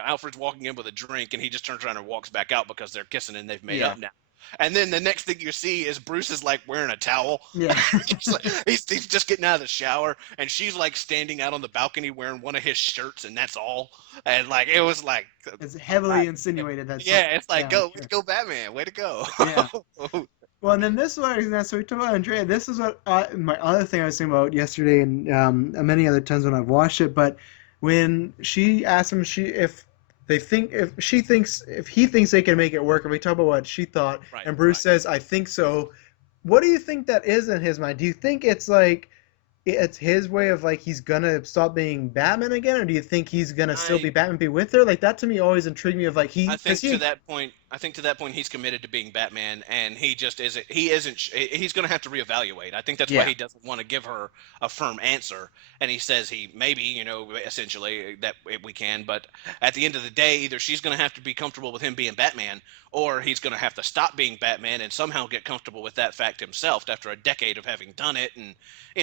Alfred's walking in with a drink and he just turns around and walks back out because they're kissing and they've made Yeah. up now. And then the next thing you see is Bruce is like wearing a towel. Yeah. He's just getting out of the shower, and she's like standing out on the balcony wearing one of his shirts, and that's all. And like it was like, It's heavily insinuated that. yeah, it's like yeah, way to go, Batman, way to go. Yeah. Well, and then this is what so we talked about Andrea. This is what my other thing I was thinking about yesterday, and many other times when I've watched it. But when she asked him, if he thinks they can make it work, and we talk about what she thought, Right, and Bruce right. says, "I think so." What do you think that is in his mind? Do you think it's like it's his way of like he's gonna stop being Batman again, or do you think he's gonna still be I Batman, be with her? Like that to me always intrigued me of like I because think to that point, he's committed to being Batman, and he just isn't. He isn't. He's going to have to reevaluate. I think that's why Yeah. he doesn't want to give her a firm answer, and he says he maybe, essentially that we can. But at the end of the day, either she's going to have to be comfortable with him being Batman, or he's going to have to stop being Batman and somehow get comfortable with that fact himself after a decade of having done it, and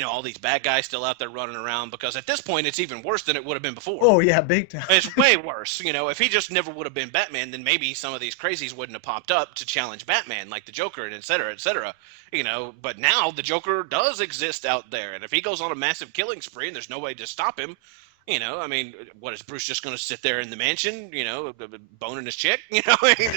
all these bad guys still out there running around. Because at this point, it's even worse than it would have been before. Oh yeah, big time. It's way worse. If he just never would have been Batman, then maybe some of these crazies wouldn't have popped up to challenge Batman, like the Joker and et cetera, et cetera. But now the Joker does exist out there, and if he goes on a massive killing spree and there's no way to stop him, I mean, what is Bruce just going to sit there in the mansion, boning his chick? I mean,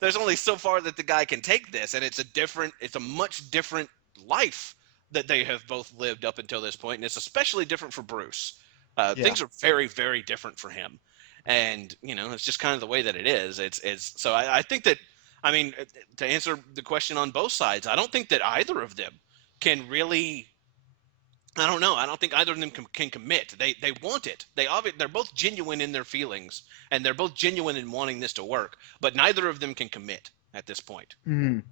there's only so far that the guy can take this, and it's a much different life that they have both lived up until this point, and it's especially different for Bruce. Yeah. Things are very, very different for him, and it's just kind of the way that it is. It's so I think that I mean to answer the question on both sides, I don't think that either of them can really. I don't know. I don't think either of them can commit. They want it. They're both genuine in their feelings, and they're both genuine in wanting this to work. But neither of them can commit at this point. Mm.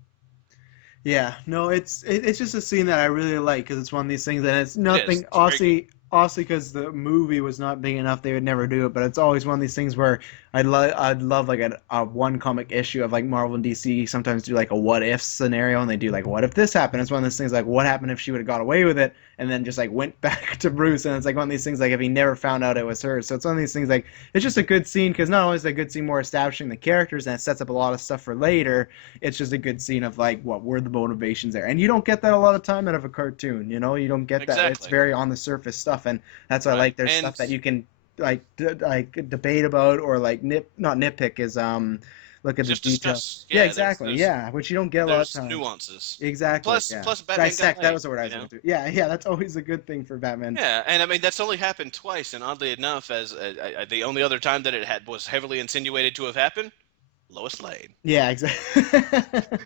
Yeah, no, it's just a scene that I really like because it's one of these things and it's nothing. Obviously, because the movie was not big enough, they would never do it. But it's always one of these things where I'd love like a one comic issue of like Marvel and DC sometimes do like a what if scenario, and they do like what if this happened. It's one of those things like what happened if she would have got away with it and then just like went back to Bruce, and it's like one of these things like if he never found out it was her. So it's one of these things like it's just a good scene because not only is it a good scene more establishing the characters and it sets up a lot of stuff for later, it's just a good scene of like what were the motivations there, and you don't get that a lot of time out of a cartoon. You don't get that. It's very on the surface stuff, and that's why I like there's stuff that you can like debate about or like not nitpick is look at the details. Yeah, exactly. Yeah, which you don't get a lot of times. Nuances. Exactly. Plus Batman dissect. That was the word I was looking through. Yeah. That's always a good thing for Batman. Yeah, and I mean that's only happened twice, and oddly enough, as the only other time that it was heavily insinuated to have happened, Lois Lane. Yeah, exactly.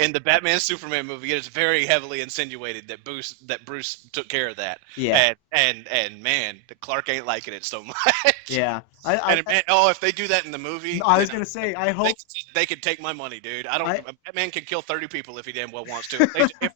In the Batman Superman movie, it is very heavily insinuated that Bruce took care of that. Yeah. And man, Clark ain't liking it so much. Yeah. If they do that in the movie, I was gonna say, I hope they could take my money, dude. Batman can kill 30 people if he damn well wants to.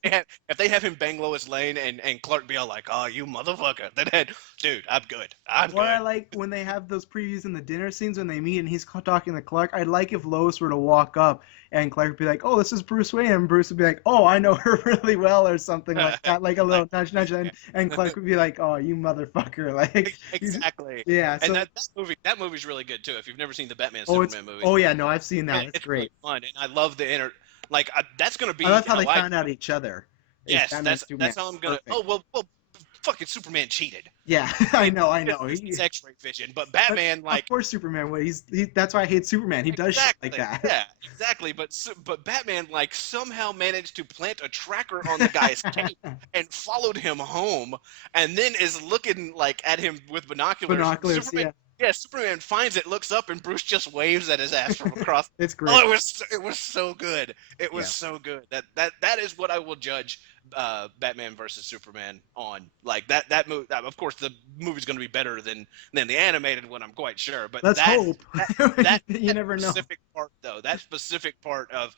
If they have him bang Lois Lane and Clark be all like, "Oh, you motherfucker," then dude, I'm good. I like when they have those previews in the dinner scenes when they meet and he's talking to Clark. I'd like if Lois were to walk up and Clark would be like, "Oh, this is Bruce Wayne," and Bruce would be like, "Oh, I know her really well," or something like that, like a little nudge, and Clark would be like, "Oh, you motherfucker!" Like exactly. Yeah. So, and that movie's really good too. If you've never seen the Batman Superman movie. Oh yeah, no, I've seen that. It's great. Really fun, and I love the that's gonna be. I love how they found out each other. Yes, that's how I'm gonna. Perfect. Oh well, fucking Superman cheated. Yeah, I know. It's X-ray vision, but Batman of course Superman. That's why I hate Superman. He does shit like that. Yeah, exactly. But Batman somehow managed to plant a tracker on the guy's cape and followed him home, and then is looking at him with binoculars. Superman, yeah, Superman finds it, looks up, and Bruce just waves at his ass from across. It's great. Oh, it was so good. It was so good. That is what I will judge Batman versus Superman on. Like that movie. Of course, the movie's going to be better than the animated one. I'm quite sure. But Let's hope. that that You that never know. specific part though, that specific part of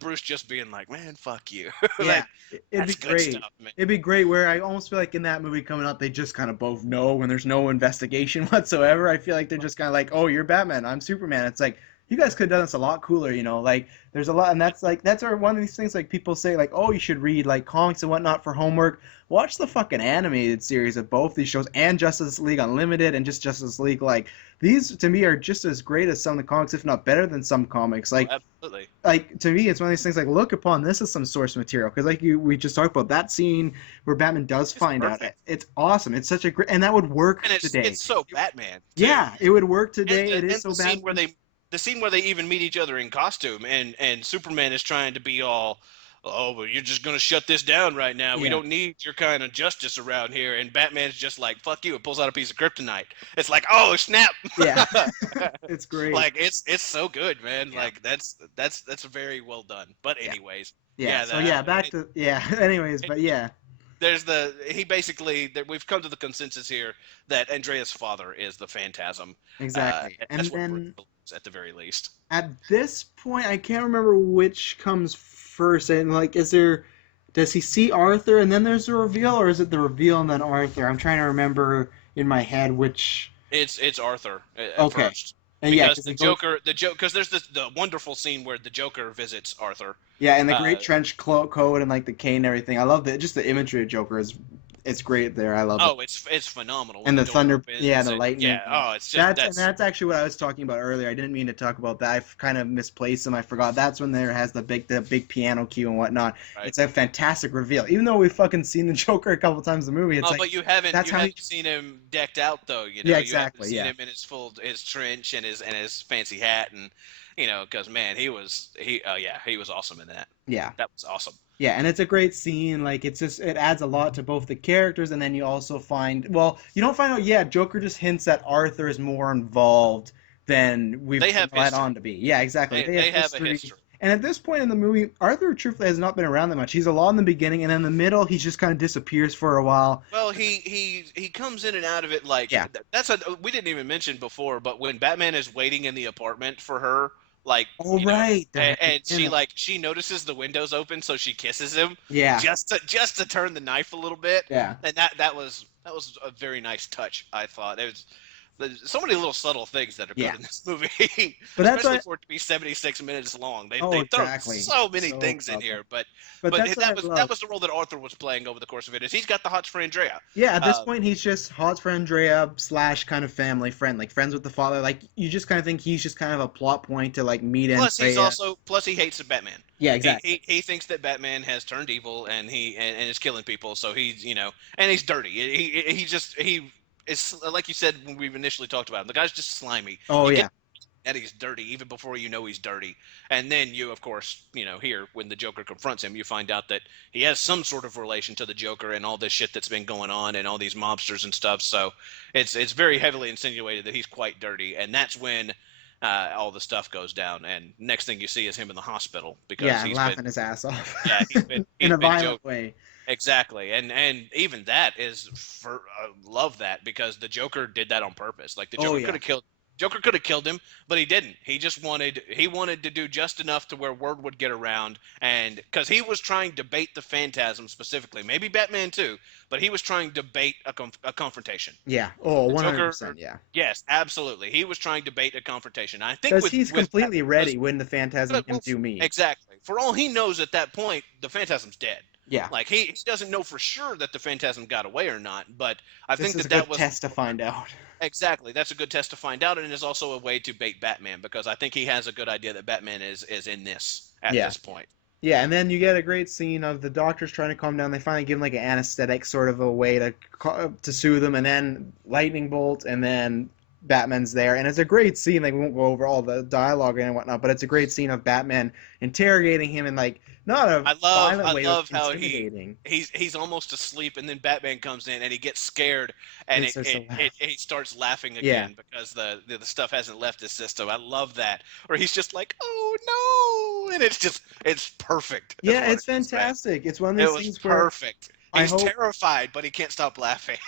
Bruce just being like, man, fuck you. Yeah, like it'd be that's good great. stuff, man. It'd be great where I almost feel like in that movie coming up, they just kind of both know when there's no investigation whatsoever. I feel like they're just kind of like, oh, you're Batman, I'm Superman. It's like, you guys could have done this a lot cooler, you know? Like, there's a lot, and that's one of these things, like, people say, like, oh, you should read, like, comics and whatnot for homework. Watch the fucking animated series of both these shows and Justice League Unlimited and just Justice League. Like, these, to me, are just as great as some of the comics, if not better than some comics. Oh, Like, absolutely. to me it's one of these things like look upon this as some source material because we just talked about that scene where Batman does It's find out perfect, it's awesome, it's such a great, and that would work and today. it's so Batman too. Yeah, it would work and today, the, it is and so the scene where Batman. they even meet each other in costume, and Superman is trying to be all, oh, but you're just gonna shut this down right now. We Yeah, don't need your kind of justice around here. And Batman's just like, fuck you. It pulls out a piece of kryptonite. It's like, oh snap. yeah. It's great. Like it's so good, man. Yeah, Like that's very well done. But yeah, anyways, yeah. yeah, So yeah, back to yeah. Anyways, but yeah, there's he basically we've come to the consensus here that Andrea's father is the Phantasm. exactly. And That's what Bruce then believes at the very least. at this point I can't remember which comes first, and like does he see Arthur and then there's the reveal, or is it the reveal and then Arthur? I'm trying to remember in my head which. It's Arthur at Okay. first, And yeah, because because it goes. The Joker, because there's the wonderful scene where the Joker visits Arthur. Yeah, and the Uh, great trench coat and like the cane and everything. I love just the imagery of Joker is it's great there. I love it. oh, it's phenomenal when And the the door thunder, yeah, opens the and lightning. yeah, oh, it's just That's actually what I was talking about earlier. I didn't mean to talk about that. I've kind of misplaced them. I forgot. That's when there has the big piano cue and whatnot. right. It's a fantastic reveal. Even though we've fucking seen the Joker a couple times in the movie, it's Oh, like but that's you how he. haven't seen him decked out though. Yeah, You haven't exactly. seen Yeah, him in his trench and his fancy hat, and because man, he was awesome in that. yeah. That was awesome. Yeah, and it's a great scene. Like it adds a lot to both the characters, and then you also well, you don't find out. Yeah, Joker just hints that Arthur is more involved than we've They have led history. on to be. Yeah, exactly. They have They have a history. history. And at this point in the movie, Arthur truthfully has not been around that much. He's a lot in the beginning, and in the middle, he just kind of disappears for a while. Well, he comes in and out of it like Yeah. that's a we didn't even mention before, but when Batman is waiting in the apartment for her, like Oh, right. and she notices the windows open, so she kisses him Yeah. just to turn the knife a little bit, Yeah. and that was a very nice touch. I thought there's so many little subtle things that are Yeah. good in this movie, But that's especially why. for it to be 76 minutes long. They Oh, they throw exactly. so many So things in well done. here, but But that's what I that love. was the role that Arthur was playing over the course of it. Is he's got the hots for Andrea. Yeah, at this Uh, point, he's just Hot's for Andrea slash kind of family friend, like friends with the father. Like you just kind of think he's just kind of a plot point to like meet Andrea. plus he hates Batman. Yeah, He, exactly. he thinks that Batman has turned evil and and is killing people. So he's and he's dirty. He is like you said when we initially talked about him. The guy's just slimy. Oh You yeah, get that he's dirty even before you know he's dirty. And then you, of course, here when the Joker confronts him, you find out that he has some sort of relation to the Joker and all this shit that's been going on and all these mobsters and stuff. So it's very heavily insinuated that he's quite dirty, and that's when all the stuff goes down. And next thing you see is him in the hospital because yeah, he's laughing been his ass off. yeah In he's a been violent joking. way. Exactly, and even that is for love that because the Joker did that on purpose. Like the Oh Joker yeah, could have killed him, but he didn't. He wanted to do just enough to where word would get around, and because he was trying to bait the Phantasm specifically, maybe Batman too, but he was trying to bait a confrontation. yeah. Oh, The Joker, 100%. Yeah, yes, absolutely, he was trying to bait a confrontation. I think because he's with completely Batman, ready when the Phantasm can well, do me. exactly. For all he knows at that point, the Phantasm's dead. Yeah, Like he doesn't know for sure that the Phantasm got away or not, but I this think is a that good was test to find out. exactly that's a good test to find out, and it is also a way to bait Batman because I think he has a good idea that Batman is in this at Yeah. this point. Yeah, and then you get a great scene of the doctors trying to calm down. They finally give him like an anesthetic sort of a way to soothe him, and then lightning bolt, and then Batman's there, and it's a great scene. Like we won't go over all the dialogue and whatnot, but it's a great scene of Batman interrogating him in like not a violent I way, but love how intimidating. he's almost asleep, and then Batman comes in and he gets scared, And and he starts to laugh. he starts laughing Yeah. again because the stuff hasn't left his system. I love that. Or he's just like, oh no, and it's perfect. That's Yeah, what it's it is, man. fantastic. It's one of It these was things where perfect. I He's hope, terrified, but he can't stop laughing.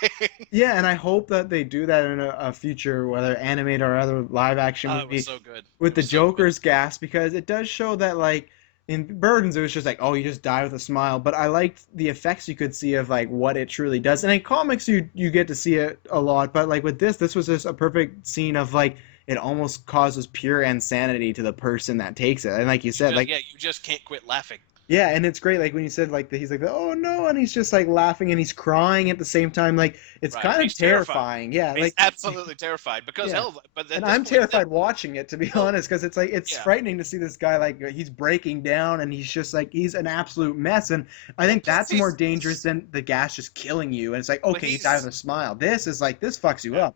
yeah, and I hope that they do that in a future, whether animated or other live action Oh, it was movie, so good. with It the was so good. Joker's gas, because it does show that like in Burton's it was just like, oh, you just die with a smile, but I liked the effects you could see of like what it truly does. And in comics you get to see it a lot, but like with this was just a perfect scene of like it almost causes pure insanity to the person that takes it. And like you said, like You just can't quit laughing. yeah, and it's great like when you said like he's like oh no, and he's just like laughing and he's crying at the same time. Like it's Right. kind of He's terrified. terrifying. Yeah, He's like absolutely terrified because yeah. hell, but at And this I'm point, terrified watching it, to be no, honest, because it's like it's yeah. frightening to see this guy like he's breaking down and he's just like he's an absolute mess. And I Well, think plus that's more dangerous than the gas just killing you. And it's like well, okay, you die with he's a smile. This is like this fucks you yeah. up.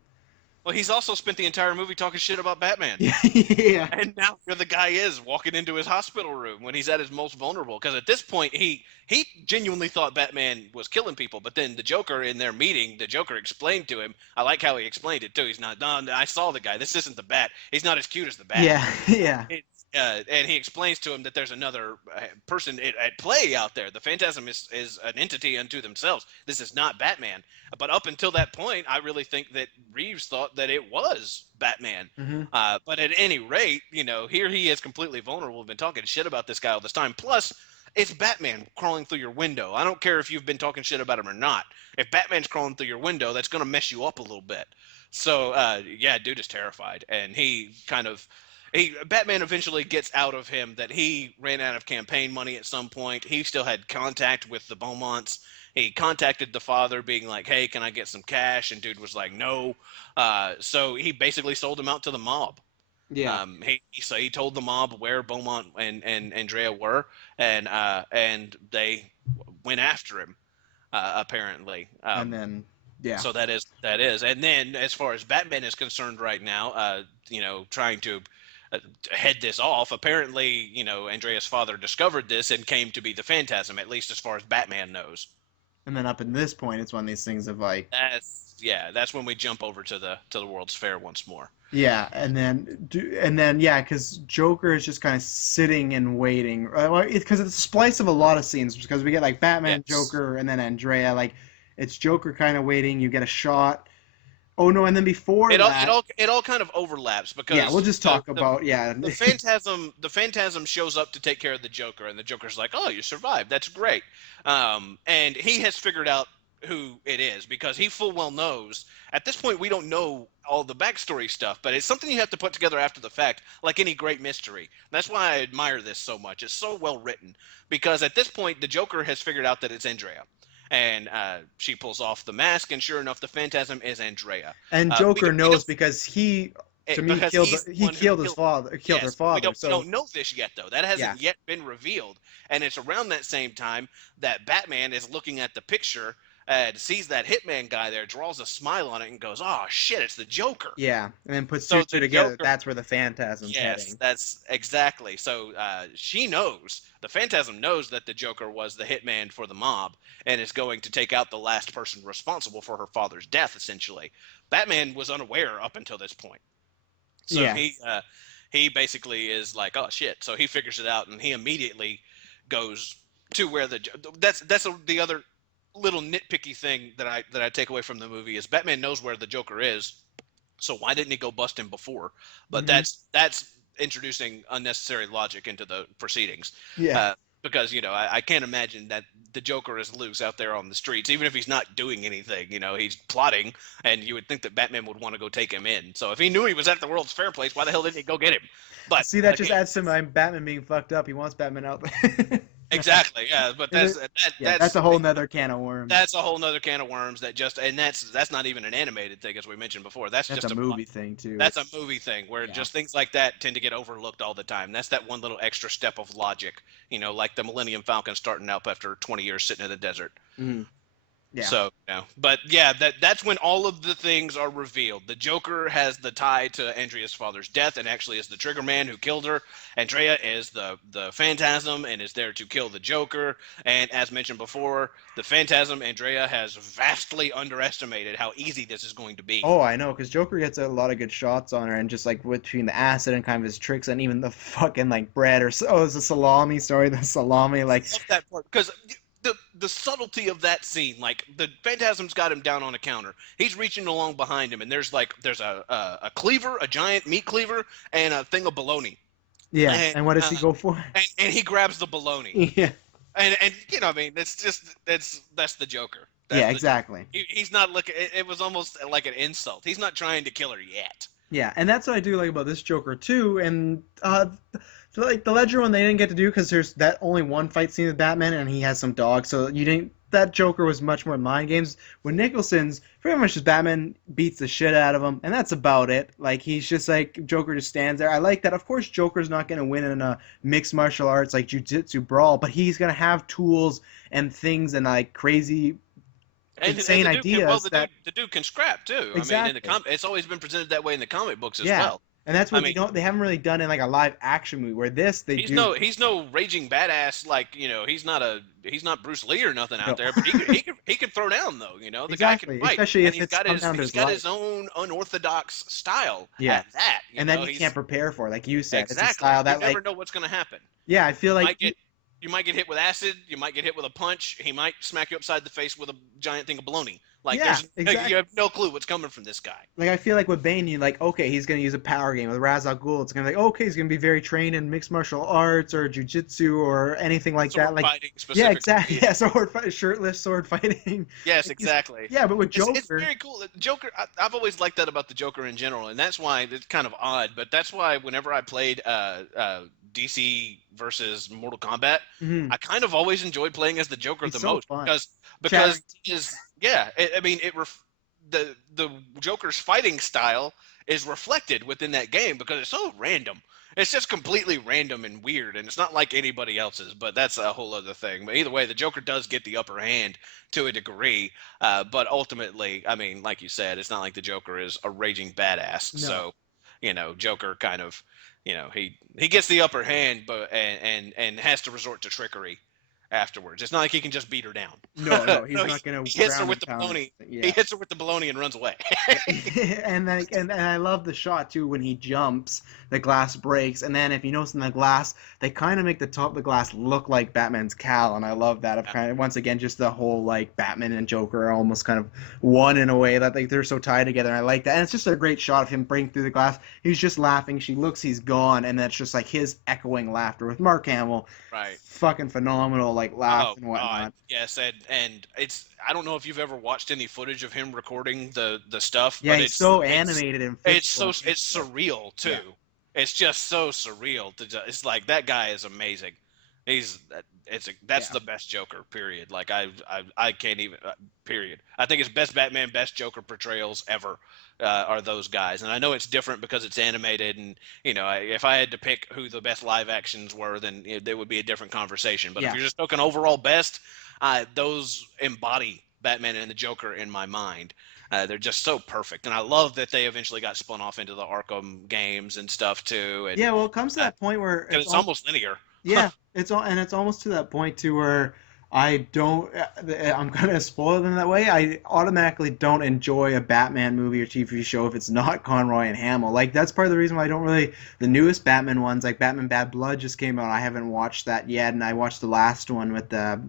Well, he's also spent the entire movie talking shit about Batman. Yeah, yeah, And now here the guy is walking into his hospital room when he's at his most vulnerable. Because at this point, he genuinely thought Batman was killing people. But then the Joker in their meeting, the Joker explained to him. I like how he explained it too. He's not. No, I saw the guy. This isn't the Bat. He's not as cute as the Bat. yeah, yeah. And he explains to him that there's another person at play out there. The Phantasm is an entity unto themselves. This is not Batman. But up until that point, I really think that Reeves thought that it was Batman. Hmm. But at any rate, here he is completely vulnerable. We've been talking shit about this guy all this time. Plus, it's Batman crawling through your window. I don't care if you've been talking shit about him or not. If Batman's crawling through your window, that's going to mess you up a little bit. So, yeah, dude is terrified. And Batman eventually gets out of him that he ran out of campaign money at some point. He still had contact with the Beaumonts. He contacted the father, being like, "Hey, can I get some cash?" And dude was like, "No." So he basically sold him out to the mob. Yeah. He told the mob where Beaumont and Andrea were, and they went after him. Apparently, And then yeah, so that is. And then as far as Batman is concerned right now, trying to uh, head this off. Apparently, Andrea's father discovered this and came to be the Phantasm, at least as far as Batman knows. and then up in this point, it's one of these things of like That's when we jump over to the World's Fair once more. yeah, and then yeah, because Joker is just kind of sitting and waiting, because it's a splice of a lot of scenes. Because we get like Batman, Yes. Joker, and then Andrea. Like it's Joker kind of waiting. You get a shot. Oh no, and then before that, It all kind of overlaps yeah, we'll because just talk about yeah, the Phantasm shows up to take care of the Joker, and the Joker's like, "Oh, you survived. That's great." And he has figured out who it is because he full well knows. At this point, we don't know all the backstory stuff, but it's something you have to put together after the fact, like any great mystery. That's why I admire this so much. It's so well written because at this point, the Joker has figured out that it's Andrea. And she pulls off the mask, and sure enough, the Phantasm is Andrea. and We Joker don't, we knows don't because he to me because killed he's the he one who killed his killed. father, killed her Yes, but we father. don't we So don't know this yet though. That yeah, hasn't yet been revealed, and it's around that same time that Batman is looking at the picture and sees that hitman guy there, draws a smile on it, and goes, "Oh shit, it's the Joker." yeah, and then puts two So and two the together. Joker, That's where the Phantasm's yes, heading. that's exactly. So she knows, the Phantasm knows that the Joker was the hitman for the mob and is going to take out the last person responsible for her father's death. Essentially, Batman was unaware up until this point. So Yeah. he basically is like, oh shit. So he figures it out, and he immediately goes to where the other little nitpicky thing that I take away from the movie is Batman knows where the Joker is. So why didn't he go bust him before? But Hmm. that's introducing unnecessary logic into the proceedings. Yeah. Uh, because I can't imagine that the Joker is loose out there on the streets, even if he's not doing anything. He's plotting, and you would think that Batman would want to go take him in. So if he knew he was at the World's Fair place, why the hell didn't he go get him? But See, that just again, adds to my Batman being fucked up. He wants Batman out there. exactly, yeah. But And yeah, that's a whole nother can of worms. that's a whole nother can of worms and that's not even an animated thing, as we mentioned before. That's That's just a a movie thing too. That's a movie thing where Yeah. just things like that tend to get overlooked all the time. That's that one little extra step of logic, like the Millennium Falcon starting up after 20 years sitting in the desert. Mhm. Yeah. So, but yeah, that's when all of the things are revealed. The Joker has the tie to Andrea's father's death, and actually is the trigger man who killed her. Andrea is the Phantasm and is there to kill the Joker. And as mentioned before, the Phantasm Andrea has vastly underestimated how easy this is going to be. Oh, I know, because Joker gets a lot of good shots on her, and just like between the acid and kind of his tricks, and even the fucking like bread or oh, it's a salami. Sorry, the salami. Like, Love that part because the subtlety of that scene, like the Phantasm's got him down on a counter. He's reaching along behind him, and there's a cleaver, a giant meat cleaver, and a thing of bologna, yeah. and And what does he go for? and he grabs the bologna, Yeah. and I mean, it's just that's the Joker. That's Yeah. the Joker. Exactly. He's not looking. It was almost like an insult. He's not trying to kill her yet. Yeah, and that's what I do like about this Joker too. And so, like the Ledger one, they didn't get to do because there's that only one fight scene with Batman, and he has some dogs. So you didn't. That Joker was much more mind games. When Nicholson's pretty much just Batman beats the shit out of him, and that's about it. Like he's just like Joker just stands there. I like that. Of course, Joker's not gonna win in a mixed martial arts like jujitsu brawl, but he's gonna have tools and things and like crazy, And insane the dude can, well, ideas that the dude can scrap too. I mean, exactly. it's always been presented that way in the comic books as Yeah, well. and that's I what they mean, don't. They haven't really done in like a live action movie. Where this they do. he's no raging badass like he's not Bruce Lee or nothing out No, there, but he could throw down though. The guy can exactly. fight, Especially and if it's come down to he's his got life. his own unorthodox style Yeah, at that. and that you He's can't prepare for, like you said. It's a exactly. style You that never like know what's going to happen. yeah, I feel You like might get you might get hit with acid. You might get hit with a punch. He might smack you upside the face with a giant thing of bologna. Like yeah, you exactly. have no clue what's coming from this guy. Like I feel like with Bane, you like okay, he's gonna use a power game with Ra's al Ghul. It's gonna be like okay, he's gonna be very trained in mixed martial arts or jujitsu or anything like Sword that. Like fighting yeah, specifically. exactly. Yeah, sword fight, shirtless sword fighting. Yes, Like, he's- exactly. yeah, but with It's Joker, very cool. Joker, I've always liked that about the Joker in general, and that's why it's kind of odd. But that's why whenever I played DC versus Mortal Kombat, mhm, I kind of always enjoyed playing as the Joker he's the so most fun. because Chattering his yeah, I mean the Joker's fighting style is reflected within that game because it's so random. It's just completely random and weird, and it's not like anybody else's. But that's a whole other thing. But either way, the Joker does get the upper hand to a degree. But ultimately, I mean, like you said, it's not like the Joker is a raging badass. no. So, Joker kind of, he gets the upper hand, but and has to resort to trickery afterwards. It's not like he can just beat her down. No, no, he's No, not gonna he hits her ground with and the pound or bologna. anything. He Yeah. hits her with the bologna and runs away. Yeah. And then and I love the shot too when he jumps, the glass breaks, and then if you notice in the glass, they kind of make the top of the glass look like Batman's cowl, and I love that. Of kind of once again just the whole like Batman and Joker are almost kind of one in a way that like they're so tied together. And I like that, and it's just a great shot of him breaking through the glass. He's just laughing. She looks, he's gone, and that's just like his echoing laughter with Mark Hamill. Right. Fucking phenomenal, like laugh Oh and God, whatnot. yes, and it's I don't know if you've ever watched any footage of him recording the stuff, Yeah, but he's so animated and physical. it's surreal too. Yeah. It's just so surreal it's like that guy is amazing. That's Yeah. the best Joker. Period. Like I can't even period. I think his best Batman, best Joker portrayals ever are those guys. And I know it's different because it's animated, and if I had to pick who the best live actions were, then there would be a different conversation. But if Yeah. you're just talking overall best, those embody Batman and the Joker in my mind. They're just so perfect, and I love that they eventually got spun off into the Arkham games and stuff too. And Yeah, well, it comes to that point where because it's it's all almost linear. yeah, it's all and it's almost to that point too where I don't I'm gonna spoil them that way. I automatically don't enjoy a Batman movie or TV show if it's not Conroy and Hamill. Like that's part of the reason why I don't really the newest Batman ones like Batman Bad Blood just came out. I haven't watched that yet, and I watched the last one with the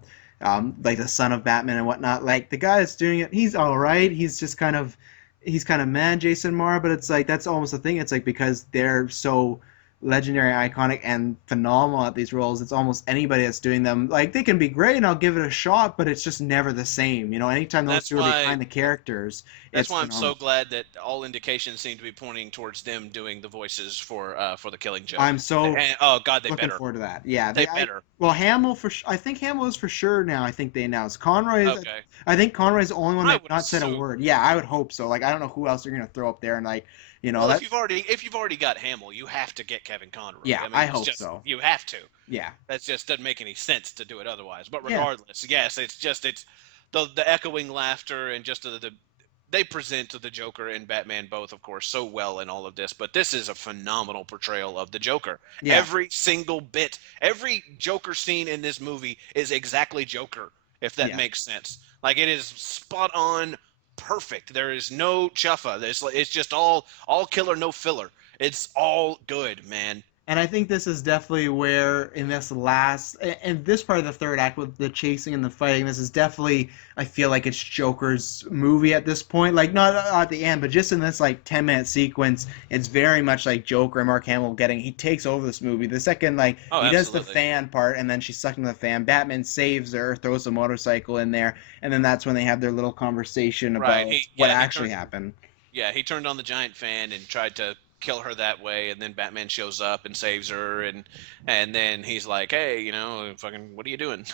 like the son of Batman and whatnot. Like the guy that's doing it, he's all right. He's kind of mad, Jason Mara, but it's like that's almost the thing. It's like because they're so legendary, iconic, and phenomenal at these roles, it's almost anybody that's doing them. Like they can be great, and I'll give it a shot, but it's just never the same. Anytime those That's two are why behind the characters, that's it's why I'm so phenomenal. glad that all indications seem to be pointing towards them doing the voices for the Killing Joke. I'm so And oh God, they looking better. forward to that. Yeah, They better. well, Hamill I think Hamill is for sure now. I think they announced Conroy is. Okay. I think Conroy's the only one I that's would not said a assume. word. Yeah, I would hope so. Like I don't know who else they're gonna throw up there, and like Well, that. if you've already got Hamill, you have to get Kevin Conroy. Yeah, I mean, I it's hope just so. you have to. Yeah, That just doesn't make any sense to do it otherwise. But yeah, regardless, yes, it's the echoing laughter and just the they present the Joker and Batman both, of course, so well in all of this. But this is a phenomenal portrayal of the Joker. Yeah. Every single bit, every Joker scene in this movie is exactly Joker, if that Yeah. makes sense. Like it is spot on, perfect. There is no chuffa. It's just all killer, no filler. It's all good, man. And I think this is definitely where, in this last, and this part of the third act with the chasing and the fighting, this is definitely, I feel like it's Joker's movie at this point. Like, not at the end, but just in this, like, 10-minute sequence, it's very much like Joker and Mark Hamill he takes over this movie. The second, like, Oh, he does the absolutely. fan part, and then she's sucked into the fan. Batman saves her, throws a motorcycle in there, and then that's when they have their little conversation Right. about what actually happened. Yeah, he turned on the giant fan and tried to kill her that way, and then Batman shows up and saves her, and then he's like, "Hey, fucking, what are you doing?"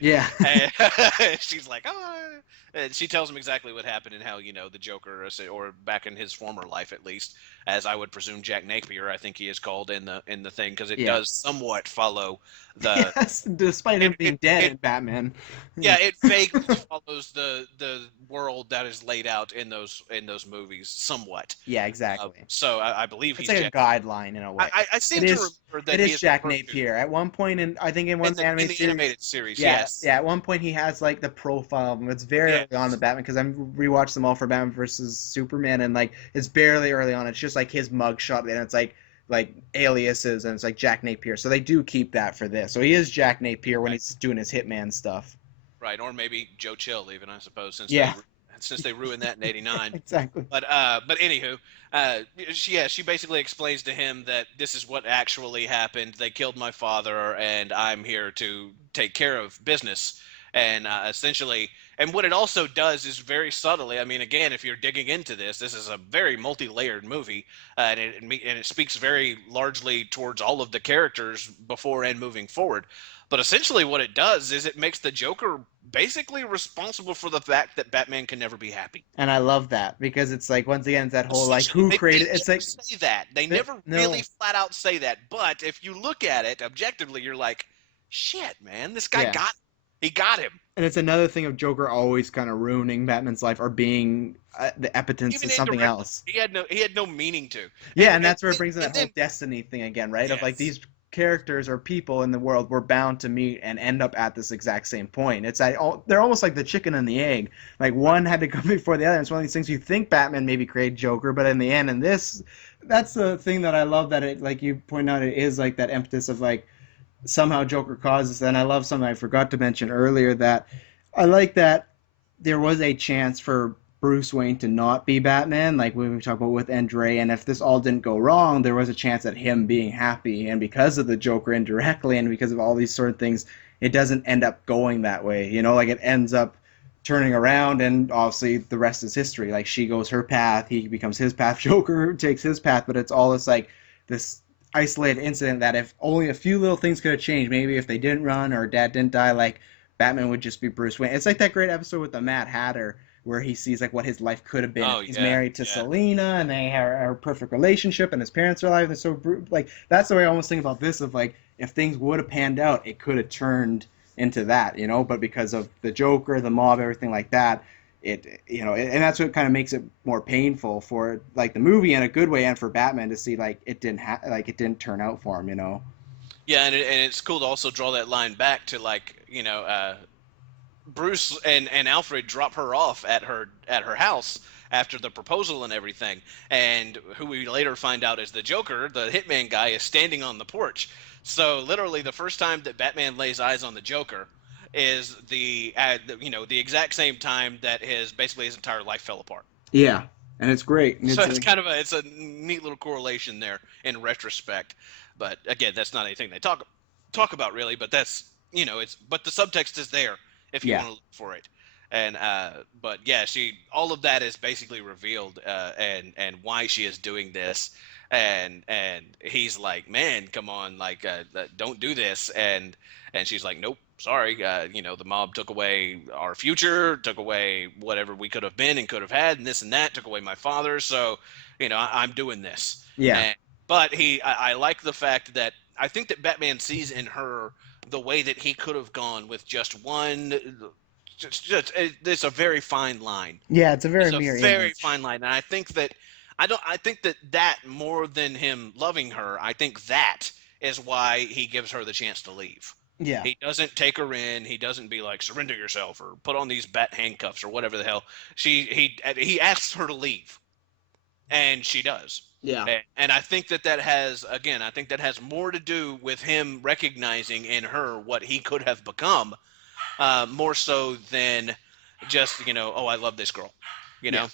Yeah. and she's like, "Oh," and she tells him exactly what happened and how the Joker, or back in his former life at least, as I would presume Jack Napier, I think he is called in the thing because it Yeah. does somewhat follow the Yes, despite him being dead it in Batman. yeah, it vaguely follows the world that is laid out in those movies somewhat. Yeah, exactly. So I believe It's he's like a Jack. guideline in a way. I It seem to is remember it that he is is Jack referred to Napier. At one point in I think in one in of the the animated series, animated series. yeah, Yes. yeah, at one point he has like the profile of him. It's very early on the Yes. Batman because I'm rewatched them all for Batman versus Superman and like it's barely early on. It's just like his mugshot and it's like aliases and it's like Jack Napier. So they do keep that for this. So he is Jack Napier when Right. he's doing his Hitman stuff. Right. Or maybe Joe Chill, even I suppose, since Yeah, they ruined that in '89. exactly. But anywho, she basically explains to him that this is what actually happened. They killed my father, and I'm here to take care of business. And essentially, and what it also does is very subtly. I mean, again, if you're digging into this, this is a very multi-layered movie, and it speaks very largely towards all of the characters before and moving forward. But essentially, what it does is it makes the Joker basically responsible for the fact that Batman can never be happy. And I love that because it's like once again it's that whole like Essentially, who they created it's never like say that. They never really no. flat out say that. But if you look at it objectively, you're like, shit, man, this guy Yeah. he got him. And it's another thing of Joker always kind of ruining Batman's life or being the epitence to Even something indirectly, else. he had no meaning to. Yeah, and that's where it brings in that And whole then destiny thing again, right? Of like yes, these characters or people in the world were bound to meet and end up at this exact same point. It's like they're almost like the chicken and the egg. Like right, one had to come before the other. It's one of these things you think Batman maybe created Joker, but in the end, and this, that's the thing that I love that it like you point out it is like that impetus of like somehow Joker causes that. And I love something I forgot to mention earlier that I like that there was a chance for Bruce Wayne to not be Batman, like when we talk about with Andre, and if this all didn't go wrong, there was a chance at him being happy, and because of the Joker indirectly, and because of all these sort of things, it doesn't end up going that way. Like it ends up turning around, and obviously the rest is history. Like she goes her path, he becomes his path, Joker takes his path, but it's all this like this isolated incident that if only a few little things could have changed, maybe if they didn't run or Dad didn't die, like Batman would just be Bruce Wayne. It's like that great episode with the Mad Hatter where he sees like what his life could have been if oh he's yeah, married to yeah, Selena and they have a perfect relationship and his parents are alive and so like that's the way I almost think about this of like if things would have panned out it could have turned into that, but because of the Joker, the mob, everything like that, and that's what kind of makes it more painful for like the movie in a good way and for Batman to see like it didn't turn out for him. yeah. And it's cool to also draw that line back to like Bruce and Alfred drop her off at her house after the proposal and everything, and who we later find out is the Joker, the hitman guy, is standing on the porch. So literally, the first time that Batman lays eyes on the Joker is the exact same time that his entire life fell apart. Yeah, and it's great, and So it's it's kind of a neat little correlation there in retrospect. But again, that's not anything they talk about really. But that's it's but the subtext is there if you yeah, want to look for it. And but yeah, she all of that is basically revealed, and why she is doing this. And he's like, man, come on, like don't do this. And she's like, nope, sorry. The mob took away our future, took away whatever we could have been and could have had, and this and that, took away my father. So, I'm doing this. yeah, And but I like the fact that I think that Batman sees in her the way that he could have gone with just one it's a very fine line. Yeah, it's a It's very a mirror very image. fine line, and I think that I think that more than him loving her, I think that is why he gives her the chance to leave. Yeah, He doesn't take her in. He doesn't be like surrender yourself or put on these bat handcuffs or whatever the hell. He asks her to leave, and she does. yeah, And I think that has, again, I think that has more to do with him recognizing in her what he could have become, more so than just, oh, I love this girl, you yeah. know.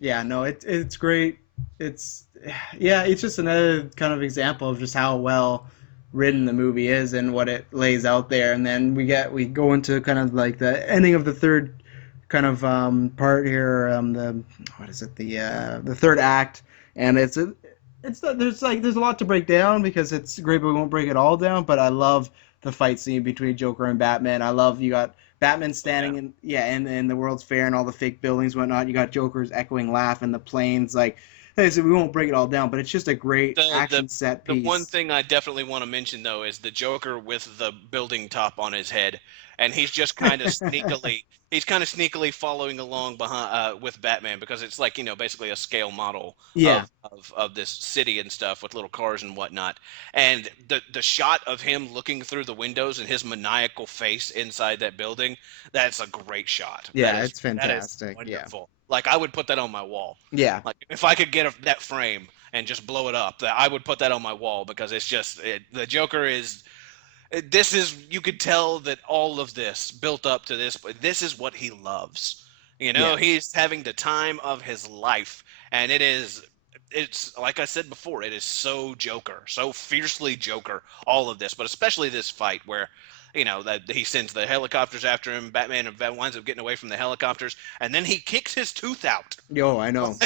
Yeah, no, it's great. It's yeah, it's just another kind of example of just how well written the movie is and what it lays out there. And then we go into kind of like the ending of the third kind of part here. The what is it? The third act, and there's a lot to break down because it's great, but we won't break it all down. But I love the fight scene between Joker and Batman. I love you got Batman Oh, yeah. standing in the World's Fair and all the fake buildings and whatnot. You got Joker's echoing laugh and the planes. Like I said, we won't break it all down, but it's just a great the the action set the one piece. thing I definitely want to mention though is the Joker with the building top on his head, and he's just kind of sneakily following along behind, with Batman, because it's like, basically a scale model Yeah, of this city and stuff with little cars and whatnot, and the shot of him looking through the windows and his maniacal face inside that building, that's a great shot. yeah, it's That is fantastic. Yeah, wonderful. Like, I would put that on my wall. yeah, Like, if I could get that frame and just blow it up, I would put that on my wall, because it's just the Joker is. This is, you could tell that all of this built up to this, but this is what he loves. yeah. He's having the time of his life, and it's like I said before, it is so Joker, so fiercely Joker, all of this, but especially this fight where, that he sends the helicopters after him. Batman winds up getting away from the helicopters, and then he kicks his tooth out. Yo, I know.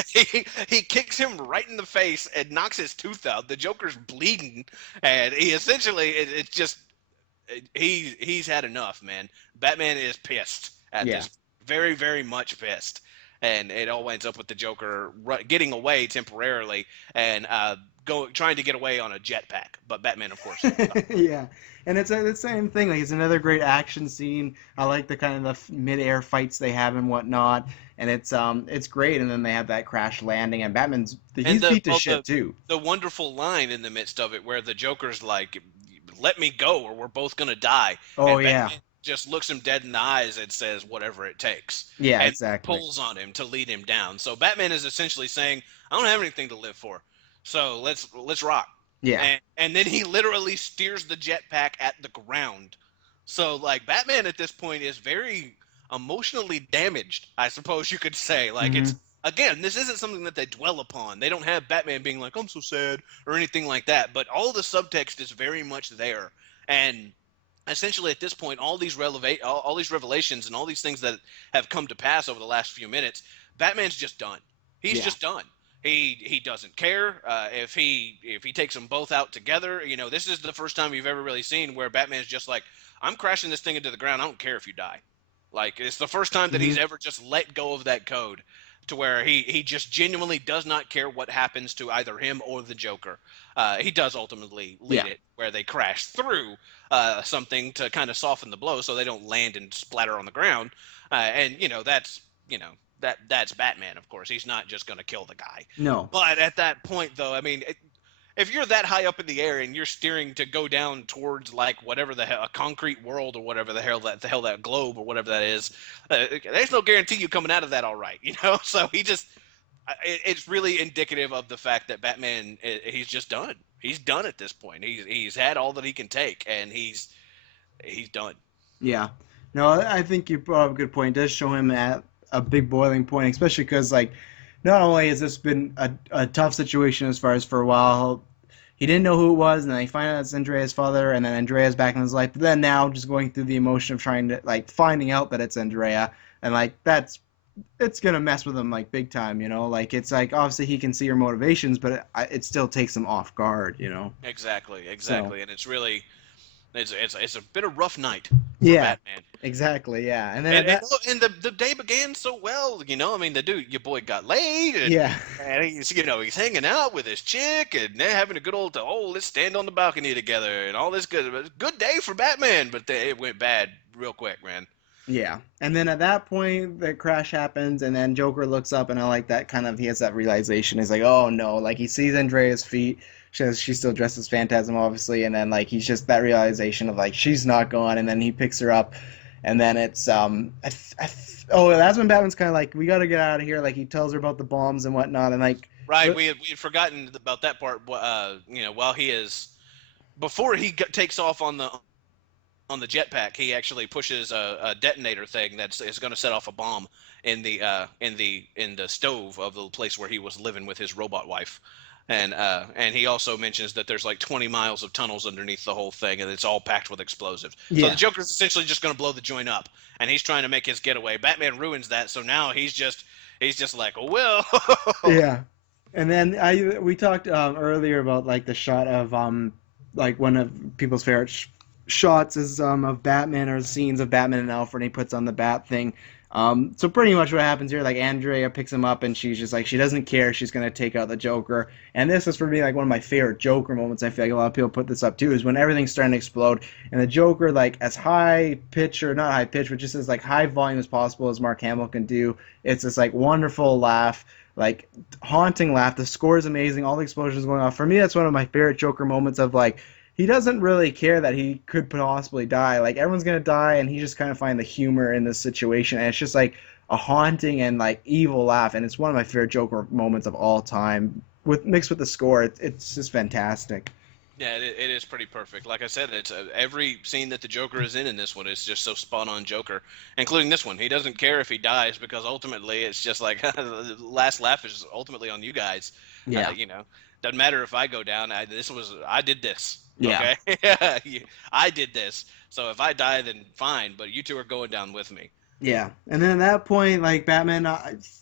He kicks him right in the face and knocks his tooth out. The Joker's bleeding, and he essentially, it's just, he's had enough, man. Batman is pissed at Yeah. this, very, very much pissed, and it all ends up with the Joker getting away temporarily and trying to get away on a jetpack. But Batman, of course. Yeah, and it's the same thing. Like it's another great action scene. I like the kind of mid-air fights they have and whatnot, and it's great. And then they have that crash landing, and And he's beat to shit too. the wonderful line in the midst of it where the Joker's like, "Let me go, or we're both gonna die," Oh and yeah, Batman just looks him dead in the eyes and says, "Whatever it takes," yeah, and exactly. pulls on him to lead him down. So Batman is essentially saying, "I don't have anything to live for, so let's rock." Yeah, And then he literally steers the jetpack at the ground. So, like, Batman at this point is very emotionally damaged, I suppose you could say. Like, hmm it's, again, this isn't something that they dwell upon. They don't have Batman being like, "I'm so sad," or anything like that. But all the subtext is very much there, and essentially at this point, all these revelations and all these things that have come to pass over the last few minutes, Batman's just done. He's yeah, just done. He doesn't care, if he takes them both out together. This is the first time you've ever really seen where Batman's just like, "I'm crashing this thing into the ground. I don't care if you die." Like, it's the first time that hmm he's ever just let go of that code, to where he just genuinely does not care what happens to either him or the Joker. He does ultimately lead yeah, it where they crash through something to kind of soften the blow, so they don't land and splatter on the ground. And you know that's Batman, of course. He's not just going to kill the guy. no, But at that point, though, I mean, if you're that high up in the air and you're steering to go down towards, like, whatever the hell, a concrete world, or whatever that globe or whatever that is, there's no guarantee you coming out of that all right, So it's really indicative of the fact that Batman, he's just done. He's done at this point. He's had all that he can take, and he's done. yeah. No, I think you brought up a good point. It does show him at a big boiling point, especially because like not only has this been a tough situation as far as for a while, he didn't know who it was, and then he find out it's Andrea's father, and then Andrea's back in his life. But then now, just going through the emotion of trying to like finding out that it's Andrea, and like it's gonna mess with him like big time, you know. Like it's like obviously he can see her motivations, but it still takes him off guard, you know. Exactly, So exactly, and it's really, it's a bit of rough night for yeah, Batman. exactly, yeah. And then And at and, that, and the day began so well. I mean, the dude, your boy got laid, yeah, and he's hanging out with his chick, and they're having a good let's stand on the balcony together, and all this good day for Batman. But it went bad real quick, man. Yeah. And then at that point, the crash happens, and then Joker looks up, and I like that kind of, he has that realization. He's like, oh no, like he sees Andrea's feet. She's still dressed as Phantasm, obviously, and then like he's just that realization of like she's not gone, and then he picks her up, and then it's oh, that's when Batman's kind of like, we gotta get out of here. Like he tells her about the bombs and whatnot, and like, Right, but we had forgotten about that part. While he is before he takes off on the jetpack, he actually pushes a detonator thing that is going to set off a bomb in the stove of the place where he was living with his robot wife. And he also mentions that there's like 20 miles of tunnels underneath the whole thing, and it's all packed with explosives. So the yeah, Joker's essentially just going to blow the joint up, and he's trying to make his getaway. Batman ruins that, so now he's just like, oh well. yeah. And then I we talked earlier about like the shot of like one of people's favorite shots is of Batman or scenes of Batman and Alfred. And he puts on the bat thing. So pretty much what happens here, like Andrea picks him up and she's just like she doesn't care. She's gonna take out the Joker. And this is for me like one of my favorite Joker moments. I feel like a lot of people put this up too. Is when everything's starting to explode and the Joker like as high pitch or not high pitch, but just as like high volume as possible as Mark Hamill can do. It's this like wonderful laugh like haunting laugh. The score is amazing. All the explosions going off. For me, that's one of my favorite Joker moments of like he doesn't really care that he could possibly die. Like everyone's gonna die, and he just kind of find the humor in this situation, and it's just like a haunting and like evil laugh, and it's one of my favorite Joker moments of all time. With mixed with the score, it's just fantastic. Yeah, it is pretty perfect. Like I said, it's every scene that the Joker is in this one is just so spot on Joker, including this one. He doesn't care if he dies because ultimately it's just like the last laugh is ultimately on you guys. Yeah, You know, doesn't matter if I go down. I did this. yeah. Okay, I did this. So if I die, then fine. But you two are going down with me. Yeah, and then at that point, like Batman,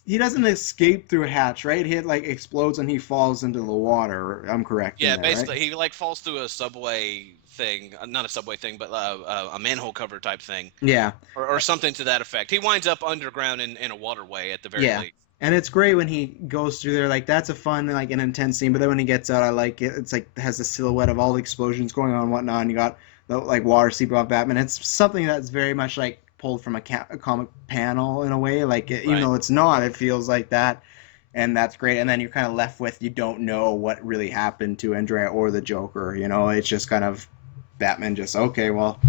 he doesn't escape through a hatch, right? He like explodes and he falls into the water. I'm correct in Yeah, that, right? basically he like falls through a subway thing, not a subway thing, but a manhole cover type thing, Yeah, or something to that effect. He winds up underground in a waterway at the very yeah. least. And it's great when he goes through there. Like that's a fun, like an intense scene. But then when he gets out, I like it. It's like has the silhouette of all the explosions going on and whatnot. And you got the like water seeping off Batman. It's something that's very much like pulled from a comic panel in a way. Like even Right. though it's not, it feels like that. And that's great. And then you're kind of left with you don't know what really happened to Andrea or the Joker. You know, it's just kind of Batman just okay. Well,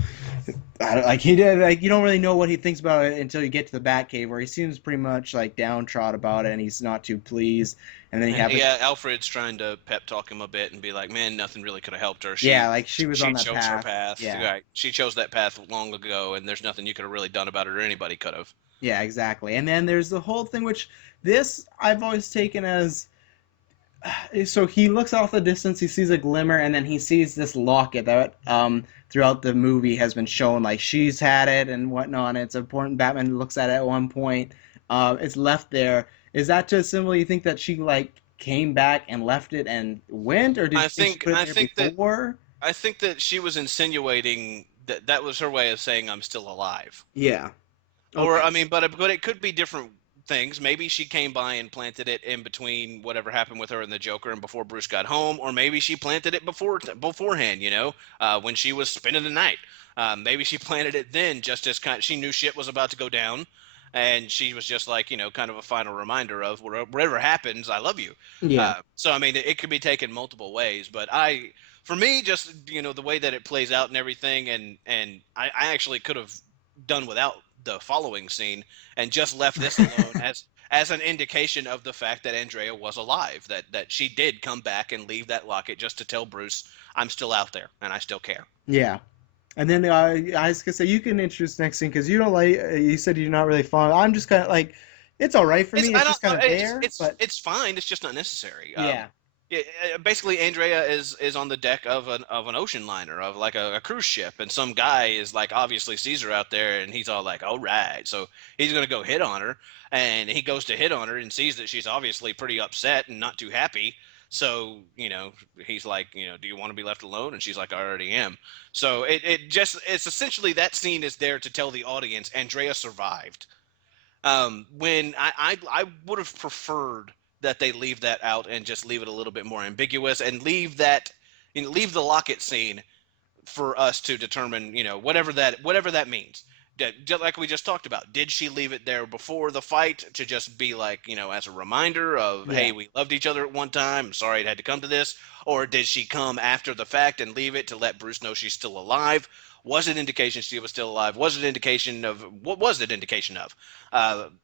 like he did, like you don't really know what he thinks about it until you get to the Batcave, where he seems pretty much like downtrodden about it, and he's not too pleased. And then you And have the yeah, Alfred's trying to pep talk him a bit and be like, "Man, nothing really could have helped her. yeah, She like she was on she that chose her path. path. Yeah, Right? She chose that path long ago, and there's nothing you could have really done about it, or anybody could have." yeah, exactly. And then there's the whole thing, which this I've always taken as so he looks off the distance, he sees a glimmer, and then he sees this locket that throughout the movie has been shown like she's had it and whatnot. And it's important. Batman looks at it at one point. It's left there. Is that just simply you think that she like came back and left it and went, or did I you think she think put it I there think that before? I think that she was insinuating that that was her way of saying I'm still alive. Yeah. Or Okay. I mean, but it could be different things. Maybe she came by and planted it in between whatever happened with her and the Joker and before Bruce got home, or maybe she planted it beforehand. When she was spending the night. Maybe she planted it then, just as she knew shit was about to go down, and she was just like kind of a final reminder of whatever happens, I love you. Yeah. So I mean, it could be taken multiple ways, but for me, just the way that it plays out and everything, and I actually could have done without the following scene and just left this alone as an indication of the fact that Andrea was alive, that she did come back and leave that locket just to tell Bruce, I'm still out there and I still care. Yeah. And then I was gonna say you can introduce next scene because you don't like you said you're not really fond. I'm just kind of like it's all right for It's me. I It's don't just kind of it's there, it's but it's fine. It's just not necessary. yeah, Yeah, basically, Andrea is on the deck of an ocean liner of like a cruise ship, and some guy is like obviously sees her out there, and he's all like, "All right," so he's gonna go hit on her, and he goes to hit on her and sees that she's obviously pretty upset and not too happy. So he's like, do you want to be left alone? And she's like, I already am. So it's essentially that scene is there to tell the audience Andrea survived. When I would have preferred that they leave that out and just leave it a little bit more ambiguous and leave that leave the locket scene for us to determine whatever that means. Just like we just talked about, did she leave it there before the fight to just be like, as a reminder of, Yeah. hey, we loved each other at one time. I'm sorry it had to come to this. Or did she come after the fact and leave it to let Bruce know she's still alive? Was it indication she was still alive? Was it indication of what was it indication of?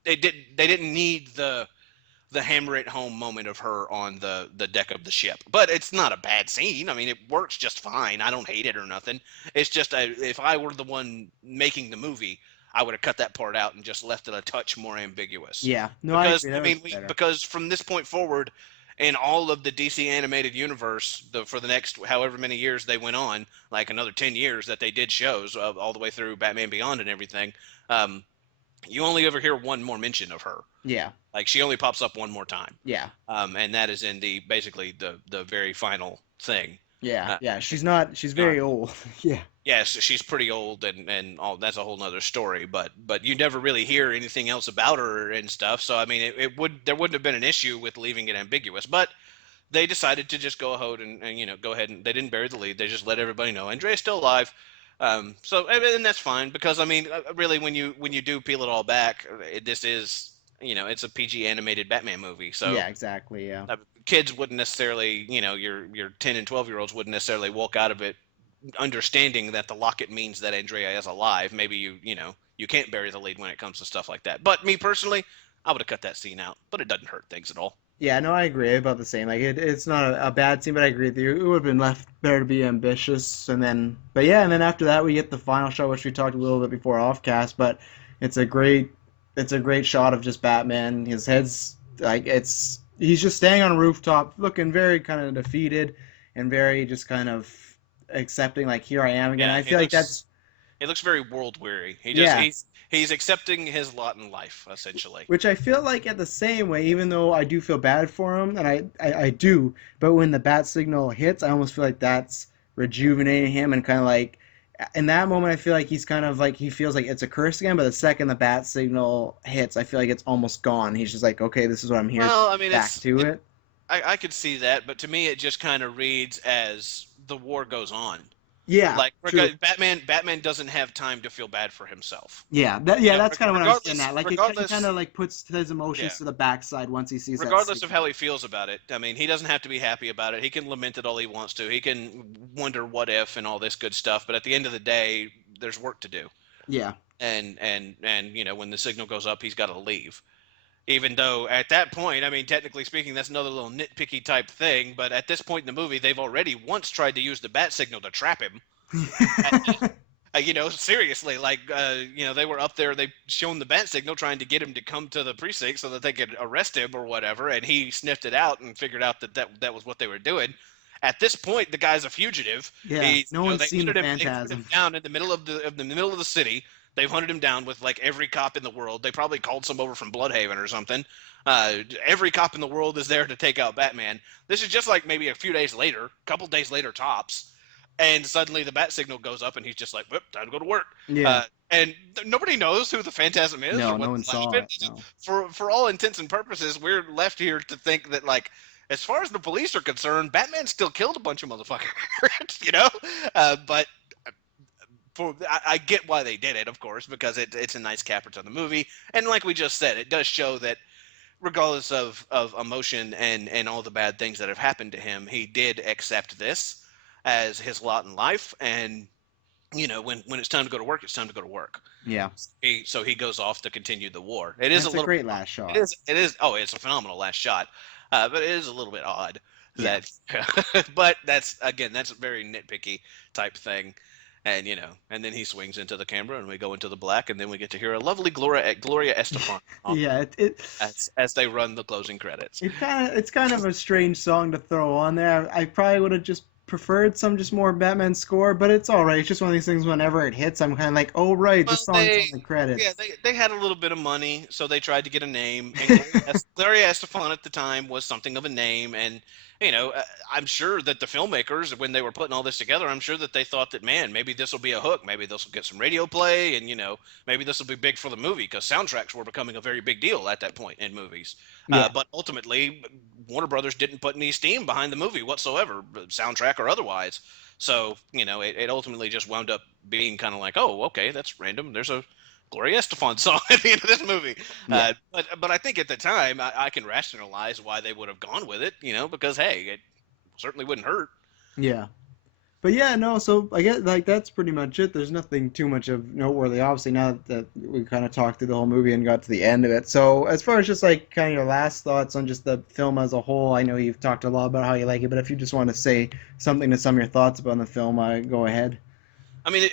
They didn't need the hammer it home moment of her on the deck of the ship. But it's not a bad scene. I mean, it works just fine. I don't hate it or nothing. It's just if I were the one making the movie, I would have cut that part out and just left it a touch more ambiguous. Yeah. No, I Because agree. I That mean, was better. because from this point forward, in all of the DC animated universe, for the next however many years they went on, like another 10 years that they did shows all the way through Batman Beyond and everything, um, you only ever hear one more mention of her. Yeah. Like she only pops up one more time, Yeah. and that is in the basically the very final thing. Yeah. Uh, Yeah. She's not. She's uh, very old. Yeah. yes, she's pretty old, and all that's a whole nother story. But you never really hear anything else about her and stuff. So I mean, it would there wouldn't have been an issue with leaving it ambiguous, but they decided to just go ahead and go ahead and they didn't bury the lead. They just let everybody know Andrea's still alive. So and that's fine because I mean, really, when you do peel it all back, this is it's a PG animated Batman movie. So Yeah. Exactly. Yeah. kids wouldn't necessarily, your 10 and 12-year-olds wouldn't necessarily walk out of it understanding that the locket means that Andrea is alive. Maybe you can't bury the lead when it comes to stuff like that. But me personally, I would have cut that scene out, but it doesn't hurt things at all. Yeah, no, I agree about the same. Like it's not a bad scene, but I agree with you. It would have been left better to be ambitious, and then, but yeah, and then after that we get the final shot, which we talked a little bit before offcast. But it's a great, it's a great shot of just Batman. His head's like he's just standing on a rooftop, looking very kind of defeated, and very just kind of accepting, like here I am again. Yeah, I feel like that's he looks very world weary. yeah. He's accepting his lot in life essentially. Which I feel like at the same way, even though I do feel bad for him, and I do, but when the bat signal hits, I almost feel like that's rejuvenating him and kind of like in that moment, I feel like he's kind of like he feels like it's a curse again. But the second the bat signal hits, I feel like it's almost gone. He's just like, okay, this is what I'm here Well, I mean, back to it. I could see that, but to me, it just kind of reads as the war goes on. Yeah, Like true. Batman doesn't have time to feel bad for himself. Yeah, that's kind of what I was getting at. Like he kind Regardless, of like puts his yeah, emotions to the backside once he sees that regardless of signal. how he feels about it. I mean, he doesn't have to be happy about it. He can lament it all he wants to. He can wonder what if and all this good stuff. But at the end of the day, there's work to do. Yeah, And when the signal goes up, he's got to leave. Even though at that point, I mean, technically speaking, that's another little nitpicky type thing. But at this point in the movie, they've already once tried to use the bat signal to trap him. Seriously, like, they were up there, they shown the bat signal trying to get him to come to the precinct so that they could arrest him or whatever, and he sniffed it out and figured out that was what they were doing. At this point, the guy's a fugitive. yeah. No one's They seen the hunted him Phantasm. down in the middle of the middle of the city. They've hunted him down with like every cop in the world. They probably called some over from Bloodhaven or something. Every cop in the world is there to take out Batman. This is just like maybe a few days later, a couple days later tops, and suddenly the bat signal goes up, and he's just like, "Whoop, time to go to work." Yeah. And nobody knows who the Phantasm is or No, what no the one Flash saw it. is. No. For all intents and purposes, we're left here to think that like, as far as the police are concerned, Batman still killed a bunch of motherfuckers, But I get why they did it, of course, because it's a nice capper to the movie, and like we just said, it does show that regardless of emotion and all the bad things that have happened to him, he did accept this as his lot in life, and when it's time to go to work, it's time to go to work. Yeah. So he goes off to continue the war. It is a That's a little great last it shot. is oh, it's a phenomenal last shot, but it is a little bit odd Yeah. that but that's a very nitpicky type thing. And then he swings into the camera, and we go into the black, and then we get to hear a lovely Gloria Estefan Yeah, it as they run the closing credits. it's kind of a strange song to throw on there. I probably would have just preferred some just more Batman score, but it's all right. It's just one of these things. Whenever it hits, I'm kind of like, oh right, Well, this song's on the yeah, credits. they had a little bit of money, so they tried to get a name. And Gloria Estefan at the time was something of a name, and I'm sure that the filmmakers, when they were putting all this together, I'm sure that they thought that, man, maybe this will be a hook, maybe this will get some radio play, and maybe this will be big for the movie because soundtracks were becoming a very big deal at that point in movies. Yeah, But ultimately, Warner Brothers didn't put any steam behind the movie whatsoever, soundtrack or otherwise. So it ultimately just wound up being kind of like, oh, okay, that's random. There's a Gloria Estefan song at the end of this movie. Yeah. But I think at the time I can rationalize why they would have gone with it, because hey, it certainly wouldn't hurt. Yeah. But yeah, no, so I guess like that's pretty much it. There's nothing too much of noteworthy, obviously, now that we kind of talked through the whole movie and got to the end of it. So as far as just like kind of your last thoughts on just the film as a whole, I know you've talked a lot about how you like it, but if you just want to say something to sum your thoughts about the film, go ahead. I mean,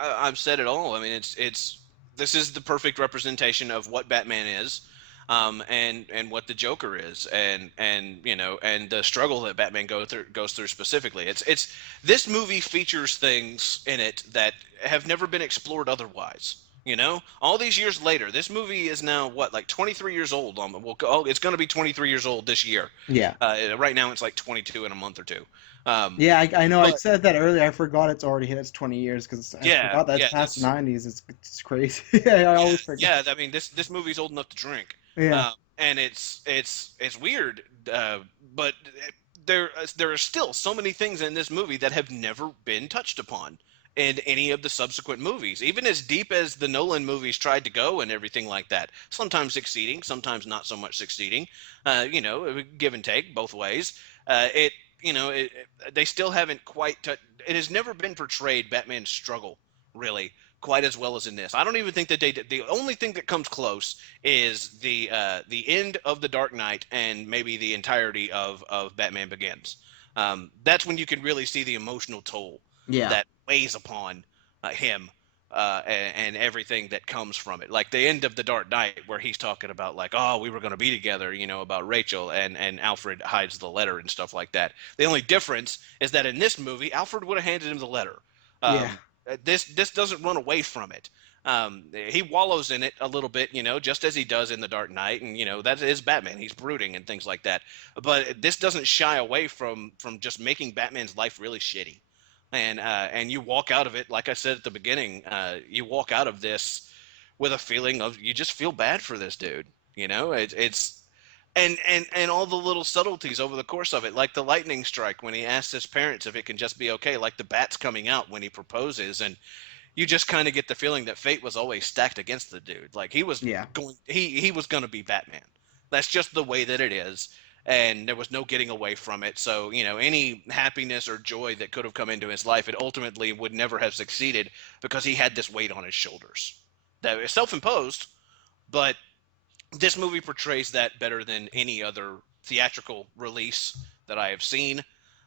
I've said it all. I mean, it's this is the perfect representation of what Batman is, and what the Joker is, and the struggle that Batman goes through specifically. It's this movie features things in it that have never been explored otherwise. All these years later, this movie is now what, like 23 years old. Well, it's going to be 23 years old this year. Yeah. Right now, it's like 22 in a month or two. Yeah, I know. I But said that earlier. I forgot it's already hit its 20 years because I yeah, forgot that it's yeah, past the this 90s. It's crazy. I Yeah, always forget. yeah. I mean, this movie's old enough to drink, Yeah. and it's weird, but there are still so many things in this movie that have never been touched upon in any of the subsequent movies. Even as deep as the Nolan movies tried to go and everything like that, sometimes succeeding, sometimes not so much succeeding. Give and take both ways. It they still haven't quite. It has never been portrayed Batman's struggle really quite as well as in this. I don't even think that they did. The only thing that comes close is the end of the Dark Knight and maybe the entirety of Batman Begins. That's when you can really see the emotional toll Yeah. that weighs upon him, and everything that comes from it. Like the end of the Dark Knight, where he's talking about like, oh, we were going to be together, about Rachel, and Alfred hides the letter and stuff like that. The only difference is that in this movie, Alfred would have handed him the letter. Yeah. This doesn't run away from it. He wallows in it a little bit, just as he does in The Dark Knight, and that is Batman. He's brooding and things like that. But this doesn't shy away from just making Batman's life really shitty. And you walk out of it, like I said at the beginning, you walk out of this with a feeling of you just feel bad for this dude. It's and all the little subtleties over the course of it, like the lightning strike when he asks his parents if it can just be okay, like the bats coming out when he proposes, and you just kind of get the feeling that fate was always stacked against the dude. Like Yeah. he was going to be Batman. That's just the way that it is, and there was no getting away from it. So any happiness or joy that could have come into his life, it ultimately would never have succeeded because he had this weight on his shoulders that is self-imposed, but this movie portrays that better than any other theatrical release that I have seen.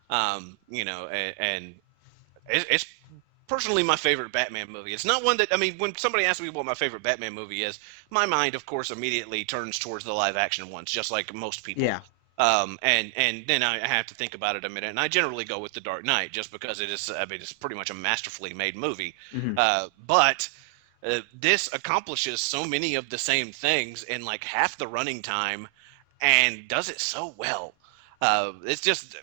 And it's personally my favorite Batman movie. It's not one that, I mean, when somebody asks me what my favorite Batman movie is, my mind, of course, immediately turns towards the live action ones, just like most people. Yeah. And then I have to think about it a minute, and I generally go with The Dark Knight just because it is, I mean, it's pretty much a masterfully made movie. Hmm. But this accomplishes so many of the same things in like half the running time and does it so well. It's just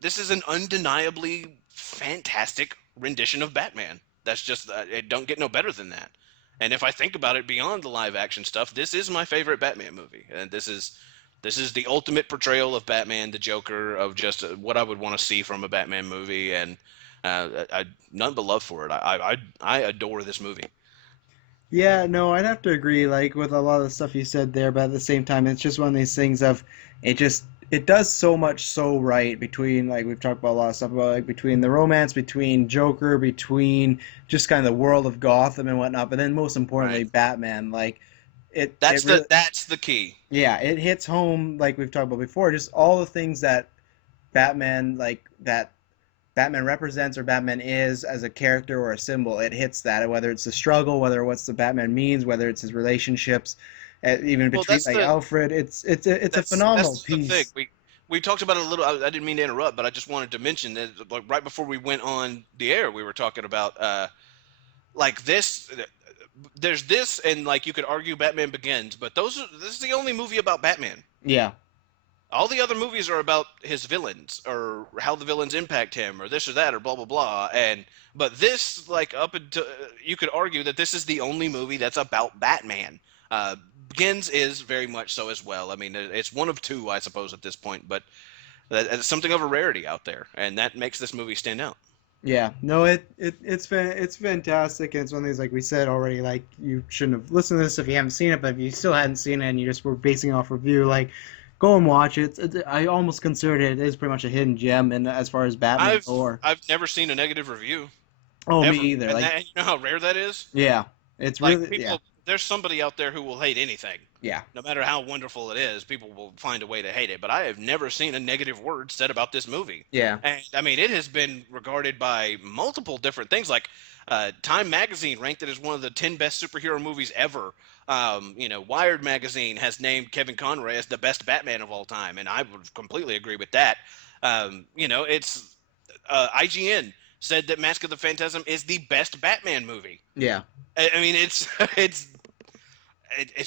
this is an undeniably fantastic rendition of Batman. That's just it don't get no better than that. And if I think about it beyond the live action stuff, this is my favorite Batman movie, and this is the ultimate portrayal of Batman, the Joker, of just what I would want to see from a Batman movie, and none but love for it. I adore this movie. Yeah, no, I'd have to agree, like with a lot of the stuff you said there, but at the same time, it's just one of these things of it does so much so right between like we've talked about a lot of stuff about like between the romance, between Joker, between just kind of the world of Gotham and whatnot, but then most importantly, Right. Batman, like it really That's the key. yeah, it hits home like we've talked about before, just all the things that that Batman represents or Batman is as a character or a symbol. It hits that, whether it's the struggle, whether what's the Batman means, whether it's his relationships, even Well, between like Alfred. It's a phenomenal that's the thing. piece. We talked about it a little. I didn't mean to interrupt, but I just wanted to mention that like right before we went on the air, we were talking about like this. There's this, and like you could argue Batman Begins, but this is the only movie about Batman. Yeah, All the other movies are about his villains or how the villains impact him or this or that or blah blah blah. And but this like up until you could argue that this is the only movie that's about Batman. Begins is very much so as well. I mean, it's one of two, I suppose, at this point, but it's something of a rarity out there, and that makes this movie stand out. Yeah, no, it's fantastic, and it's one of these like we said already. Like you shouldn't have listened to this if you haven't seen it, but if you still hadn't seen it and you just were basing off review, like go and watch it. I almost consider it is pretty much a hidden gem, and as far as Batman I've lore. I've never seen a negative review Oh, me ever, either. and Like, that, you know how rare that is. yeah, it's Like really, yeah, people, there's somebody out there who will hate anything, yeah, no matter how wonderful it is. People will find a way to hate it. But I have never seen a negative word said about this movie. yeah. And I mean, it has been regarded by multiple different things. Like Time Magazine ranked it as one of the 10 best superhero movies ever. Wired Magazine has named Kevin Conroy as the best Batman of all time, and I would completely agree with that. It's IGN said that Mask of the Phantasm is the best Batman movie. Yeah. I mean, it's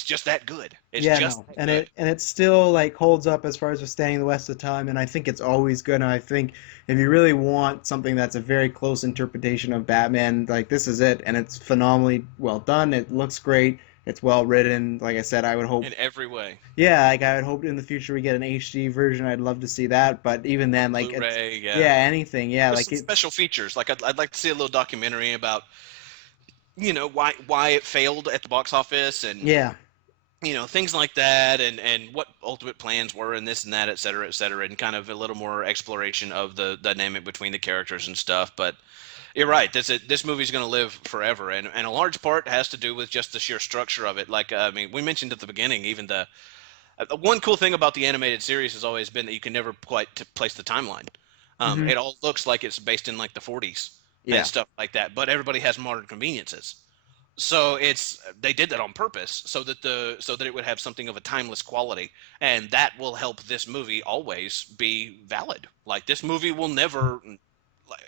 just that good. It's Yeah, just no, that and good. it still like holds up as far as just standing the West of time, and I think it's always good. And I think if you really want something that's a very close interpretation of Batman, like this is it, and it's phenomenally well done. It looks great. It's well written. Like I said, I would hope, In every way. yeah, like I would hope in the future we get an HD version. I'd love to see that, but even then, like it's, Blu-ray, yeah. yeah, anything, yeah, With like some it, special features. Like I'd like to see a little documentary about, why it failed at the box office and yeah, things like that, and what ultimate plans were and this and that, et cetera, and kind of a little more exploration of the dynamic between the characters and stuff. But you're right. This movie's going to live forever, and a large part has to do with just the sheer structure of it. Like I mean, we mentioned at the beginning, even the one cool thing about the animated series has always been that you can never quite place the timeline. hmm, It all looks like it's based in like the 40s and yeah, stuff like that, but everybody has modern conveniences. So they did that on purpose so that it would have something of a timeless quality, and that will help this movie always be valid. Like this movie will never.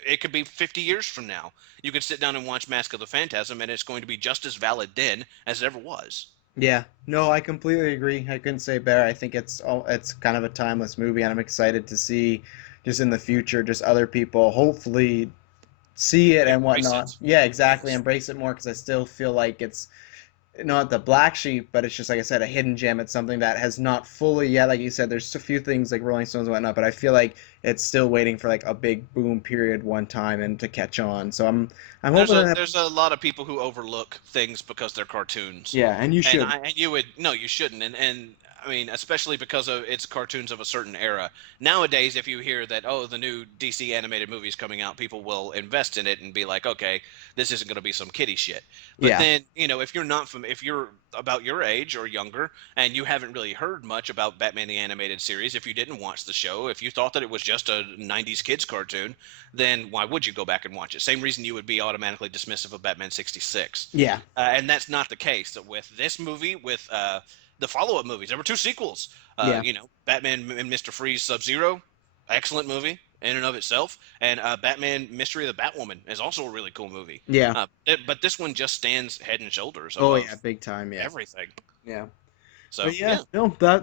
It could be 50 years from now. You could sit down and watch Mask of the Phantasm, and it's going to be just as valid then as it ever was. yeah. No, I completely agree. I couldn't say better. I think it's kind of a timeless movie, and I'm excited to see just in the future, just other people hopefully see it and Embrace whatnot. it. Yeah, exactly. Embrace it more because I still feel like it's not the black sheep, but it's just like I said, a hidden gem. It's something that has not fully yet, like you said, there's a few things like Rolling Stones and whatnot, but I feel like it's still waiting for like a big boom period one time and to catch on. So I'm There's hoping a that there's a lot of people who overlook things because they're cartoons, yeah, and you and should. you would no, you shouldn't, and I mean especially because of it's cartoons of a certain era. Nowadays, if you hear that the new DC animated movie is coming out, people will invest in it and be like, okay, this isn't going to be some kiddie shit. But Yeah. then if you're not from if you're about your age or younger and you haven't really heard much about Batman the animated series, if you didn't watch the show, if you thought that it was just a 90s kids cartoon, then why would you go back and watch it? Same reason you would be automatically dismissive of Batman 66. Yeah. And that's not the case with this movie, with the follow up movies. There were two sequels. Yeah. Batman and Mr. Freeze Sub Zero, excellent movie in and of itself. And Batman Mystery of the Batwoman is also a really cool movie. Yeah. But this one just stands head and shoulders Oh yeah, above big time, yeah. everything. Yeah. So, But yeah, yeah.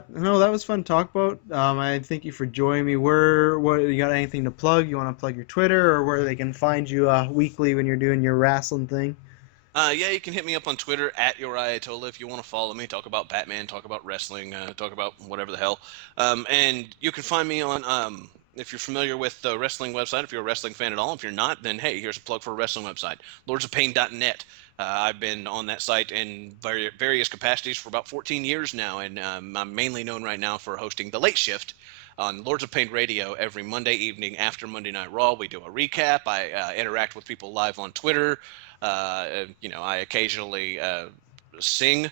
no, that was fun to talk about. I thank you for joining me. What you got anything to plug? You want to plug your Twitter or where they can find you weekly when you're doing your wrestling thing? Yeah, you can hit me up on Twitter at your Ayatollah if you want to follow me. Talk about Batman, talk about wrestling, talk about whatever the hell. And you can find me on, if you're familiar with the wrestling website, if you're a wrestling fan at all. If you're not, then hey, here's a plug for a wrestling website, lordsofpain.net. I've been on that site in various capacities for about 14 years now, and I'm mainly known right now for hosting The Late Shift on Lords of Pain Radio every Monday evening after Monday Night Raw. We do a recap. I interact with people live on Twitter. I occasionally sing.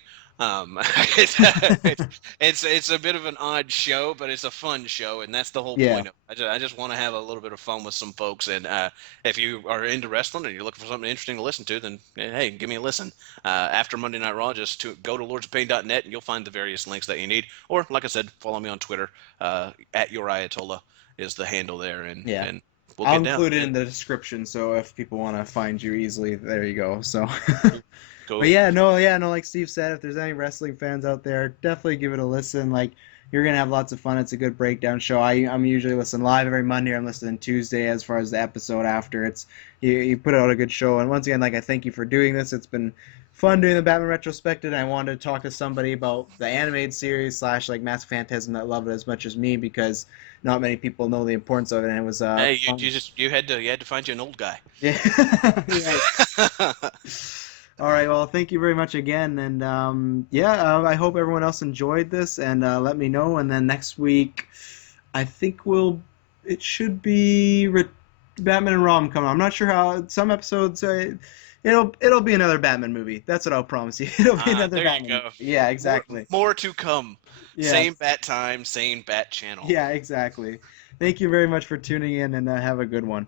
It's, it's a bit of an odd show, but it's a fun show, and that's the whole Yeah. point of it. I just want to have a little bit of fun with some folks, and if you are into wrestling and you're looking for something interesting to listen to, then hey, give me a listen. After Monday Night Raw, just go to lordsofpain.net and you'll find the various links that you need. Or, like I said, follow me on Twitter. At your Ayatollah is the handle there, and Yeah. and we'll I'll get down. include it in the description so if people want to find you easily, there you go. So But Cool. yeah, no, like Steve said, if there's any wrestling fans out there, definitely give it a listen. Like you're gonna have lots of fun. It's a good breakdown show. I'm usually listening live every Monday. I'm listening Tuesday as far as the episode after. You put out a good show. And once again, like I thank you for doing this. It's been fun doing the Batman retrospective, and I wanted to talk to somebody about the animated series slash like Massive Phantasm that love it as much as me because not many people know the importance of it, and it was Hey, fun. you had to find you an old guy. Yeah, right. All right. Well, thank you very much again, and yeah, I hope everyone else enjoyed this, and let me know. And then next week, I think it should be Batman and Robin coming. I'm not sure how some episodes. It'll be another Batman movie. That's what I'll promise you. It'll be another There you Batman movie. go. Yeah, exactly. More to come. Same Yes. bat time, same bat channel. Yeah, exactly. Thank you very much for tuning in, and have a good one.